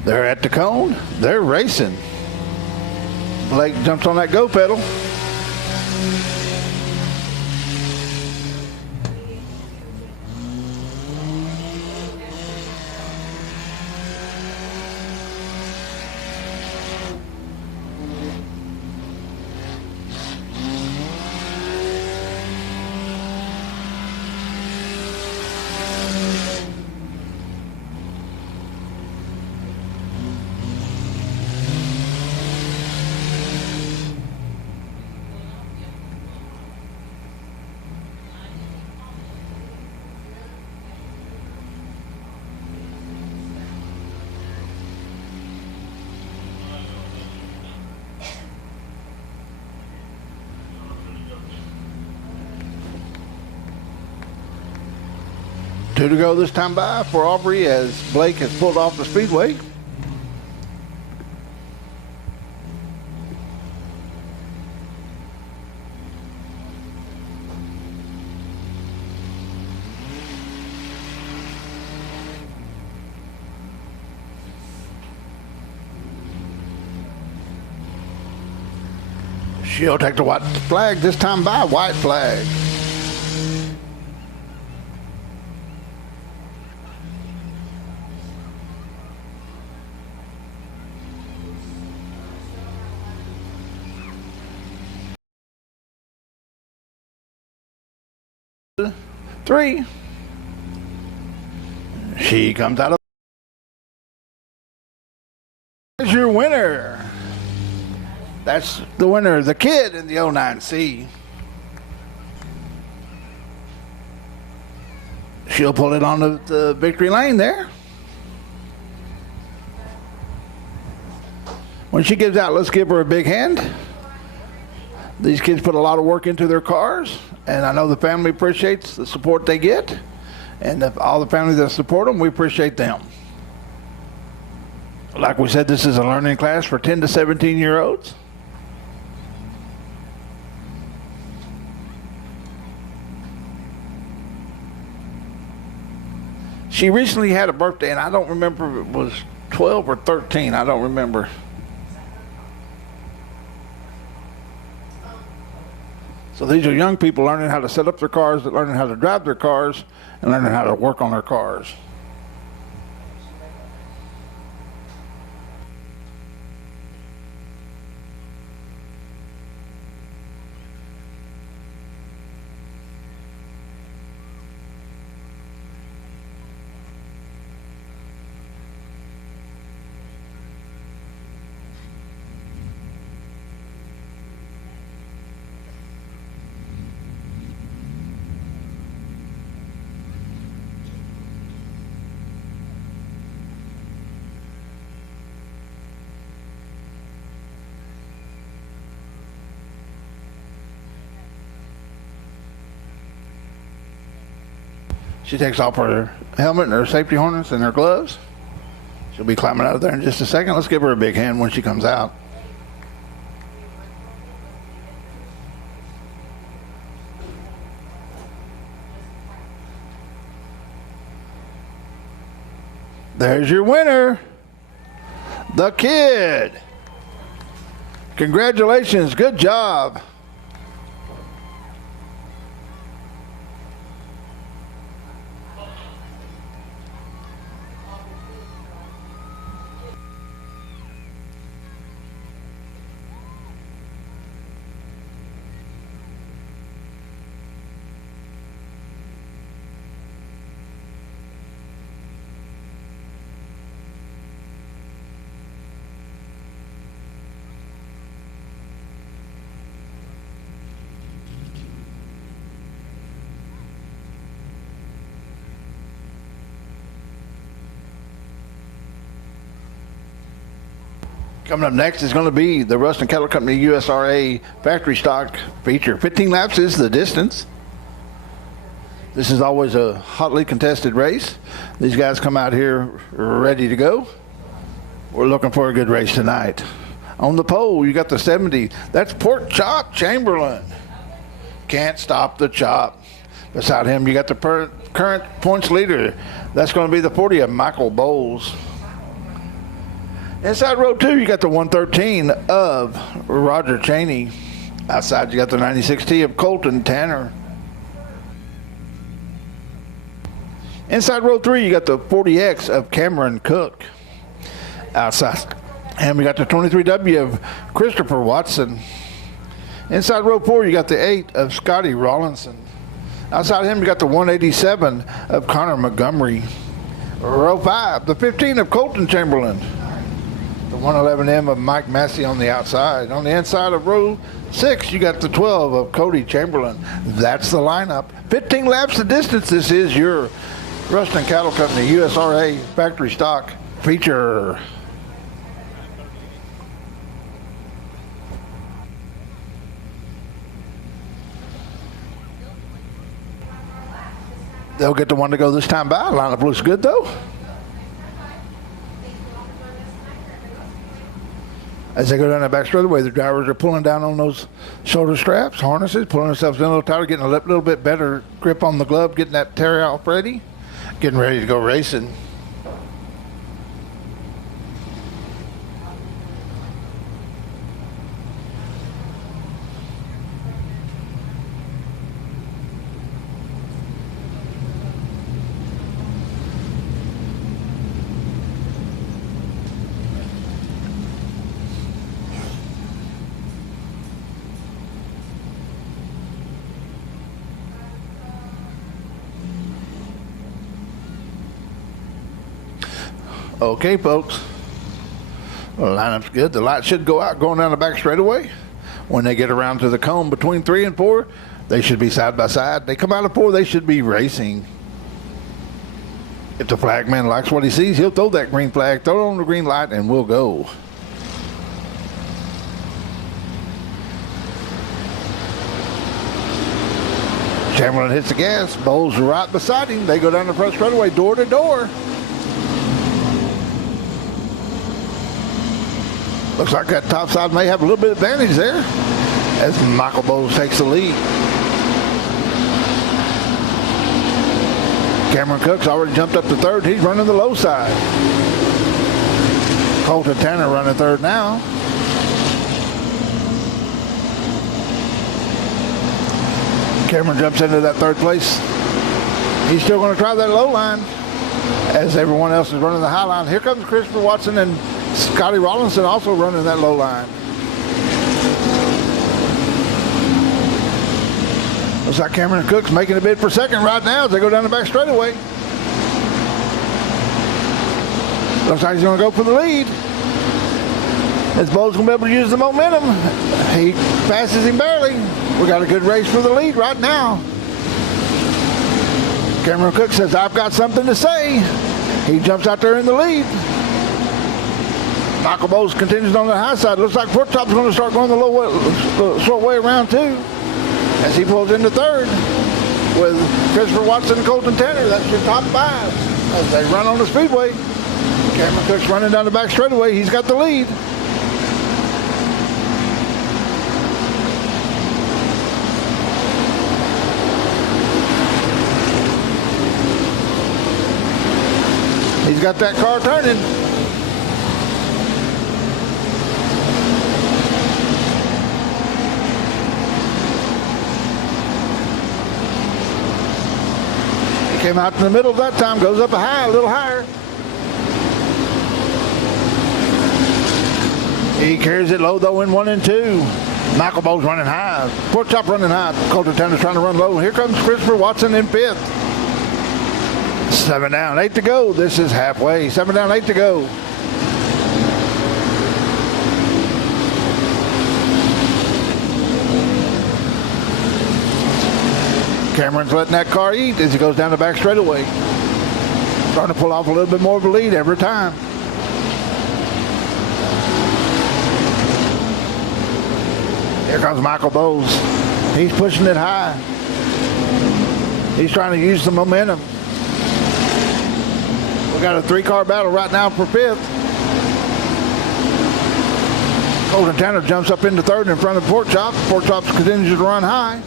They're at the cone. They're racing. Blake jumps on that go pedal. Two to go this time by for Aubrey as Blake has pulled off the Speedway. She'll take the white flag this time by, white flag. Three. She comes out of. There's your winner. That's the winner, the Kid in the 09C. She'll pull it on the victory lane there. When she gives out, let's give her a big hand. These kids put a lot of work into their cars, and I know the family appreciates the support they get. And all the families that support them, we appreciate them. Like we said, this is a learning class for 10 to 17-year-olds. She recently had a birthday, and I don't remember if it was 12 or 13. I don't remember. So these are young people learning how to set up their cars, learning how to drive their cars, and learning how to work on their cars. She takes off her helmet and her safety harness and her gloves. She'll be climbing out of there in just a second. Let's give her a big hand when she comes out. There's your winner, the Kid. Congratulations, good job. Coming up next is going to be the Ruston Cattle Company USRA factory stock feature. 15 laps is the distance. This is always a hotly contested race. These guys come out here ready to go. We're looking for a good race tonight. On the pole, you got the 70. That's Pork Chop Chamberlain. Can't stop the chop. Beside him, you got the current points leader. That's going to be the 40 of Michael Bowles. Inside row 2, you got the 113 of Roger Cheney. Outside, you got the 96T of Colton Tanner. Inside row 3, you got the 40X of Cameron Cook. Outside, and we got the 23W of Christopher Watson. Inside row 4, you got the 8 of Scotty Rawlinson. Outside him, you got the 187 of Connor Montgomery. Row 5, the 15 of Colton Chamberlain. The 111M of Mike Massey on the outside. On the inside of row 6, you got the 12 of Cody Chamberlain. That's the lineup. 15 laps the distance. This is your Ruston Cattle Company USRA factory stock feature. They'll get the one to go this time by. Lineup looks good though. As they go down the back straightaway, the drivers are pulling down on those shoulder straps, harnesses, pulling themselves in a little tighter, getting a little bit better grip on the glove, getting that tear off ready, getting ready to go racing. Okay, folks. Well, the lineup's good. The light should go out going down the back straightaway. When they get around to the cone between 3 and 4, they should be side by side. They come out of 4, they should be racing. If the flagman likes what he sees, he'll throw that green flag, throw it on the green light, and we'll go. Chamberlain hits the gas. Bowles right beside him. They go down the front straightaway, door to door. Looks like that top side may have a little bit of advantage there as Michael Bowles takes the lead. Cameron Cook's already jumped up to third. He's running the low side. Colton Tanner running third now. Cameron jumps into that third place. He's still going to try that low line as everyone else is running the high line. Here comes Christopher Watson and Scotty Rawlinson also running that low line. Looks like Cameron Cook's making a bid for second right now as they go down the back straightaway. Looks like he's going to go for the lead. As Bowles going to be able to use the momentum. He passes him barely. We got a good race for the lead right now. Cameron Cook says, I've got something to say. He jumps out there in the lead. Michael Bowles continues on the high side. Looks like Pork Chop's going to start going the short way around too as he pulls into third with Christopher Watson and Colton Tanner. That's your top 5 as they run on the Speedway. Cameron Cook's running down the back straightaway. He's got the lead. He's got that car turning. Came out in the middle that time, goes up a little higher. He carries it low though in 1 and 2. Michael Bowles running high. Pork Chop running high. Colton Tanner's trying to run low. Here comes Christopher Watson in 5th. 7 down, 8 to go. This is halfway. 7 down, 8 to go. Cameron's letting that car eat as he goes down the back straightaway. Starting to pull off a little bit more of a lead every time. Here comes Michael Bowles. He's pushing it high. He's trying to use the momentum. We got a 3-car battle right now for 5th. Colton Tanner jumps up into 3rd in front of Pork Chop. Pork Chop continues to run high.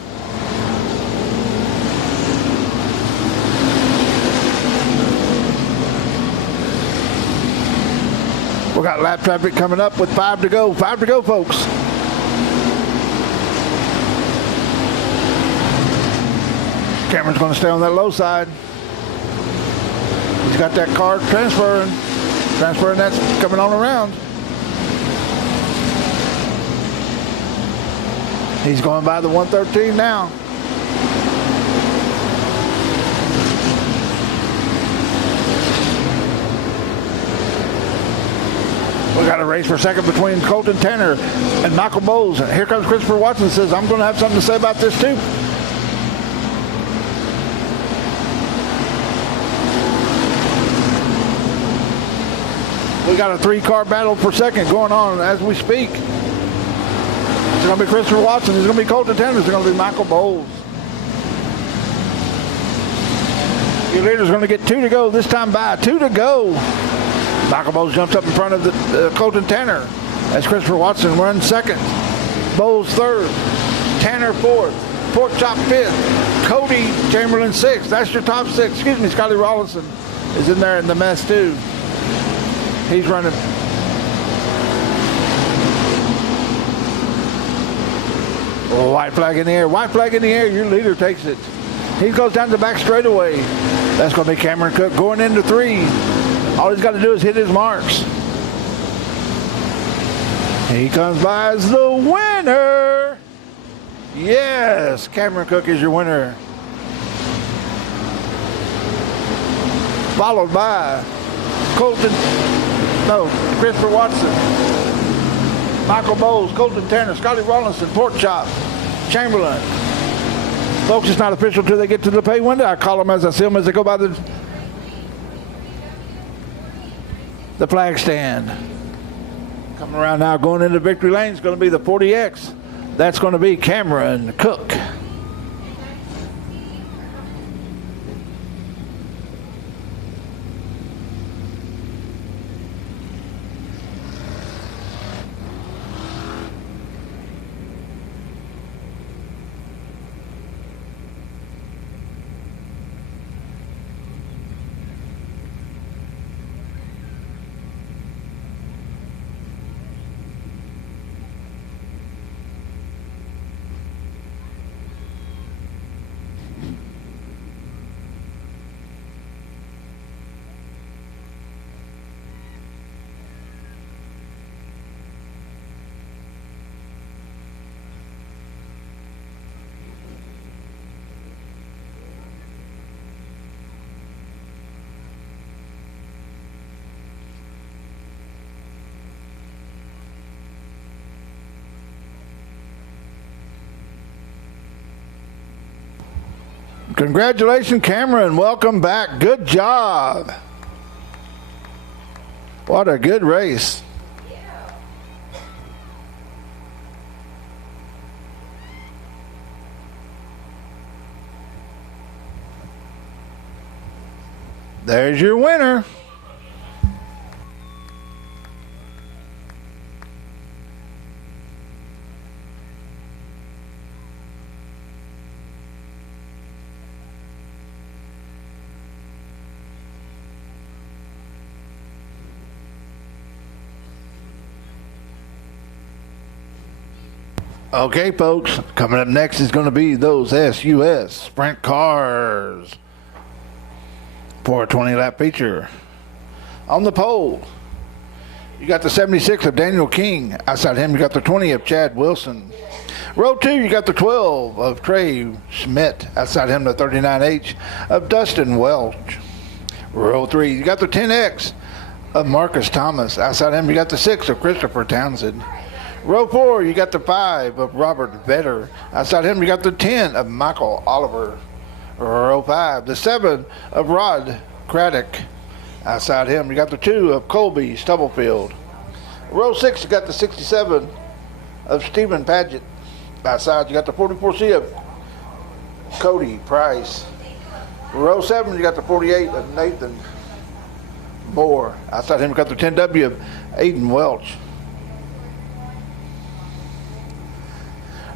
We got lap traffic coming up with 5 to go. 5 to go, folks. Cameron's going to stay on that low side. He's got that car transferring that's coming on around. He's going by the 113 now. We got a race for second between Colton Tanner and Michael Bowles. And here comes Christopher Watson. Says, I'm going to have something to say about this too. We got a 3-car battle for second going on as we speak. It's going to be Christopher Watson. It's going to be Colton Tanner. It's going to be Michael Bowles. Your leader's going to get 2 to go this time by. 2 to go. Michael Bowles jumps up in front of the Colton Tanner as Christopher Watson runs second. Bowles 3rd. Tanner 4th. Pork Chop 5th. Cody Chamberlain 6th. That's your top 6. Excuse me, Scotty Rollinson is in there in the mess too. He's running. Oh, white flag in the air. White flag in the air. Your leader takes it. He goes down the back straightaway. That's going to be Cameron Cook going into 3. All he's got to do is hit his marks. He comes by as the winner. Yes, Cameron Cook is your winner. Followed by Christopher Watson, Michael Bowles, Colton Tanner, Scotty Rollinson, Pork Chop, Chamberlain. Folks, it's not official until they get to the pay window. I call them as I see them as they go by the flag stand. Coming around now, going into victory lane is going to be the 40X. That's going to be Cameron Cook. Congratulations, Cameron. Welcome back. Good job. What a good race. There's your winner. Okay, folks, coming up next is going to be those SUS Sprint cars for a 20-lap feature. On the pole, you got the 76 of Daniel King. Outside him, you got the 20 of Chad Wilson. Row 2, you got the 12 of Trey Schmidt. Outside him, the 39H of Dustin Welch. Row 3, you got the 10X of Marcus Thomas. Outside him, you got the 6 of Christopher Townsend. Row 4, you got the 5 of Robert Vetter. Outside him, you got the 10 of Michael Oliver. Row 5, the 7 of Rod Craddock. Outside him, you got the 2 of Colby Stubblefield. Row 6, you got the 67 of Stephen Paget. Outside, you got the 44C of Cody Price. Row 7, you got the 48 of Nathan Moore. Outside him, you got the 10W of Aiden Welch.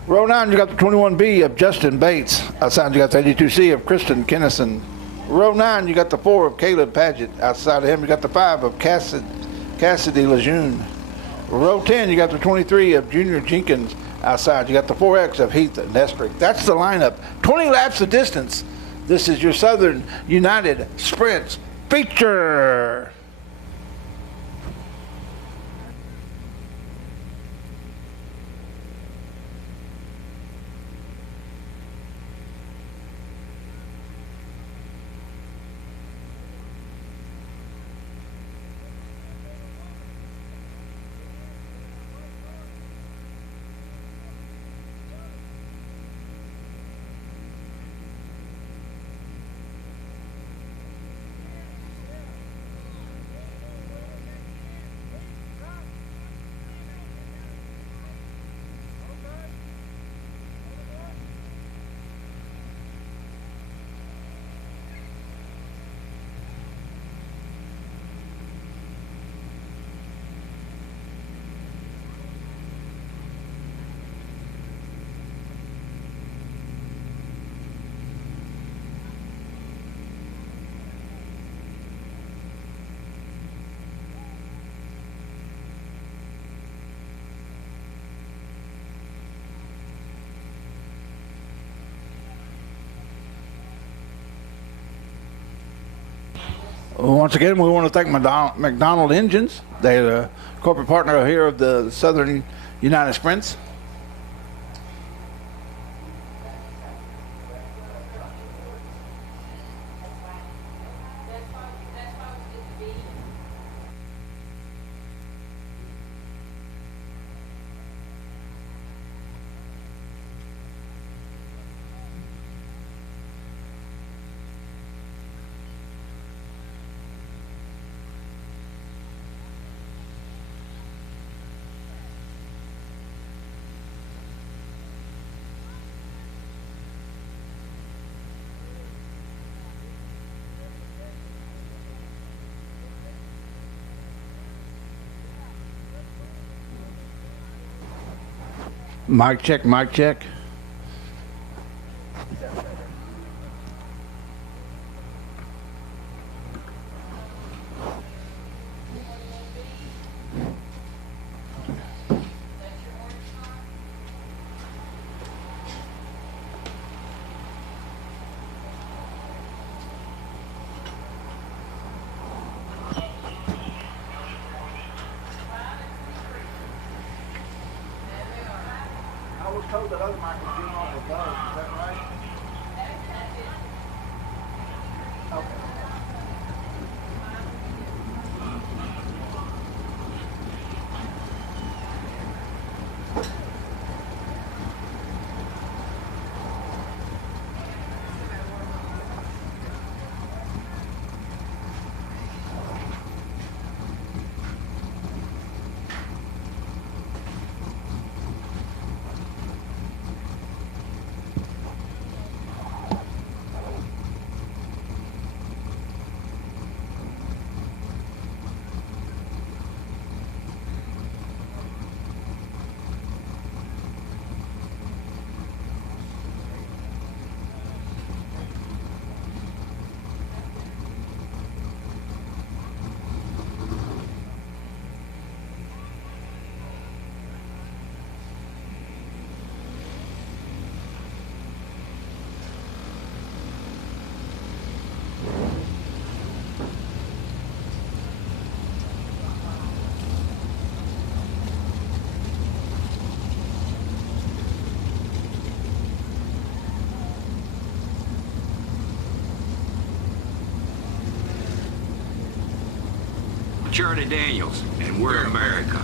Row 9, you got the 21B of Justin Bates. Outside, you got the 82C of Kristen Kennison. Row 9, you got the 4 of Caleb Paget. Outside of him, you got the 5 of Cassidy Lejeune. Row 10, you got the 23 of Junior Jenkins. Outside, you got the 4X of Heath Nestrick. That's the lineup. 20 laps of distance. This is your Southern United Sprints feature. Once again, we want to thank McDonald Engines. They're a corporate partner here of the Southern United Sprints. Mic check, mic check. I was told that other mic was getting off the buzz. Is that right? Okay. Charlie Daniels, and we're America.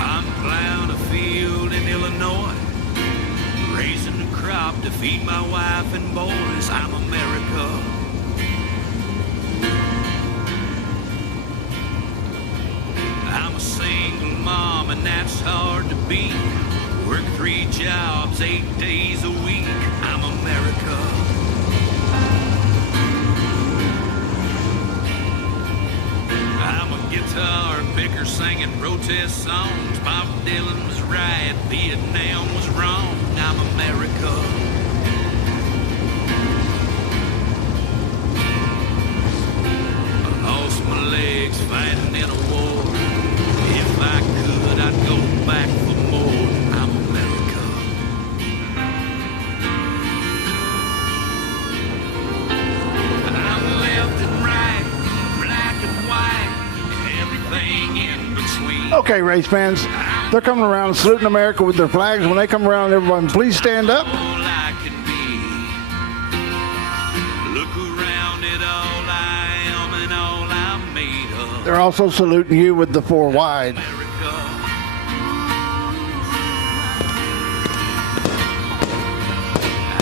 I'm plowing a field in Illinois, feed my wife and boys. I'm America. I'm a single mom, and that's hard to beat. Work 3 jobs, 8 days a week. I'm America. I'm a guitar picker singing protest songs. Bob Dylan was right, Vietnam was wrong. I'm America. I lost my legs fighting in a war. If I could, I'd go back for more. I'm America. I'm left and right, black and white, everything in between. Okay, race fans, they're coming around saluting America with their flags. When they come around, everyone, please stand up. All I can be. Look around at all I am and all I'm made of. They're also saluting you with the 4 wide. America.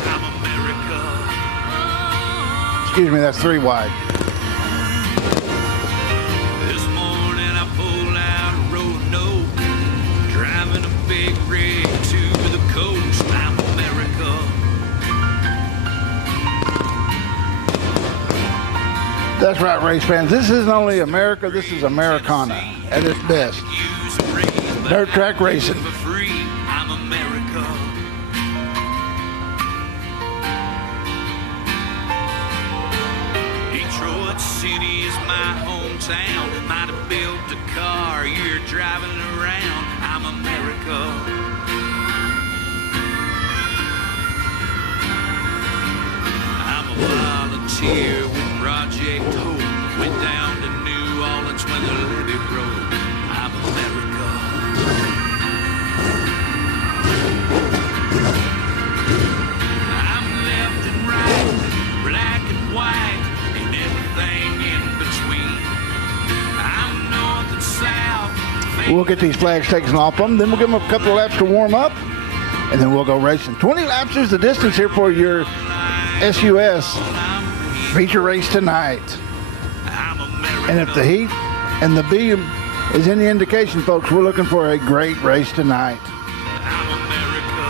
I'm America. Excuse me, that's 3 wide. This morning I pulled out a Roanoke, driving a big rig to the coast. I'm America. That's right, race fans. This isn't only America, this is Americana at its best. Use a raise, but Dirt track I racing. live for free. I'm America. Detroit City is my hometown. Might have built a car you're driving around. I'm America. I'm a volunteer with Project Hope. Went down to New Orleans when the levee broke. I'm America. I'm left and right, black and white, and everything in between. I'm north and south. We'll get these flags taken off them, then we'll give them a couple of laps to warm up, and then we'll go racing. 20 laps is the distance here for your SUS feature race tonight. I'm America. And if the heat and the beam is any indication, folks, we're looking for a great race tonight. I'm America.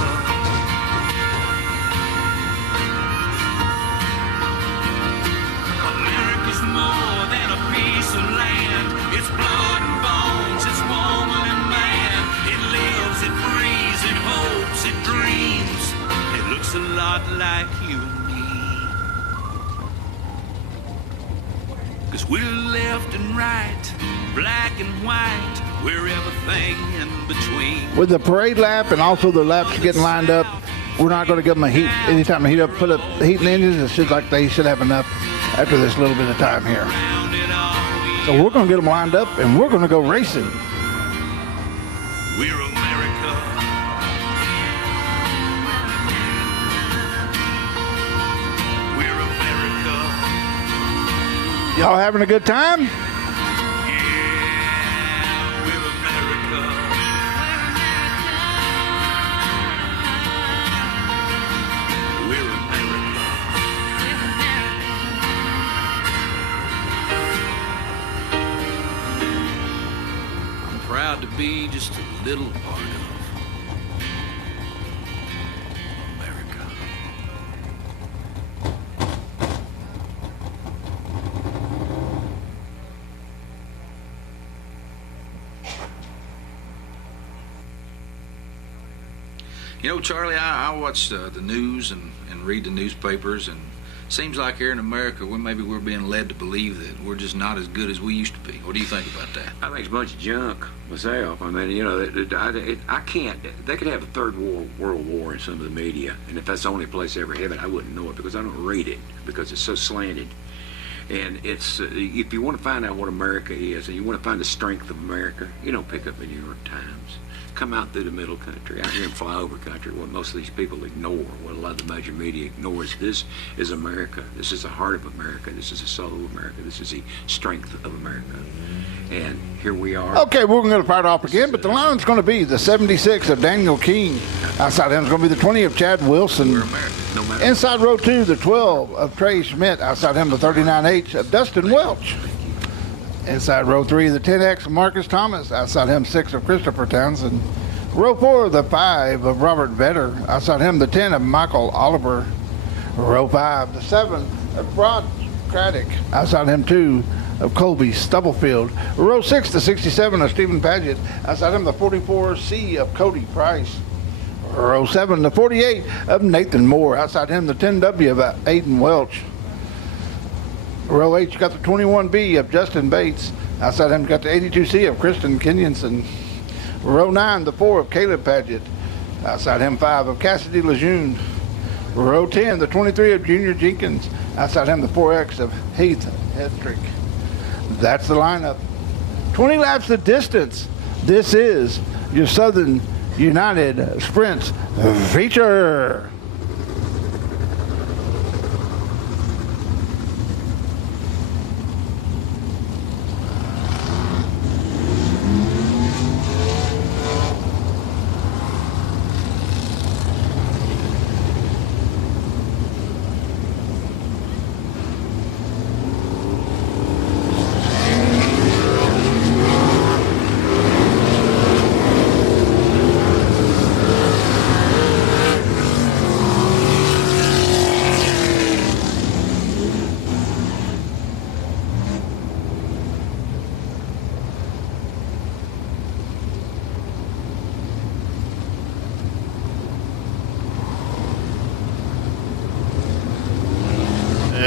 America's more than a piece of land. It's blood and bones, it's woman and man. It lives, it breathes, it hopes, it dreams. It looks a lot like you and me. 'Cause we're left and right, black and white, we're everything in between. With the parade lap and also the laps getting lined up, we're not going to give them a heat. Anytime they heat up, put up heat in the engines, it should like they should have enough after this little bit of time here. Round it all, So we're going to get them lined up and we're going to go racing. we're America. We're America. Y'all having a good time? Yeah, we're America. We're America. I'm proud to be just a little part of America. You know, Charlie, I watch the news and read the newspapers, and it seems like here in America, we're being led to believe that we're just not as good as we used to be. What do you think about that? I think it's a bunch of junk myself. I mean, you know, I can't. They could have a third world war in some of the media, and if that's the only place they ever have it, I wouldn't know it because I don't read it because it's so slanted. And it's if you want to find out what America is, and you want to find the strength of America, you don't pick up the New York Times. Come out through the middle country, out here in flyover country, what most of these people ignore, what a lot of the major media ignores. This is America. This is the heart of America. This is the soul of America. This is the strength of America. And here we are. Okay, we're going to fire it off again, but the line's going to be the 76 of Daniel King. Outside him is going to be the 20 of Chad Wilson. We're America. No matter. Inside row 2, the 12 of Trey Schmidt. Outside him, the 39H of Dustin Welch. Inside row 3, the 10X of Marcus Thomas. Outside him, 6 of Christopher Townsend. Row 4, the 5 of Robert Vetter. Outside him, the 10 of Michael Oliver. Row 5, the 7 of Rod Craddock. Outside him, 2 of Colby Stubblefield. Row 6, the 67 of Stephen Paget. Outside him, the 44C of Cody Price. Row 7, the 48 of Nathan Moore. Outside him, the 10W of Aiden Welch. Row 8, you got the 21B of Justin Bates. Outside him, you got the 82C of Kristen Kenyon. Row 9, the 4 of Caleb Paget. Outside him, 5 of Cassidy Lejeune. Row 10, the 23 of Junior Jenkins. Outside him, the 4X of Heath Hedrick. That's the lineup. 20 laps the distance. This is your Southern United Sprints feature.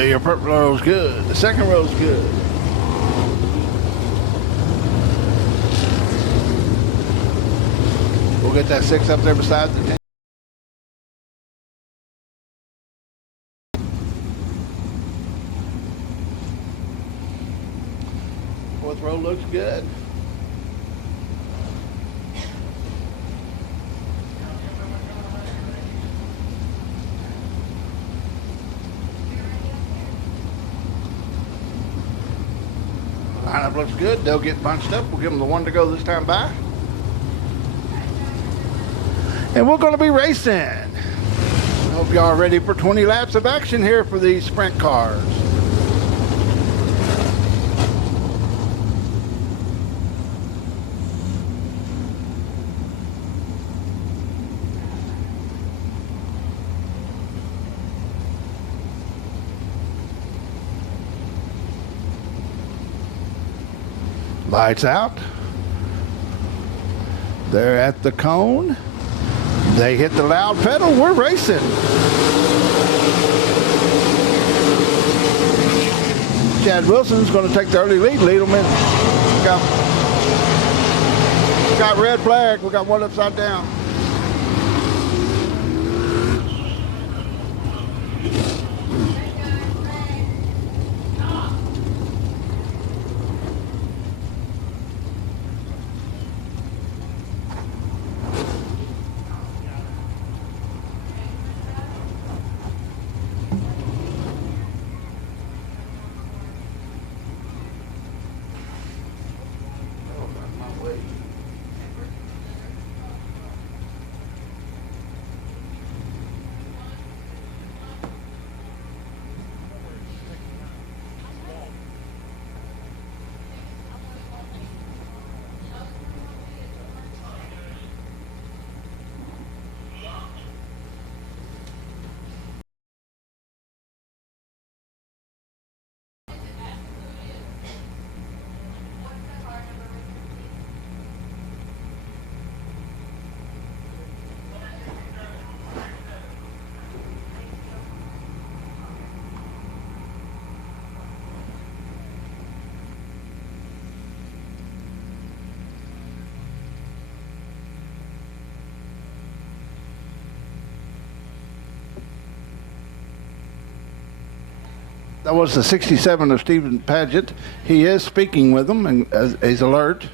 Your purple row's good. The second row's good. We'll get that 6 up there beside the 10. Fourth row looks good. Lineup looks good. They'll get bunched up. We'll give them the 1 to go this time by. And we're going to be racing. I hope y'all are ready for 20 laps of action here for these sprint cars. Lights out. They're at the cone. They hit the loud pedal. We're racing. Chad Wilson's going to take the early lead. Lead them in. Got red flag. We got one upside down. That was the 67 of Stephen Paget. He is speaking with them, and he's alert.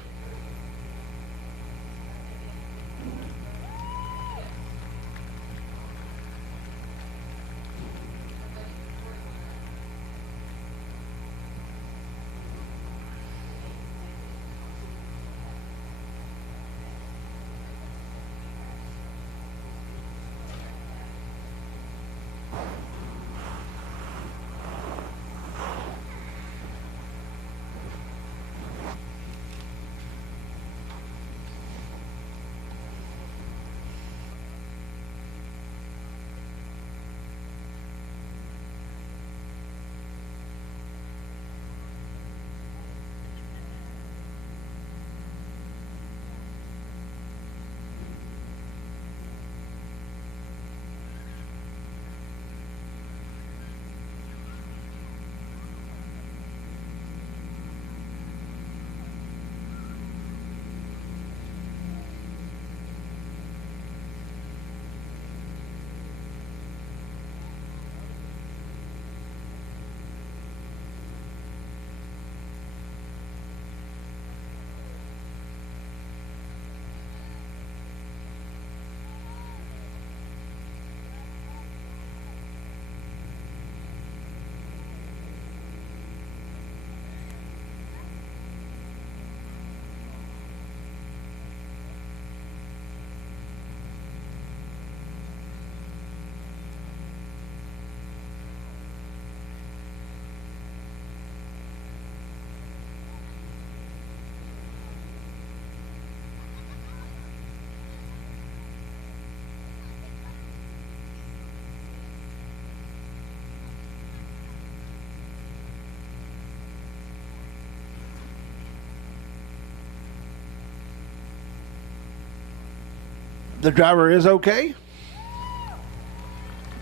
The driver is okay.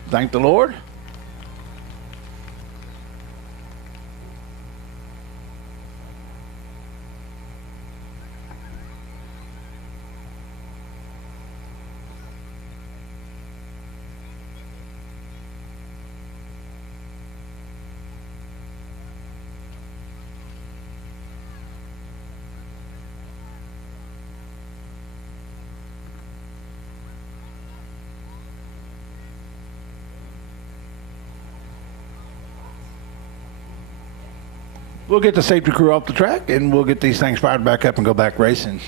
Thank the Lord. We'll get the safety crew off the track, and we'll get these things fired back up and go back racing.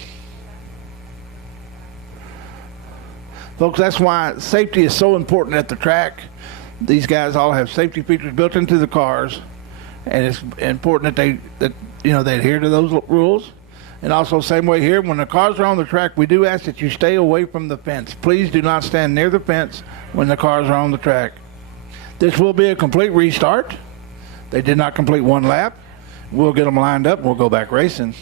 Folks, that's why safety is so important at the track. These guys all have safety features built into the cars, and it's important that they adhere to those rules. And also, same way here, when the cars are on the track, we do ask that you stay away from the fence. Please do not stand near the fence when the cars are on the track. This will be a complete restart. They did not complete one lap. We'll get them lined up and we'll go back racing.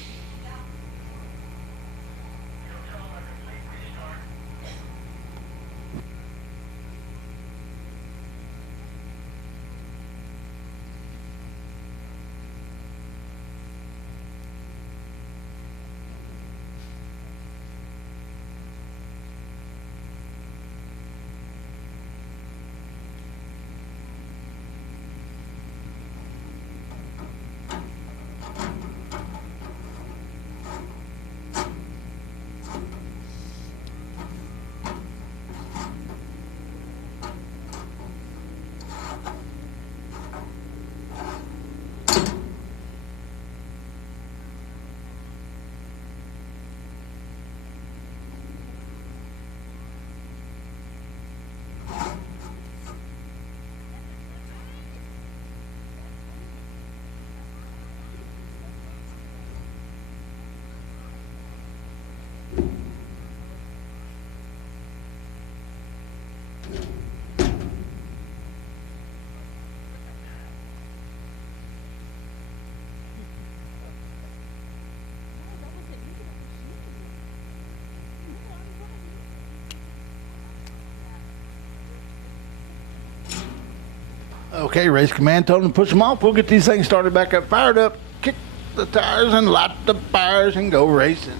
Okay, race command told them to push them off. We'll get these things started back up, fired up, kick the tires and light the fires and go racing.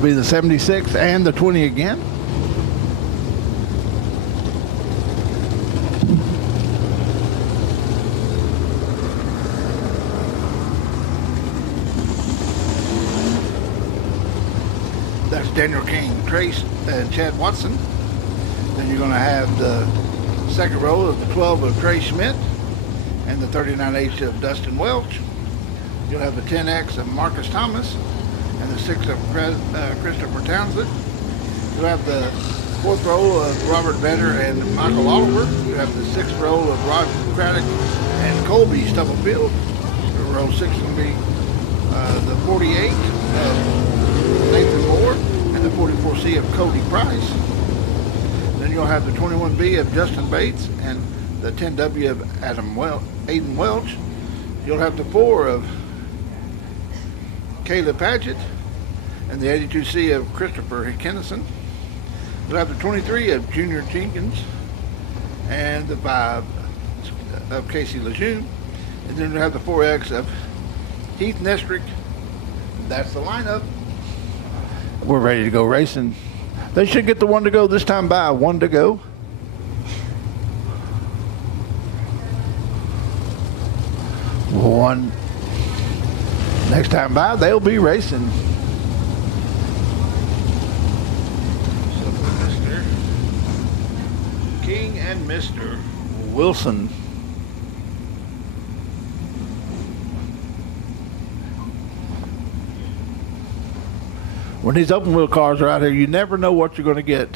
Be the 76 and the 20 again. That's Daniel King, Trace, and Chad Watson. Then you're going to have the second row of the 12 of Trey Schmidt and the 39H of Dustin Welch. You'll have the 10X of Marcus Thomas and the 6 of Christopher Townsend. You'll have the 4th row of Robert Vedder and Michael Oliver. You have the 6th row of Roger Craddock and Colby Stubblefield. Row 6 will be the 48 of Nathan Moore and the 44C of Cody Price. Then you'll have the 21B of Justin Bates and the 10W of Aiden Welch. You'll have the 4 of Caleb Padgett and the 82C of Christopher Kennison. You'll have the 23 of Junior Jenkins and the 5 of Casey Lejeune. And then you'll have the 4X of Heath Nestrick. That's the lineup. We're ready to go racing. They should get the one to go this time by. One to go. One. Next time by, they'll be racing. King and Mr. Wilson. When these open wheel cars are out here, you never know what you're going to get.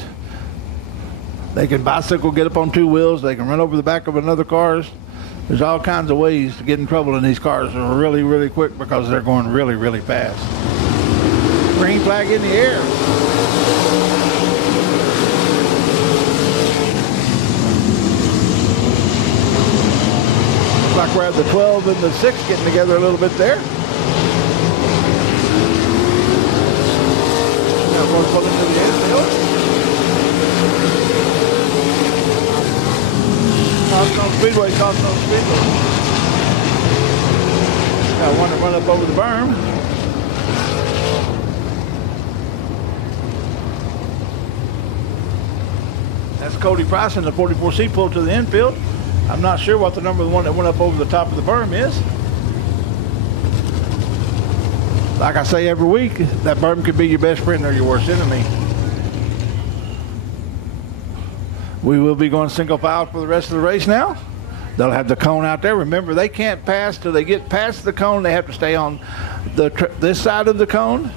They can bicycle, get up on two wheels. They can run over the back of another car. There's all kinds of ways to get in trouble in these cars. They're really, really quick because they're going really, really fast. Green flag in the air. Looks like we're at the 12 and the 6 getting together a little bit there. Now going to pull into the infield. Speedway, Cosmo Speedway. Got one to run up over the berm. That's Cody Price in the 44C pulled to the infield. I'm not sure what the number of the one that went up over the top of the berm is. Like I say every week, that berm could be your best friend or your worst enemy. We will be going single file for the rest of the race now. They'll have the cone out there. Remember, they can't pass till they get past the cone. They have to stay on this side of the cone.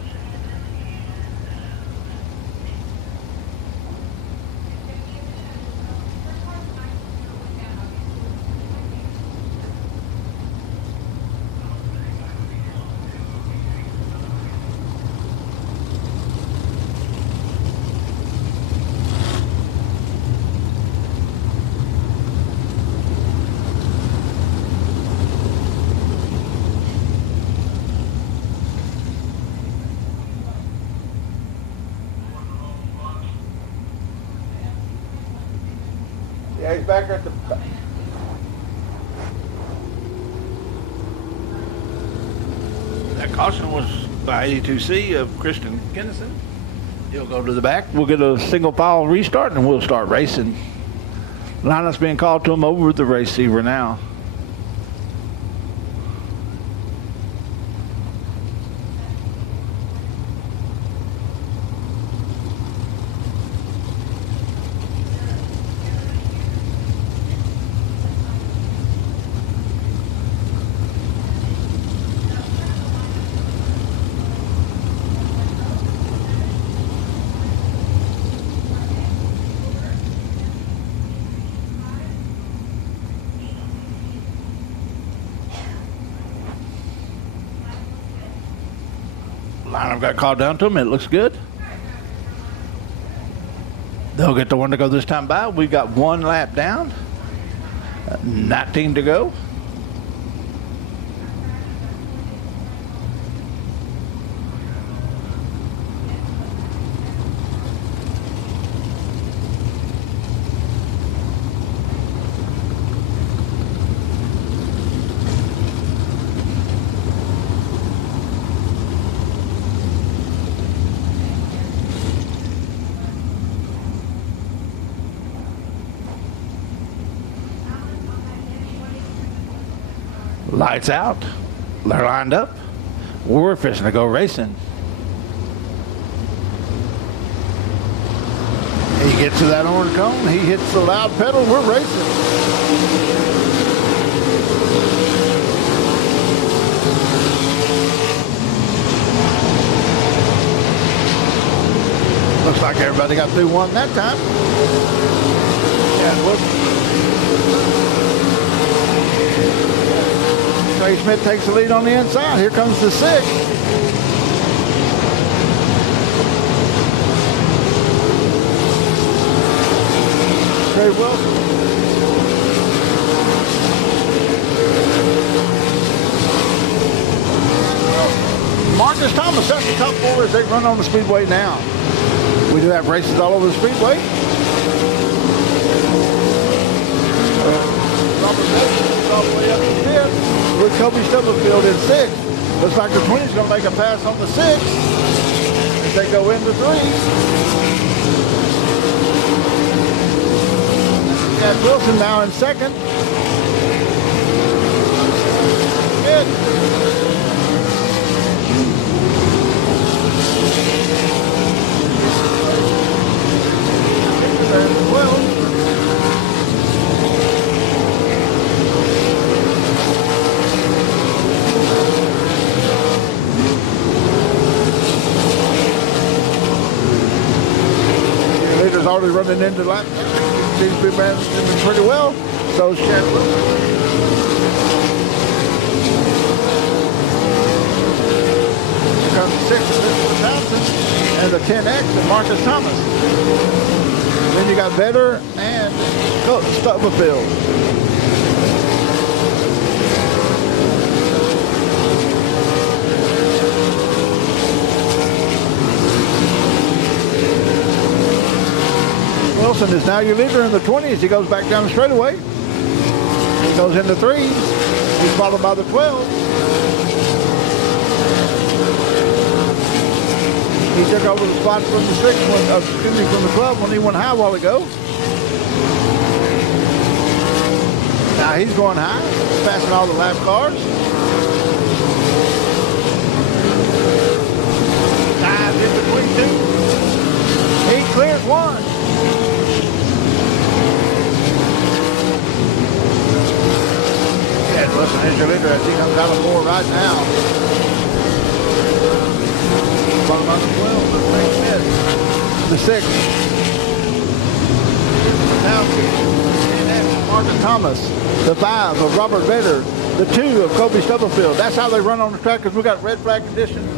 Yeah, he's back at the... That caution was by 82C of Christian Kennison. He'll go to the back. We'll get a single file restart and we'll start racing. Lineups being called to him over the receiver now. Lineup got called down to him. It looks good. They'll get the one to go this time by. We've got one lap down. 19 to go. Lights out. They're lined up. We're fishing to go racing. He gets to that orange cone. He hits the loud pedal. We're racing. Looks like everybody got through one that time. Yeah, Trey Smith takes the lead on the inside. Here comes the 6. Trey Wilson. Marcus Thomas at the top 4 as they run on the Speedway now. We do have races all over the Speedway. All the way up to 5th. With Kobe Stubblefield in 6th. Looks like the 20's going to make a pass on the 6. As they go into 3. Got Wilson now in 2nd. Good. There's 12. already running into lap. Seems to be managing pretty well. So is Chad Wilson. Here comes the 6 of Mr. Townsend and the 10X of Marcus Thomas. Then you got Vedder and Stubblefield. Wilson is now your leader in the 20s. He goes back down the straightaway. He goes into 3s. He's followed by the 12. He took over the spot from the 6 one, from the 12 when he went high a while ago. Now he's going high, passing all the lap cars. 5 in between 2. He cleared 1. Yeah, listen, here's your leader as he comes out of 4 right now. Followed by the 12, the 6. Now, Marcus Thomas, the 5 of Robert Vedder, the 2 of Kobe Stubblefield. That's how they run on the track because we got red flag conditions.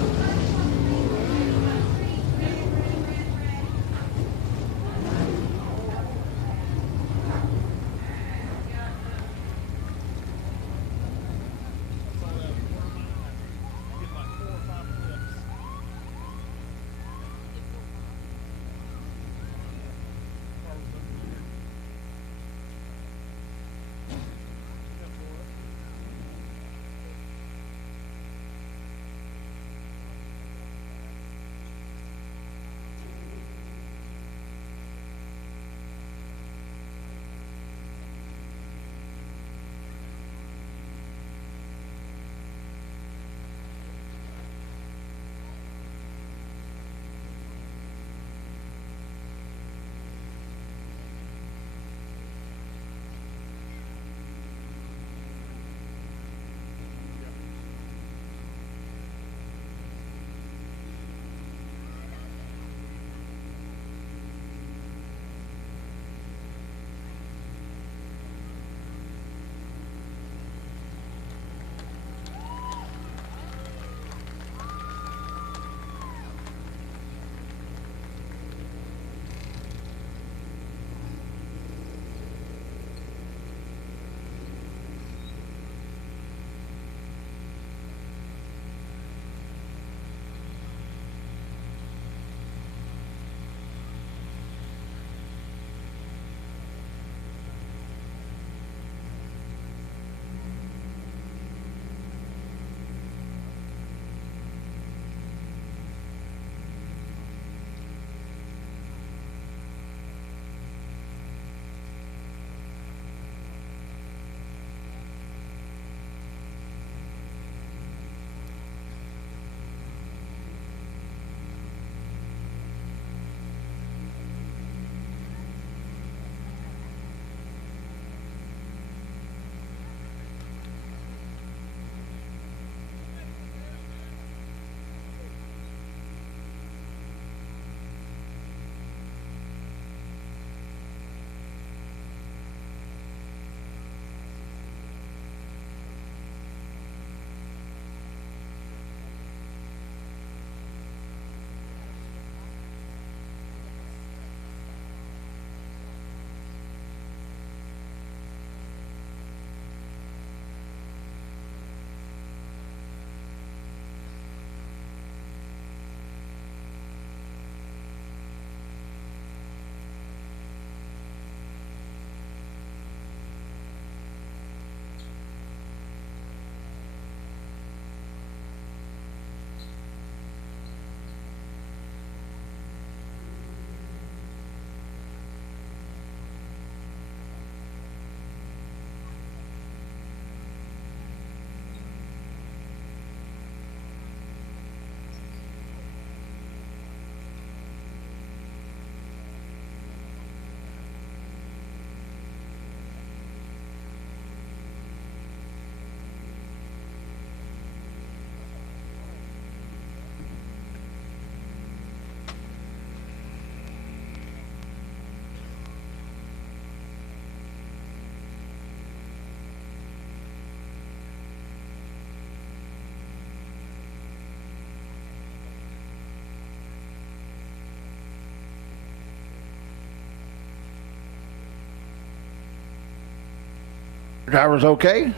Driver's okay?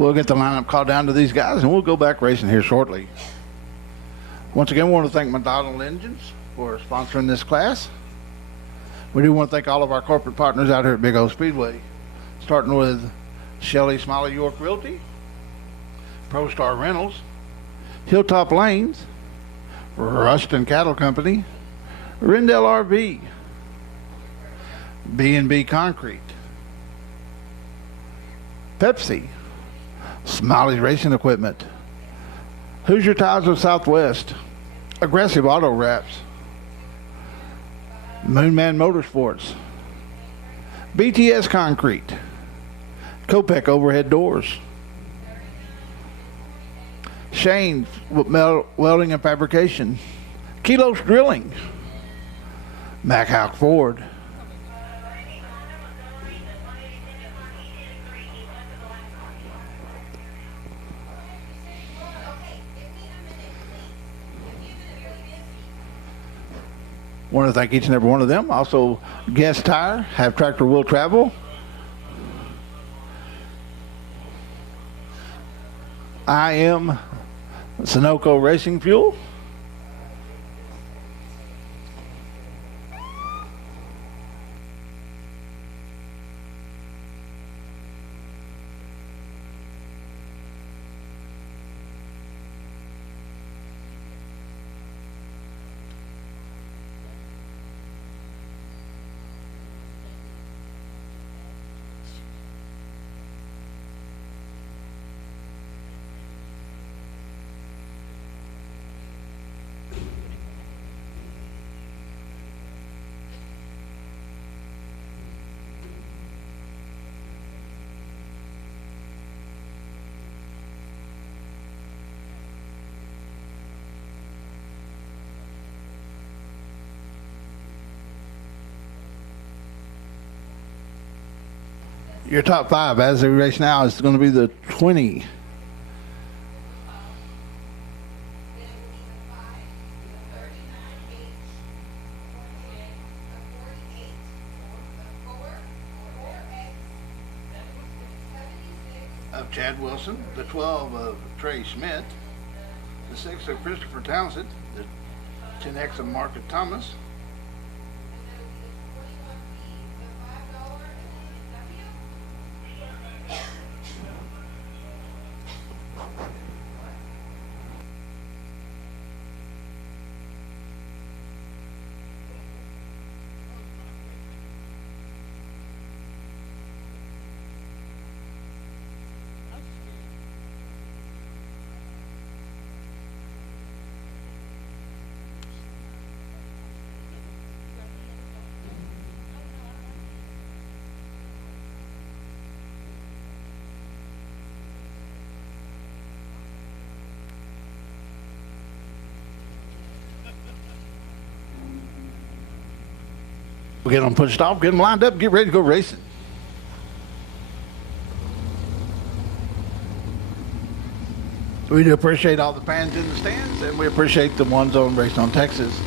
We'll get the lineup called down to these guys, and we'll go back racing here shortly. Once again, we want to thank McDonald Engines for sponsoring this class. We do want to thank all of our corporate partners out here at Big O Speedway, starting with Shelley Smiley York Realty, ProStar Rentals, Hilltop Lanes, Ruston Cattle Company, Rendell RV, B&B Concrete, Pepsi, Smiley's Racing Equipment, Hoosier Tires of Southwest, Aggressive Auto Wraps, Moonman Motorsports, BTS Concrete, Kopek Overhead Doors, Shane's Welding and Fabrication, Kilos Drilling, Mac Houck Ford, want to thank each and every one of them. Also, Guest Tire, Have Tractor Will Travel, I Am Sunoco Racing Fuel, your top five as we race now is going to be the 20. Of Chad Wilson, the 12 of Trey Schmidt, the 6 of Christopher Townsend, the 10X of Margaret Thomas, we'll get them pushed off, get them lined up, get ready to go racing. We do appreciate all the fans in the stands, and we appreciate the ones on Race on Texas.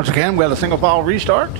Once again, we got a single file restart.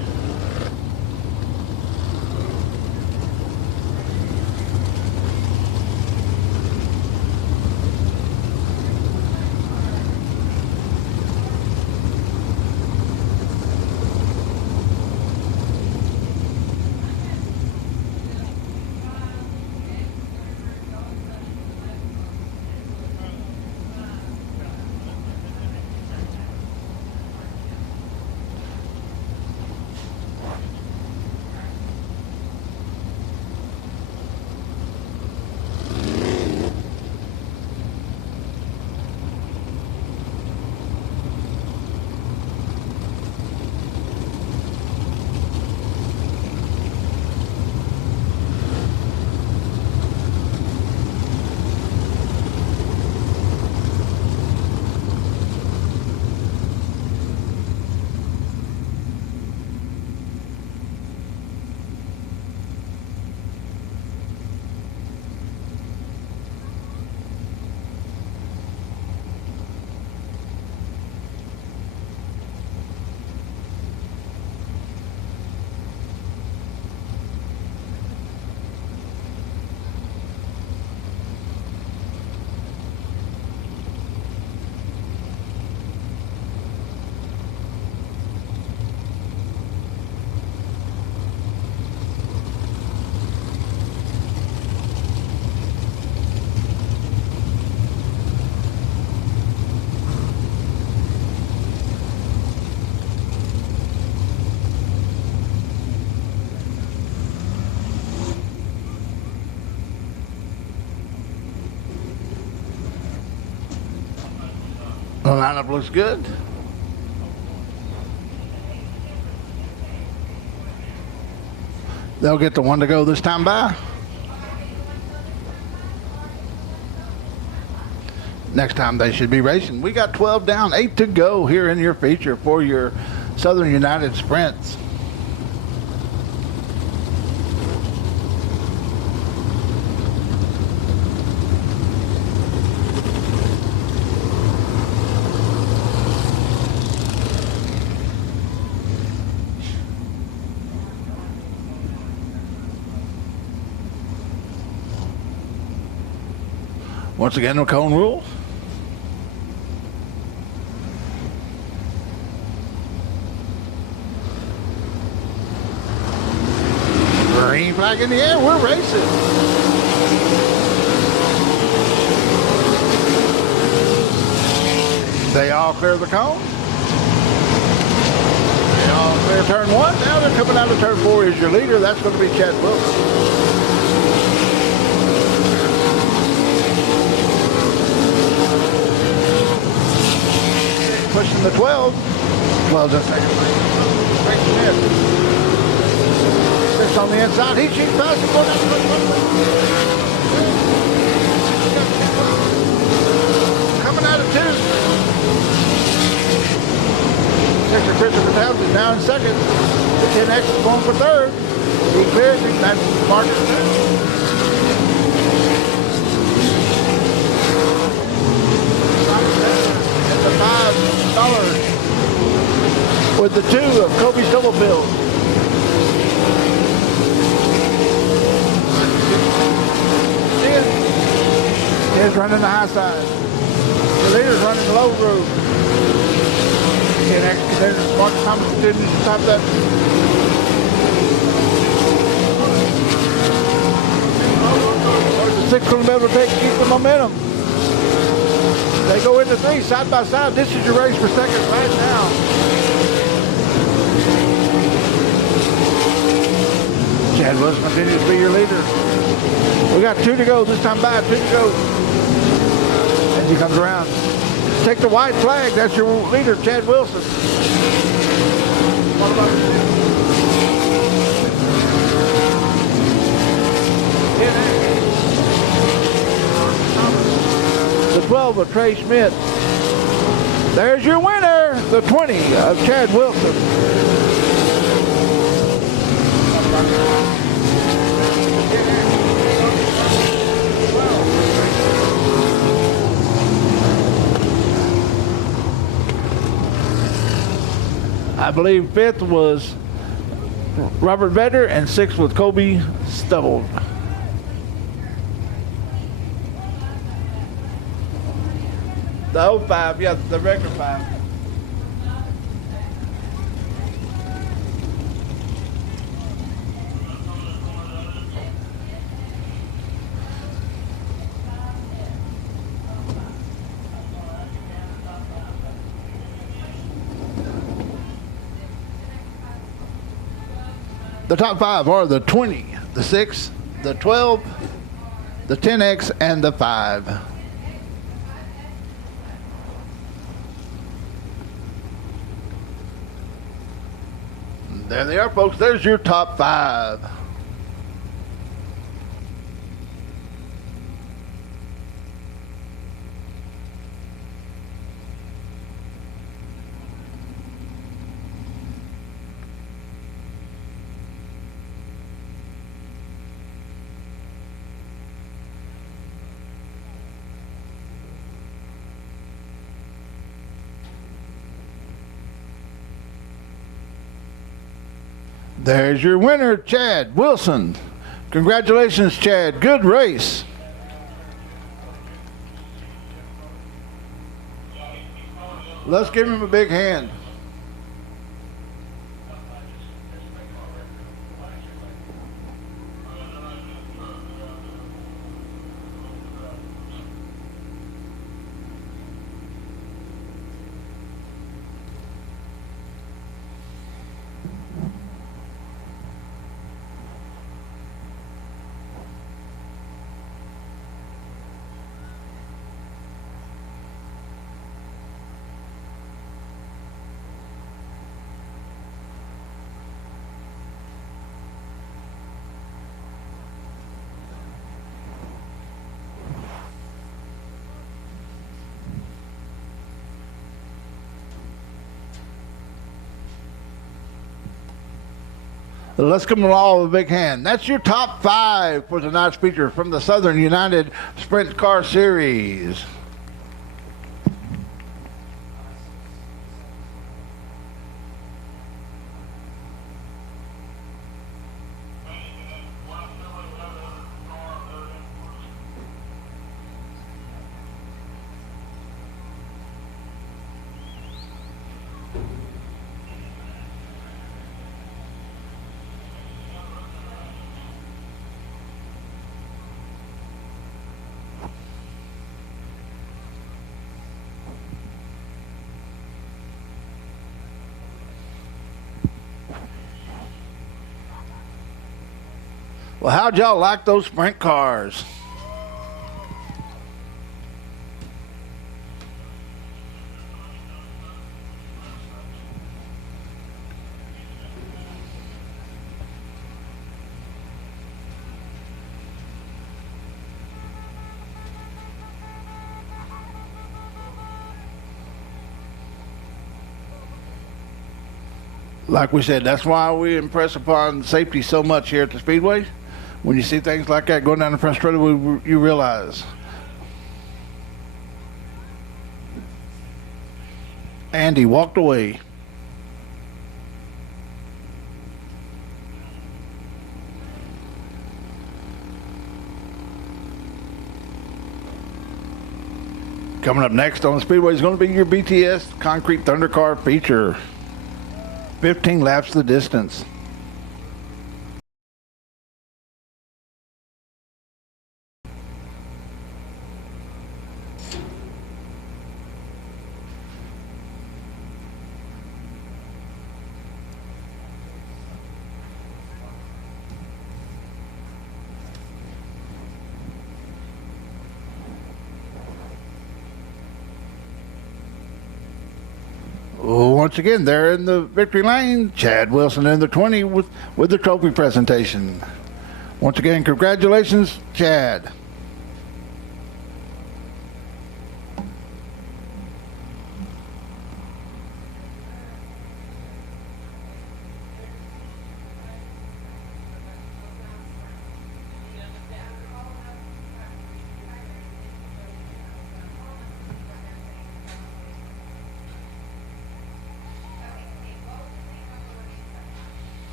The lineup looks good. They'll get the one to go this time by. Next time they should be racing. We got 12 down, 8 to go here in your feature for your Southern United Sprints. Once again, the cone rule. Green flag in the air, we're racing. They all clear the cone. They all clear turn 1. Now they're coming out of turn 4 as your leader. That's going to be Chad Wilson. Pushing the 12. 12's in second place. Great Smith. 6 on the inside. He shoots past him. Coming out of 2. 6 Christopher Towns is now in second. 10X is going for third. He clears him. That's Marcus. $5 with the 2 of Kobe Stubblefield. Is running the high side. The leader's running the low road. And actually there's Marcus Thomas didn't stop that. The 6 going to be able to keep the momentum. They go into 3 side by side. This is your race for second right now. Chad Wilson continues to be your leader. We got 2 to go this time by. 2 to go. As he comes around. Take the white flag. That's your leader, Chad Wilson. What about the 12 of Trey Schmidt. There's your winner, the 20 of Chad Wilson. I I believe 5th was Robert Vedder, and 6th was Kobe Stubble. The 05, yeah, the regular 5. The top 5 are the 20, the 6, the 12, the 10X, and the 5. There they are, folks. There's your top 5. There's your winner, Chad Wilson. Congratulations, Chad. Good race. Let's give him a big hand. Let's give them all a big hand. That's your top 5 for tonight's feature from the Southern United Sprint Car Series. Well, how'd y'all like those sprint cars? Like we said, that's why we impress upon safety so much here at the Speedway. When you see things like that going down the front straightaway, you realize. Andy walked away. Coming up next on the Speedway is going to be your BTS Concrete Thunder Car feature. 15 laps the distance. Once again, they're in the victory lane. Chad Wilson in the 20 with the trophy presentation. Once again, congratulations, Chad.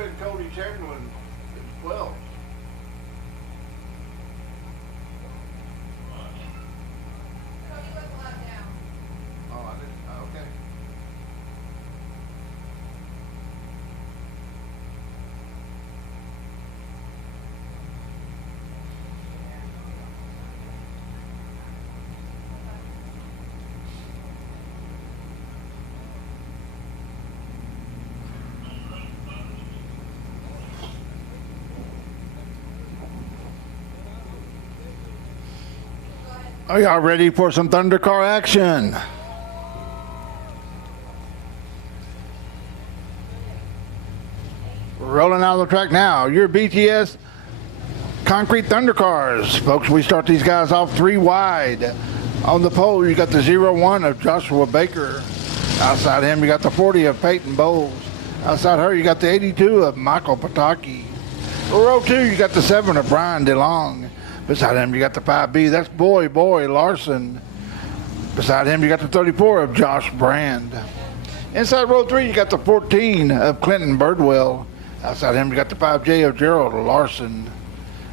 been Cody Chamberlain as well. Oh, I didn't. Okay. Are y'all ready for some Thundercar action? Rolling out of the track now. Your BTS Concrete Thundercars. Folks, we start these guys off 3 wide. On the pole, you got the 01 of Joshua Baker. Outside him, you got the 40 of Peyton Bowles. Outside her, you got the 82 of Michael Pataki. Row 2, you got the 7 of Brian DeLong. Beside him, you got the 5B. That's Boy Larson. Beside him, you got the 34 of Josh Brand. Inside row 3, you got the 14 of Clinton Birdwell. Outside him, you got the 5J of Gerald Larson.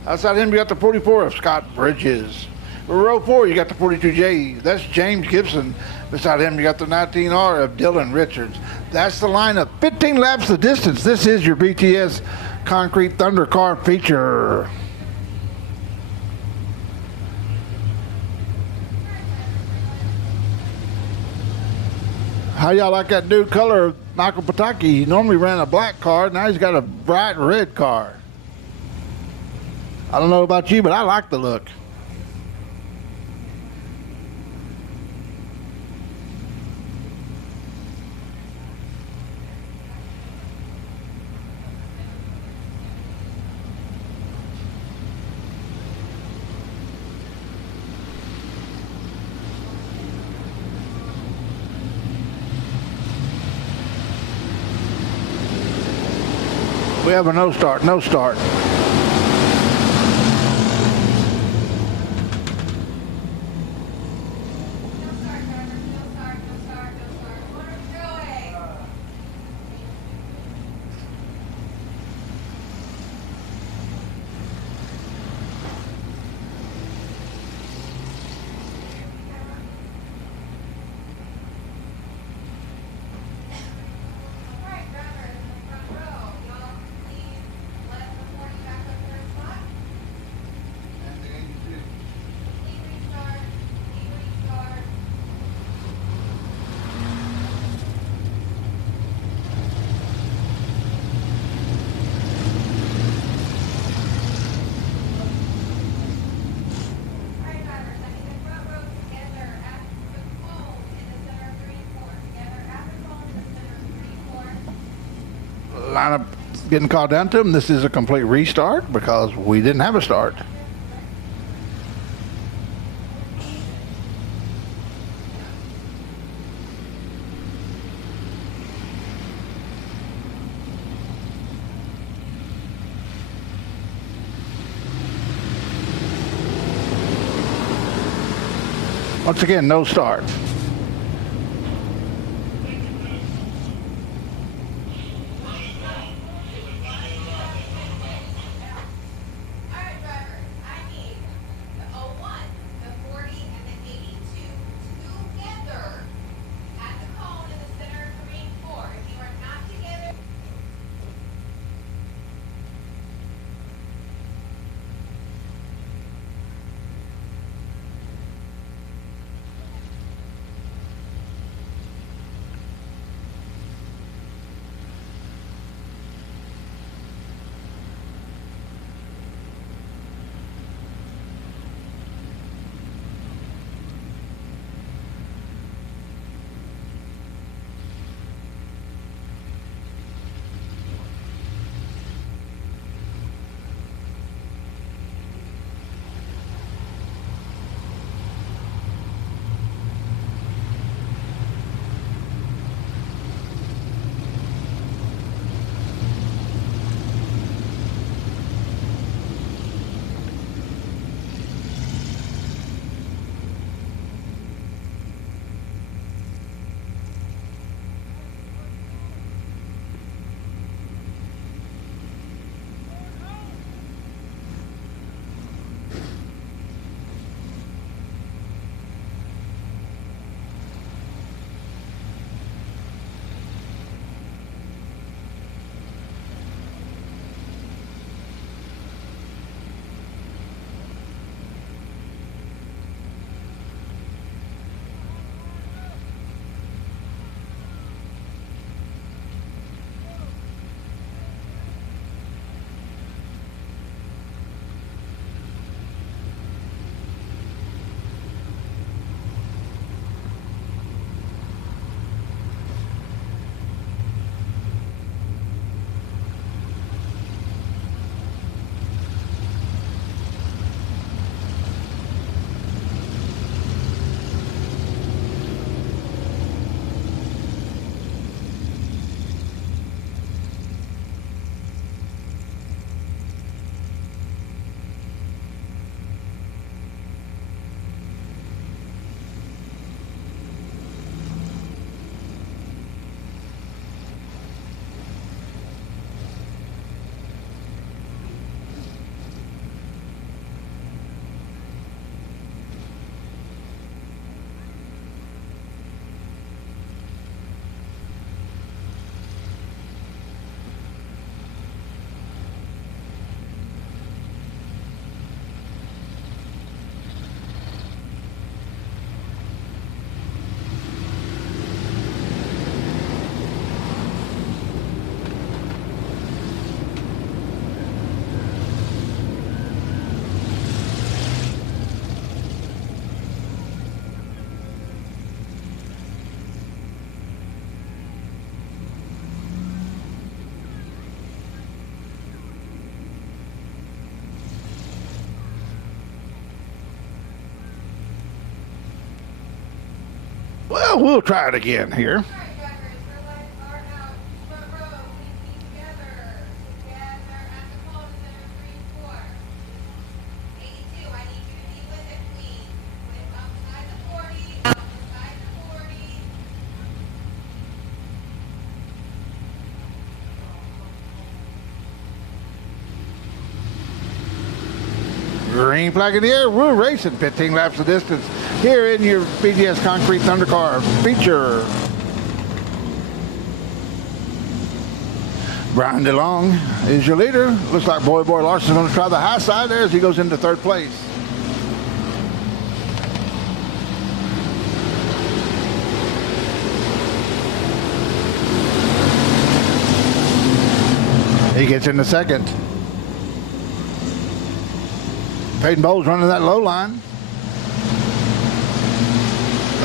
Outside him, you got the 44 of Scott Bridges. Row 4, you got the 42J. That's James Gibson. Beside him, you got the 19R of Dylan Richards. That's the lineup. 15 laps the distance. This is your BTS Concrete Thundercar feature. How y'all like that new color of Michael Pataki? He normally ran a black car. Now he's got a bright red car. I don't know about you, but I like the look. We have a no start. Lineup getting called down to them. This is a complete restart because we didn't have a start. Once again, no start. Well, we'll try it again here. Green flag in the air. We're racing 15 laps of distance here in your BGS Concrete Thunder Car feature. Brian DeLong is your leader. Looks like Boy Larson's going to try the high side there as he goes into third place. He gets into second. Peyton Bowles running that low line.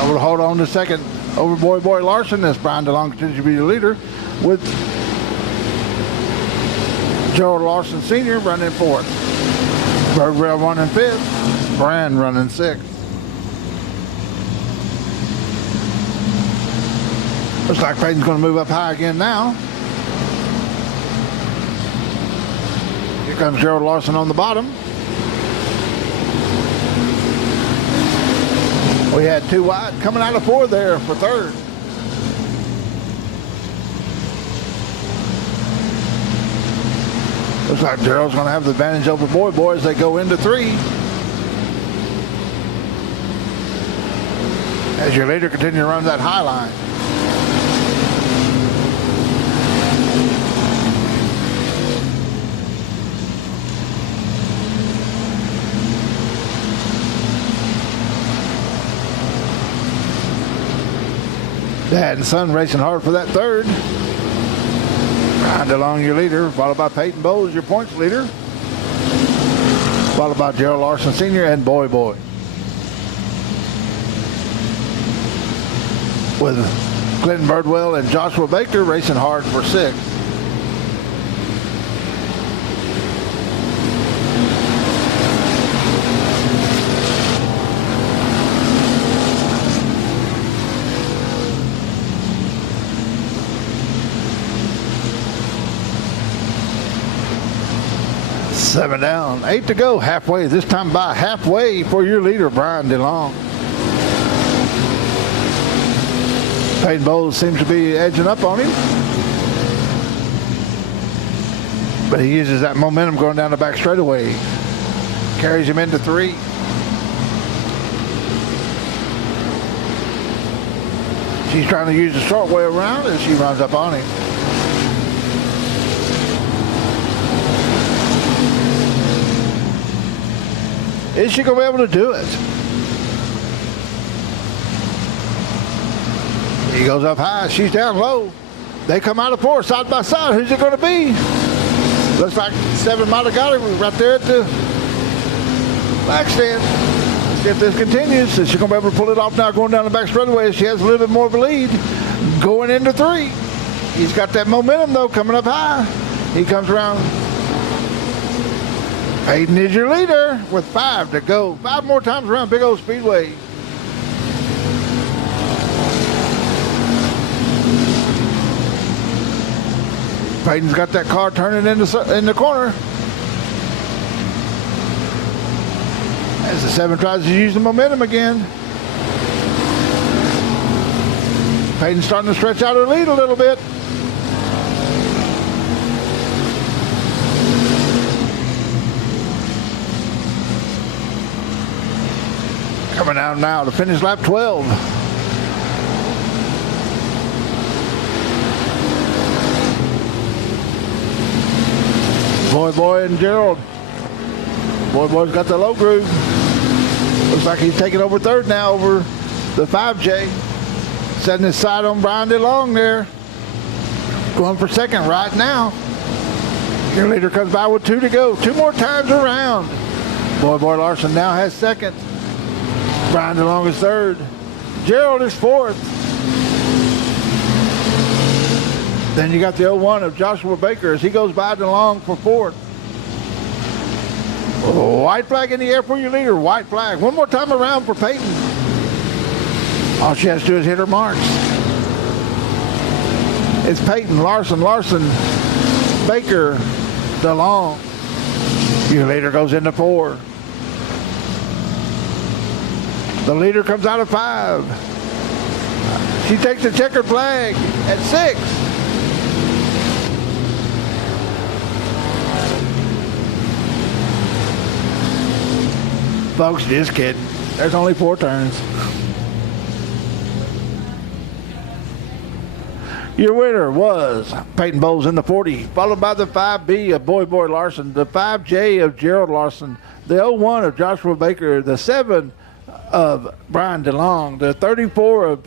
Able to hold on to second over Boy Larson as Brian DeLong continues to be the leader with Gerald Larson Sr. running fourth. Birdwell running fifth. Brand running sixth. Looks like Peyton's going to move up high again now. Here comes Gerald Larson on the bottom. We had two wide coming out of four there for third. Looks like Gerald's going to have the advantage over Boy as they go into three. As your leader continue to run that high line. Dad and son racing hard for that third. Brian DeLong, your leader, followed by Peyton Bowles, your points leader. Followed by Gerald Larson Sr. and Boy. With Clinton Birdwell and Joshua Baker racing hard for sixth. Seven down, 8 to go, halfway, this time by halfway for your leader, Brian DeLong. Peyton Bowles seems to be edging up on him. But he uses that momentum going down the back straightaway. Carries him into three. She's trying to use the short way around as she runs up on him. Is she going to be able to do it? He goes up high. She's down low. They come out of four side by side. Who's it going to be? Looks like seven might have got him right there at the back stand. Let's see if this continues. Is she going to be able to pull it off now going down the back straightaway? She has a little bit more of a lead going into three. He's got that momentum, though, coming up high. He comes around. Peyton is your leader with 5 to go. 5 more times around Big Old Speedway. Peyton's got that car turning in the corner. As the 7 tries to use the momentum again. Peyton's starting to stretch out her lead a little bit. Coming out now to finish lap 12. Boy and Gerald. Boy's got the low groove. Looks like he's taking over third now over the 5J. Setting his sight on Brian DeLong there. Going for second right now. Your leader comes by with 2 to go. 2 more times around. Boy Larson now has second. Brian DeLong is third. Gerald is fourth. Then you got the 0-1 of Joshua Baker as he goes by DeLong for fourth. White flag in the air for your leader. White flag. One more time around for Peyton. All she has to do is hit her marks. It's Peyton, Larson, Baker, DeLong. Your leader goes into 4. The leader comes out of 5. She takes the checkered flag at 6. Folks, just kidding. There's only 4 turns. Your winner was Peyton Bowles in the 40, followed by the 5B of Boy Larson, the 5J of Gerald Larson, the 01 of Joshua Baker, the 7 of Brian DeLong, the 34 of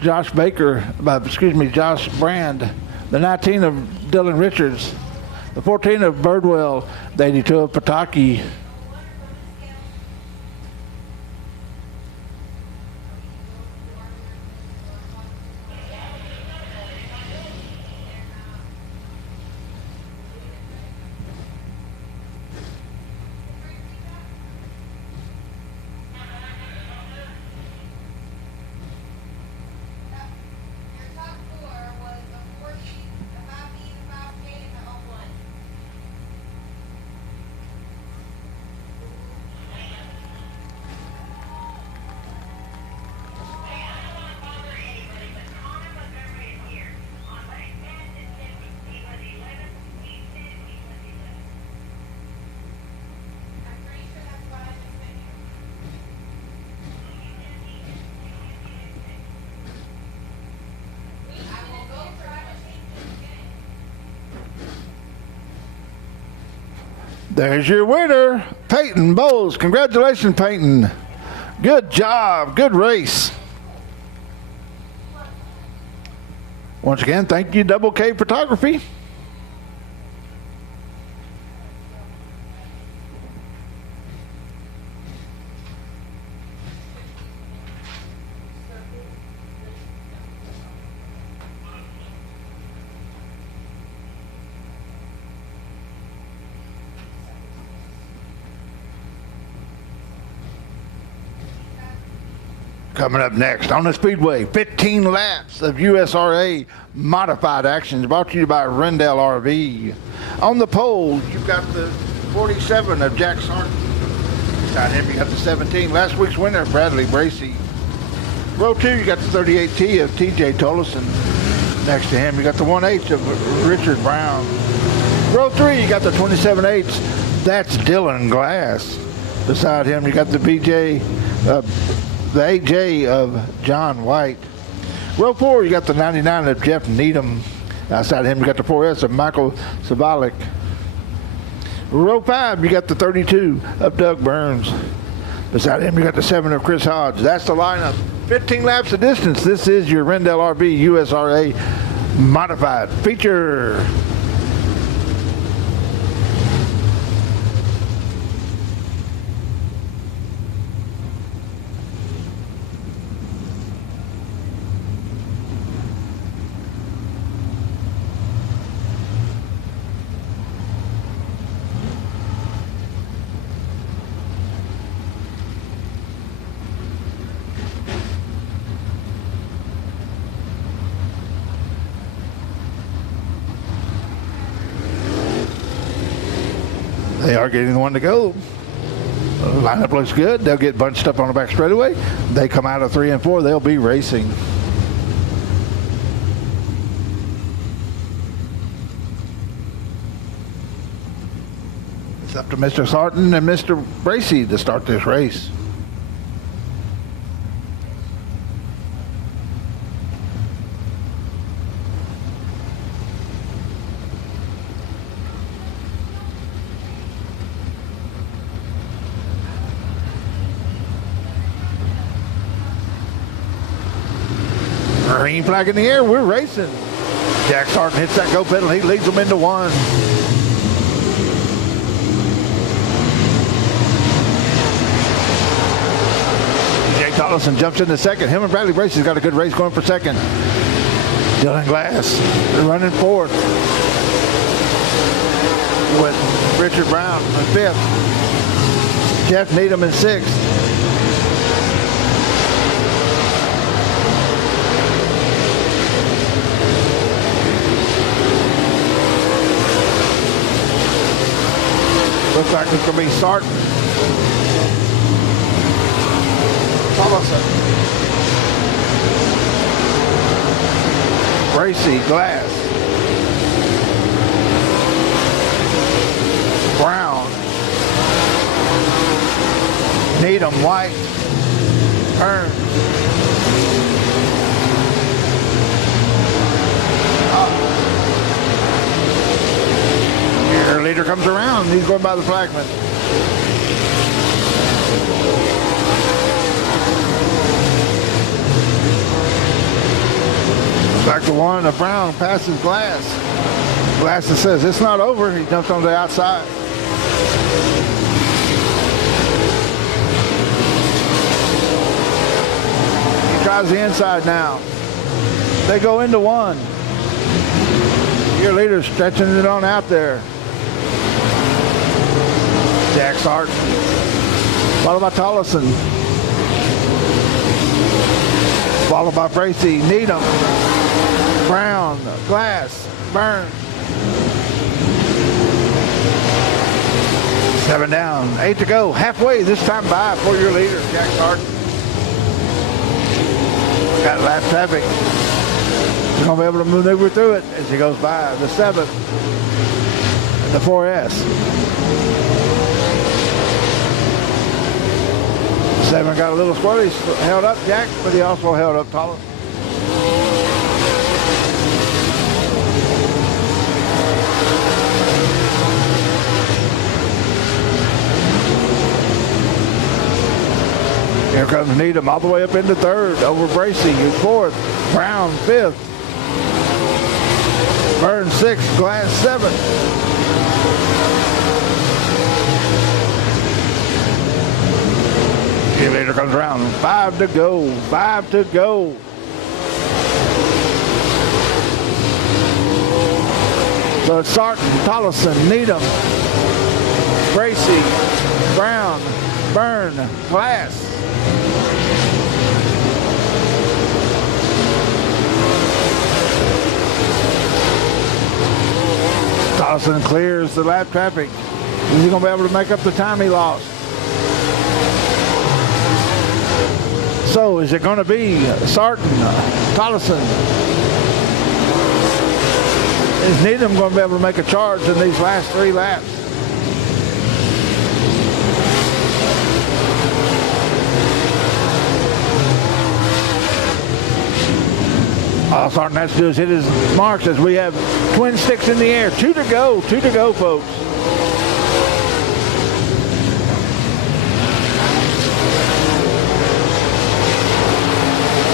Josh Brand, the 19 of Dylan Richards, the 14 of Birdwell, the 82 of Pataki. There's your winner, Peyton Bowles. Congratulations, Peyton. Good job. Good race. Once again, thank you, Double K Photography. Coming up next on the Speedway, 15 laps of USRA modified actions brought to you by Rendell RV. On the pole, you've got the 47 of Jack Sarton. Beside him, you got the 17. Last week's winner, Bradley Bracey. Row 2, you got the 38T of TJ Tollison. Next to him, you got the 1H of Richard Brown. Row 3, you got the 27H. That's Dylan Glass. Beside him, you got the BJ, the 8J of John White. Row 4, you got the 99 of Jeff Needham. Outside him, you got the 4S of Michael Savalik. Row 5, you got the 32 of Doug Burns. Beside him, you got the 7 of Chris Hodge. That's the lineup. 15 laps of distance. This is your Rendell RV USRA modified feature. They are getting the one to go. The lineup looks good. They'll get bunched up on the back straightaway. They come out of 3 and 4. They'll be racing. It's up to Mr. Sarton and Mr. Bracey to start this race. Green flag in the air, we're racing. Jack Sarton hits that go pedal, he leads them into 1. Jay Tollison jumps into 2nd. Him and Bradley Bracey's got a good race going for 2nd. Dylan Glass running 4th. With Richard Brown in 5th. Jeff Needham in 6th. Looks like it's going to be Sarton. Thomason. Bracy, Glass. Brown. Needham, White. Burns. Your leader comes around. He's going by the flagman. Back to one of Brown passes Glass. Glass says it's not over. He jumps on the outside. He tries the inside now. They go into one. Your leader stretching it on out there. Jack Sarton. Followed by Tollison. Followed by Bracy, Needham, Brown, Glass, Burns. 7 down, 8 to go. Halfway this time by for your leader, Jack Sarton. Got lap traffic. He's going to be able to maneuver through it as he goes by. The 7th, the 4S. 7 got a little squirrely, held up Jack, but he also held up Tollison. Here comes Needham all the way up into 3rd, over Bracy, who's 4th, Brown 5th, Burns 6th, Glass 7th. Later comes around. 5 to go. 5 to go. So it's Sarton, Tollison, Needham, Bracy, Brown, Byrne, Glass. Tollison clears the lap traffic. Is he going to be able to make up the time he lost? So is it going to be Sarton, Tollison? Is Needham going to be able to make a charge in these last 3 laps? All Sarton has to do is hit his marks as we have twin sticks in the air. 2 to go. 2 to go, folks.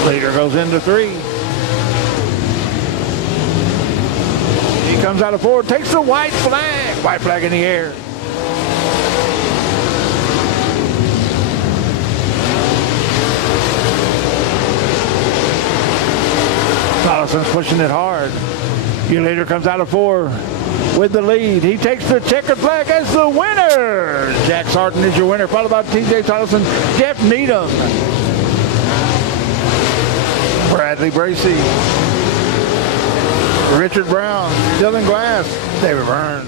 Leader goes into 3. He comes out of 4, takes the white flag. White flag in the air. Tollison's pushing it hard. Your leader comes out of 4 with the lead. He takes the checkered flag as the winner. Jack Sarton is your winner, followed by TJ Tollison, Jeff Needham, Bradley Bracy, Richard Brown, Dylan Glass, David Byrne.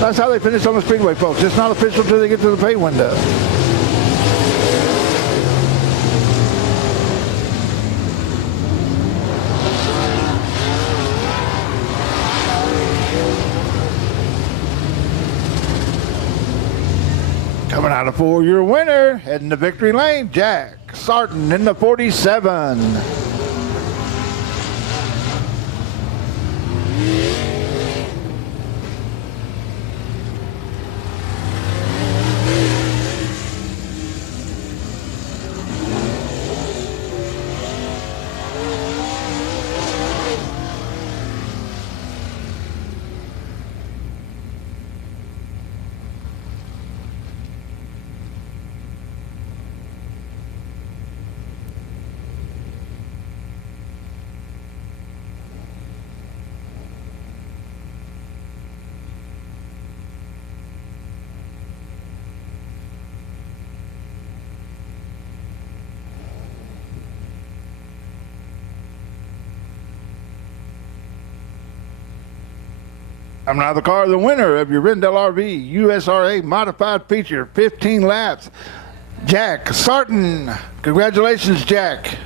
That's how they finish on the Speedway, folks. It's not official until they get to the pay window. Coming out of 4, your winner, heading to victory lane, Jack Sarton in the 47. I'm now the car, the winner of your Rendell RV USRA modified feature, 15 laps. Jack Sarton. Congratulations, Jack.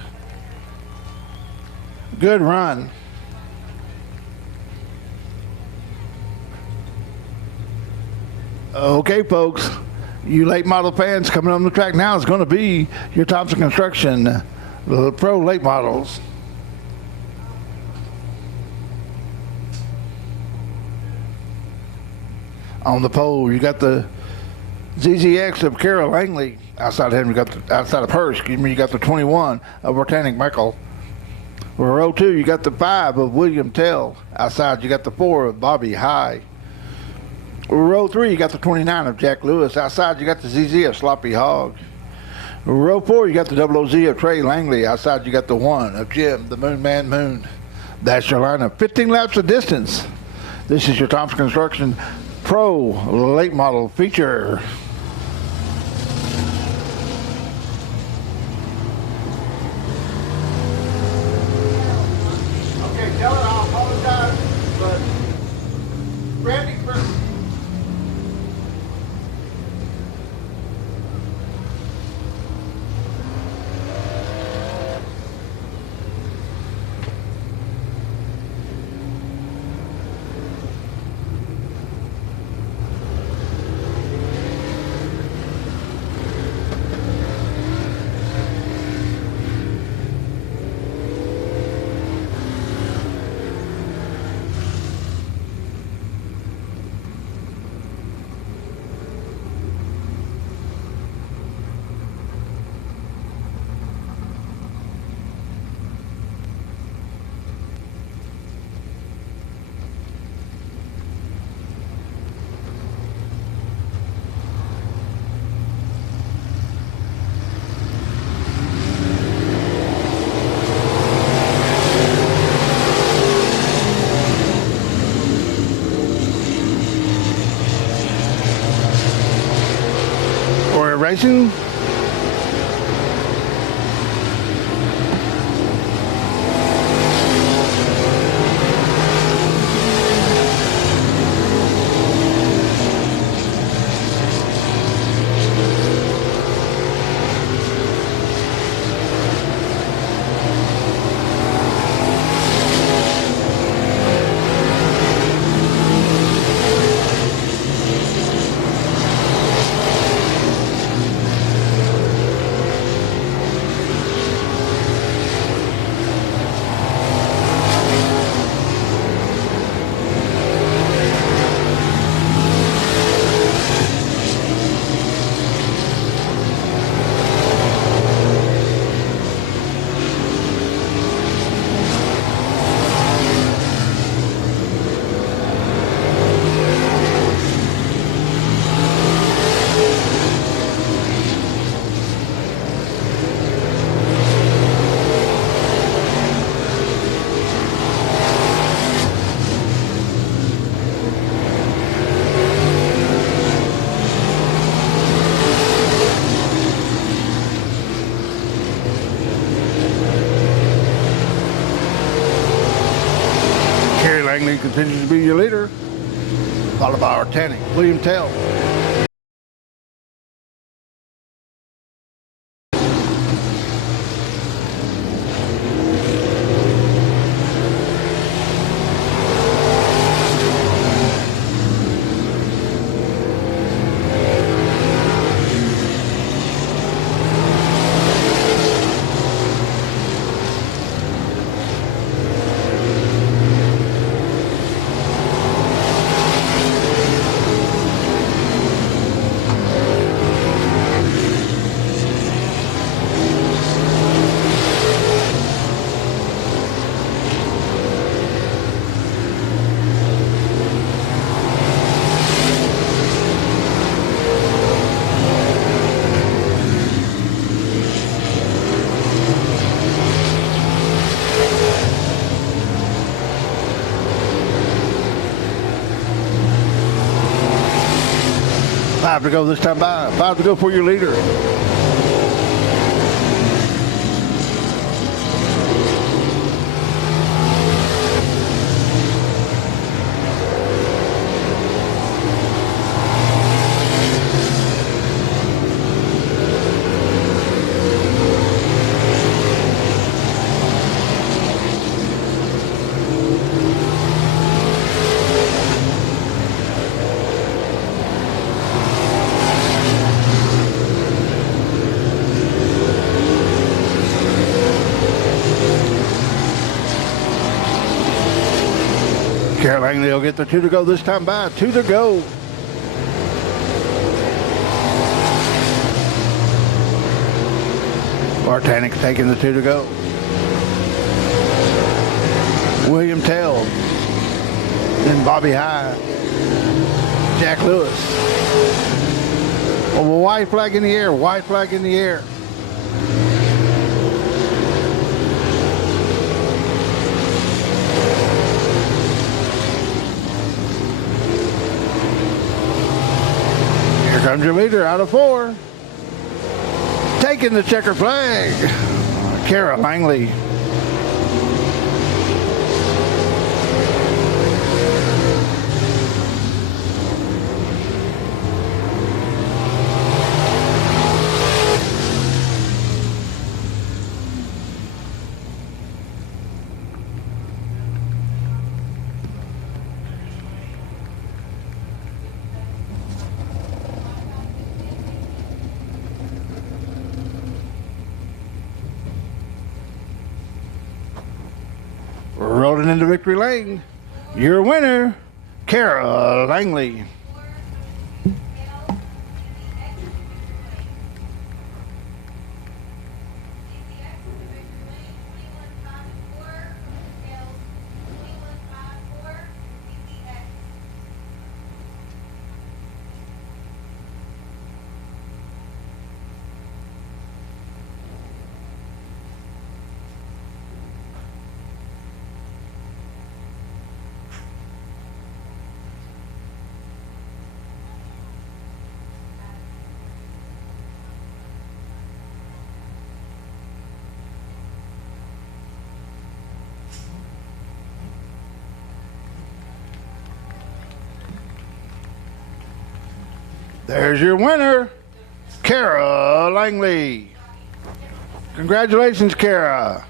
Good run. Okay, folks. You late model fans, coming on the track now is going to be your Thompson Construction Pro Late Models. On the pole, you got the ZZX of Carol Langley. Outside of him, you got outside of her, you got the 21 of Botanic Michael. For row 2, you got the 5 of William Tell. Outside, you got the 4 of Bobby High. Row 3, you got the 29 of Jack Lewis. Outside, you got the ZZ of Sloppy Hog. Row 4, you got the 00Z of Trey Langley. Outside, you got the 1 of Jim, the Moon Man Moon. That's your lineup. 15 laps of distance. This is your Thompson Construction Pro Late Model feature. Okay, tell her I apologize, but Randy first. Racing. Langley continues to be your leader, followed by our Tannic, William Tell. Five to go this time by. 5 to go for your leader. Kara Langley will get the 2 to go this time by. 2 to go. Bartanik taking the 2 to go. William Tell. Then Bobby High. Jack Lewis. Oh, white flag in the air. White flag in the air. Here comes your leader out of 4. Taking the checker flag. Kara Langley. Rolling into victory lane. Your winner, Kara Langley. There's your winner, Kara Langley. Congratulations, Kara.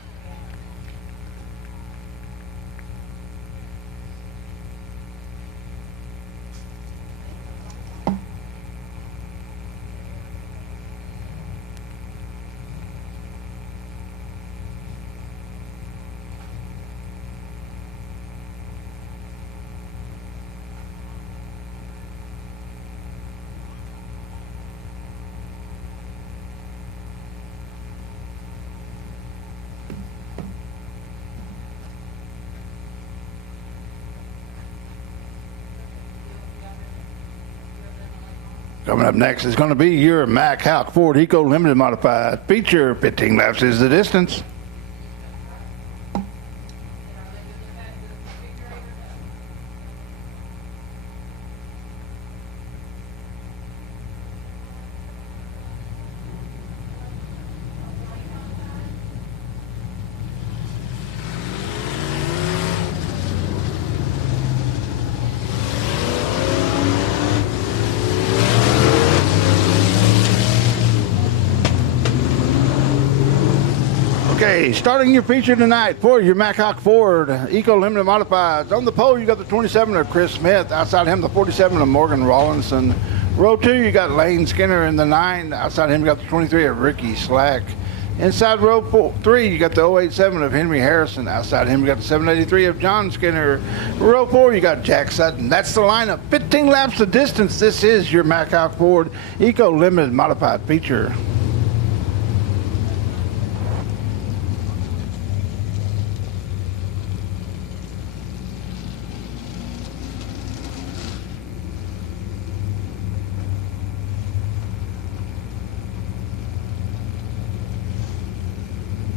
Coming up next is going to be your Mack Houck Ford Eco Limited Modified feature. 15 laps is the distance. Okay, starting your feature tonight for your Mack Houck Ford Eco Limited Modifieds. On the pole, you got the 27 of Chris Smith. Outside him, the 47 of Morgan Rawlinson. Row 2, you got Lane Skinner in the 9. Outside him, you got the 23 of Ricky Slack. Inside row 3, you got the 087 of Henry Harrison. Outside him, you got the 783 of John Skinner. Row 4, you got Jack Sutton. That's the lineup. 15 laps the distance. This is your Mack Houck Ford Eco Limited Modified feature.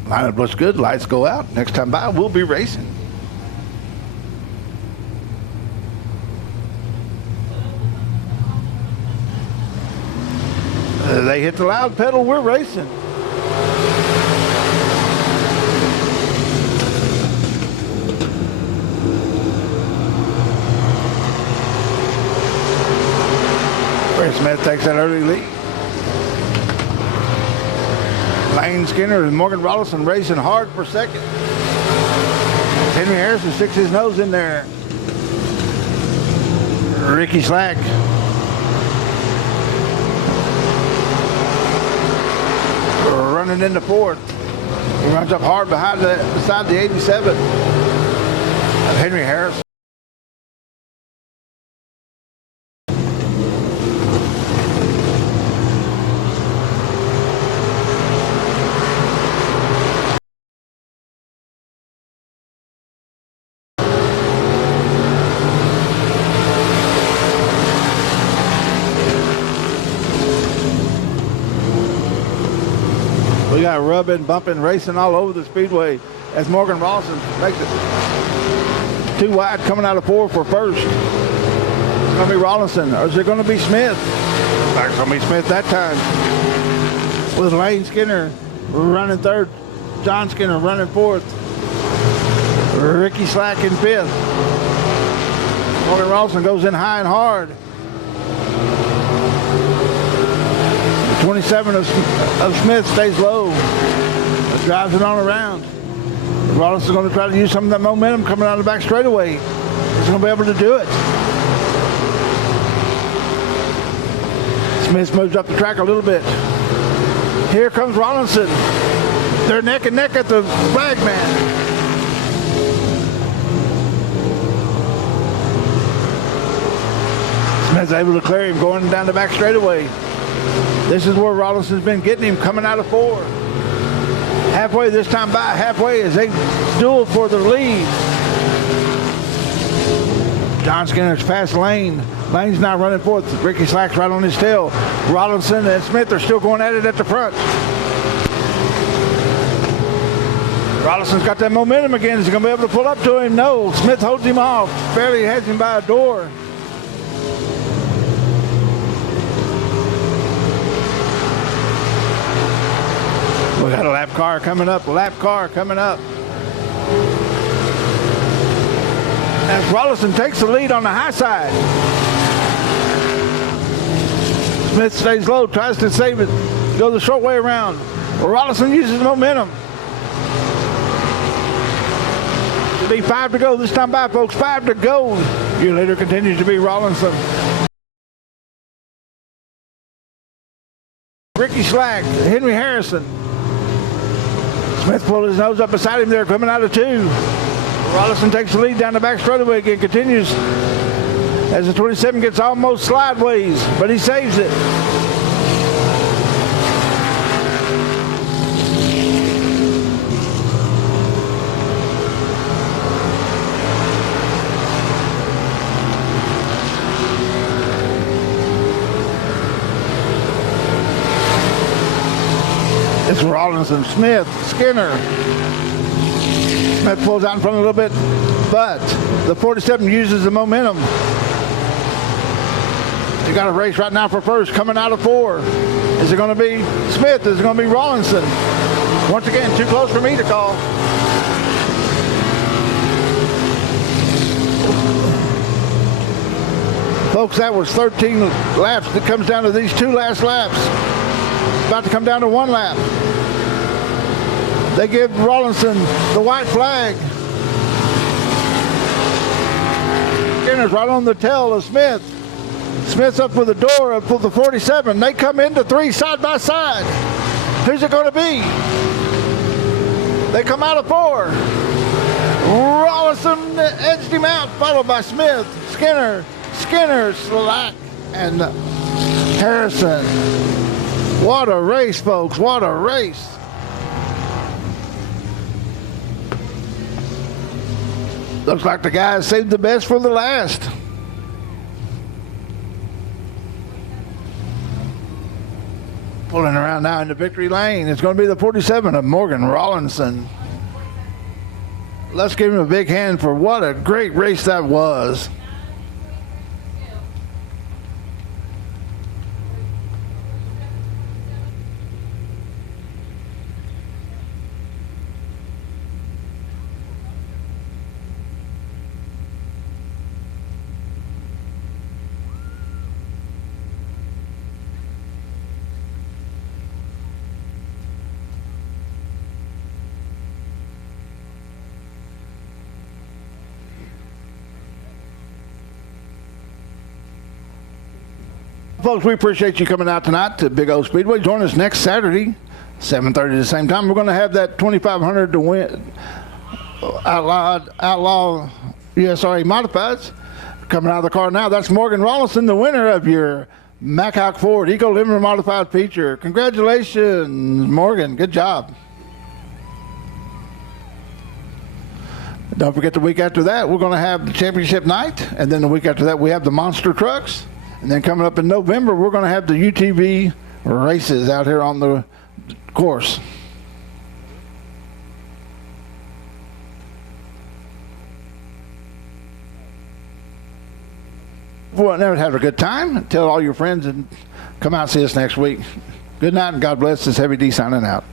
Lineup looks good. Lights go out. Next time by, we'll be racing. They hit the loud pedal. We're racing. Chris Smith takes that early lead. Lane Skinner and Morgan Rawlinson racing hard for second. Henry Harrison sticks his nose in there. Ricky Slack. Running into fourth. He runs up hard beside the 87 of Henry Harrison. We got rubbing, bumping, racing all over the speedway as Morgan Rawson makes it 2 wide coming out of 4 for first. It's going to be Rollinson, or is it going to be Smith? It's going to be Smith that time. With Lane Skinner running third, John Skinner running fourth, Ricky Slack in fifth. Morgan Rawson goes in high and hard. 27 of Smith stays low. Drives it on around. Rollinson's going to try to use some of that momentum coming out of the back straightaway. He's going to be able to do it. Smith moves up the track a little bit. Here comes Rollinson. They're neck and neck at the flag man. Smith's able to clear him going down the back straightaway. This is where Rollinson's been getting him coming out of 4. Halfway this time by, halfway as they duel for the lead. John Skinner's past Lane. Lane's now running fourth. Ricky Slack's right on his tail. Rollinson and Smith are still going at it at the front. Rollinson's got that momentum again. Is he going to be able to pull up to him? No. Smith holds him off. Barely has him by a door. We got a lap car coming up. As Rollinson takes the lead on the high side. Smith stays low, tries to save it, go the short way around. Rollinson uses momentum. It'll be 5 to go this time by, folks. 5 to go. Your leader continues to be Rollinson. Ricky Slack, Henry Harrison. Smith pulled his nose up beside him there, coming out of 2. Rollinson takes the lead down the back straightaway again, continues as the 27 gets almost sideways, but he saves it. It's Rollinson, Smith, Skinner. Smith pulls out in front a little bit, but the 47 uses the momentum. You got a race right now for first, coming out of 4. Is it going to be Smith? Is it going to be Rollinson? Once again, too close for me to call. Folks, that was 13 laps. It comes down to these 2 last laps. It's about to come down to 1 lap. They give Rollinson the white flag. Skinner's right on the tail of Smith. Smith's up with the door of the 47. They come into 3 side by side. Who's it going to be? They come out of 4. Rollinson edged him out, followed by Smith, Skinner, Slack, and Harrison. What a race, folks. What a race. Looks like the guys saved the best for the last. Pulling around now in the victory lane. It's going to be the 47 of Morgan Rollinson. Let's give him a big hand for what a great race that was. Folks, we appreciate you coming out tonight to Big O Speedway. Join us next Saturday, 7:30 at the same time. We're going to have that 2,500 to win Outlaw USRA Modifieds coming out of the car now. That's Morgan Rollinson, the winner of your Mack Ford Eco Limited Modified feature. Congratulations, Morgan. Good job. Don't forget the week after that, we're going to have the championship night. And then the week after that, we have the monster trucks. And then coming up in November, we're going to have the UTV races out here on the course. Go out there and have a good time. Tell all your friends and come out and see us next week. Good night and God bless. This is Heavy D signing out.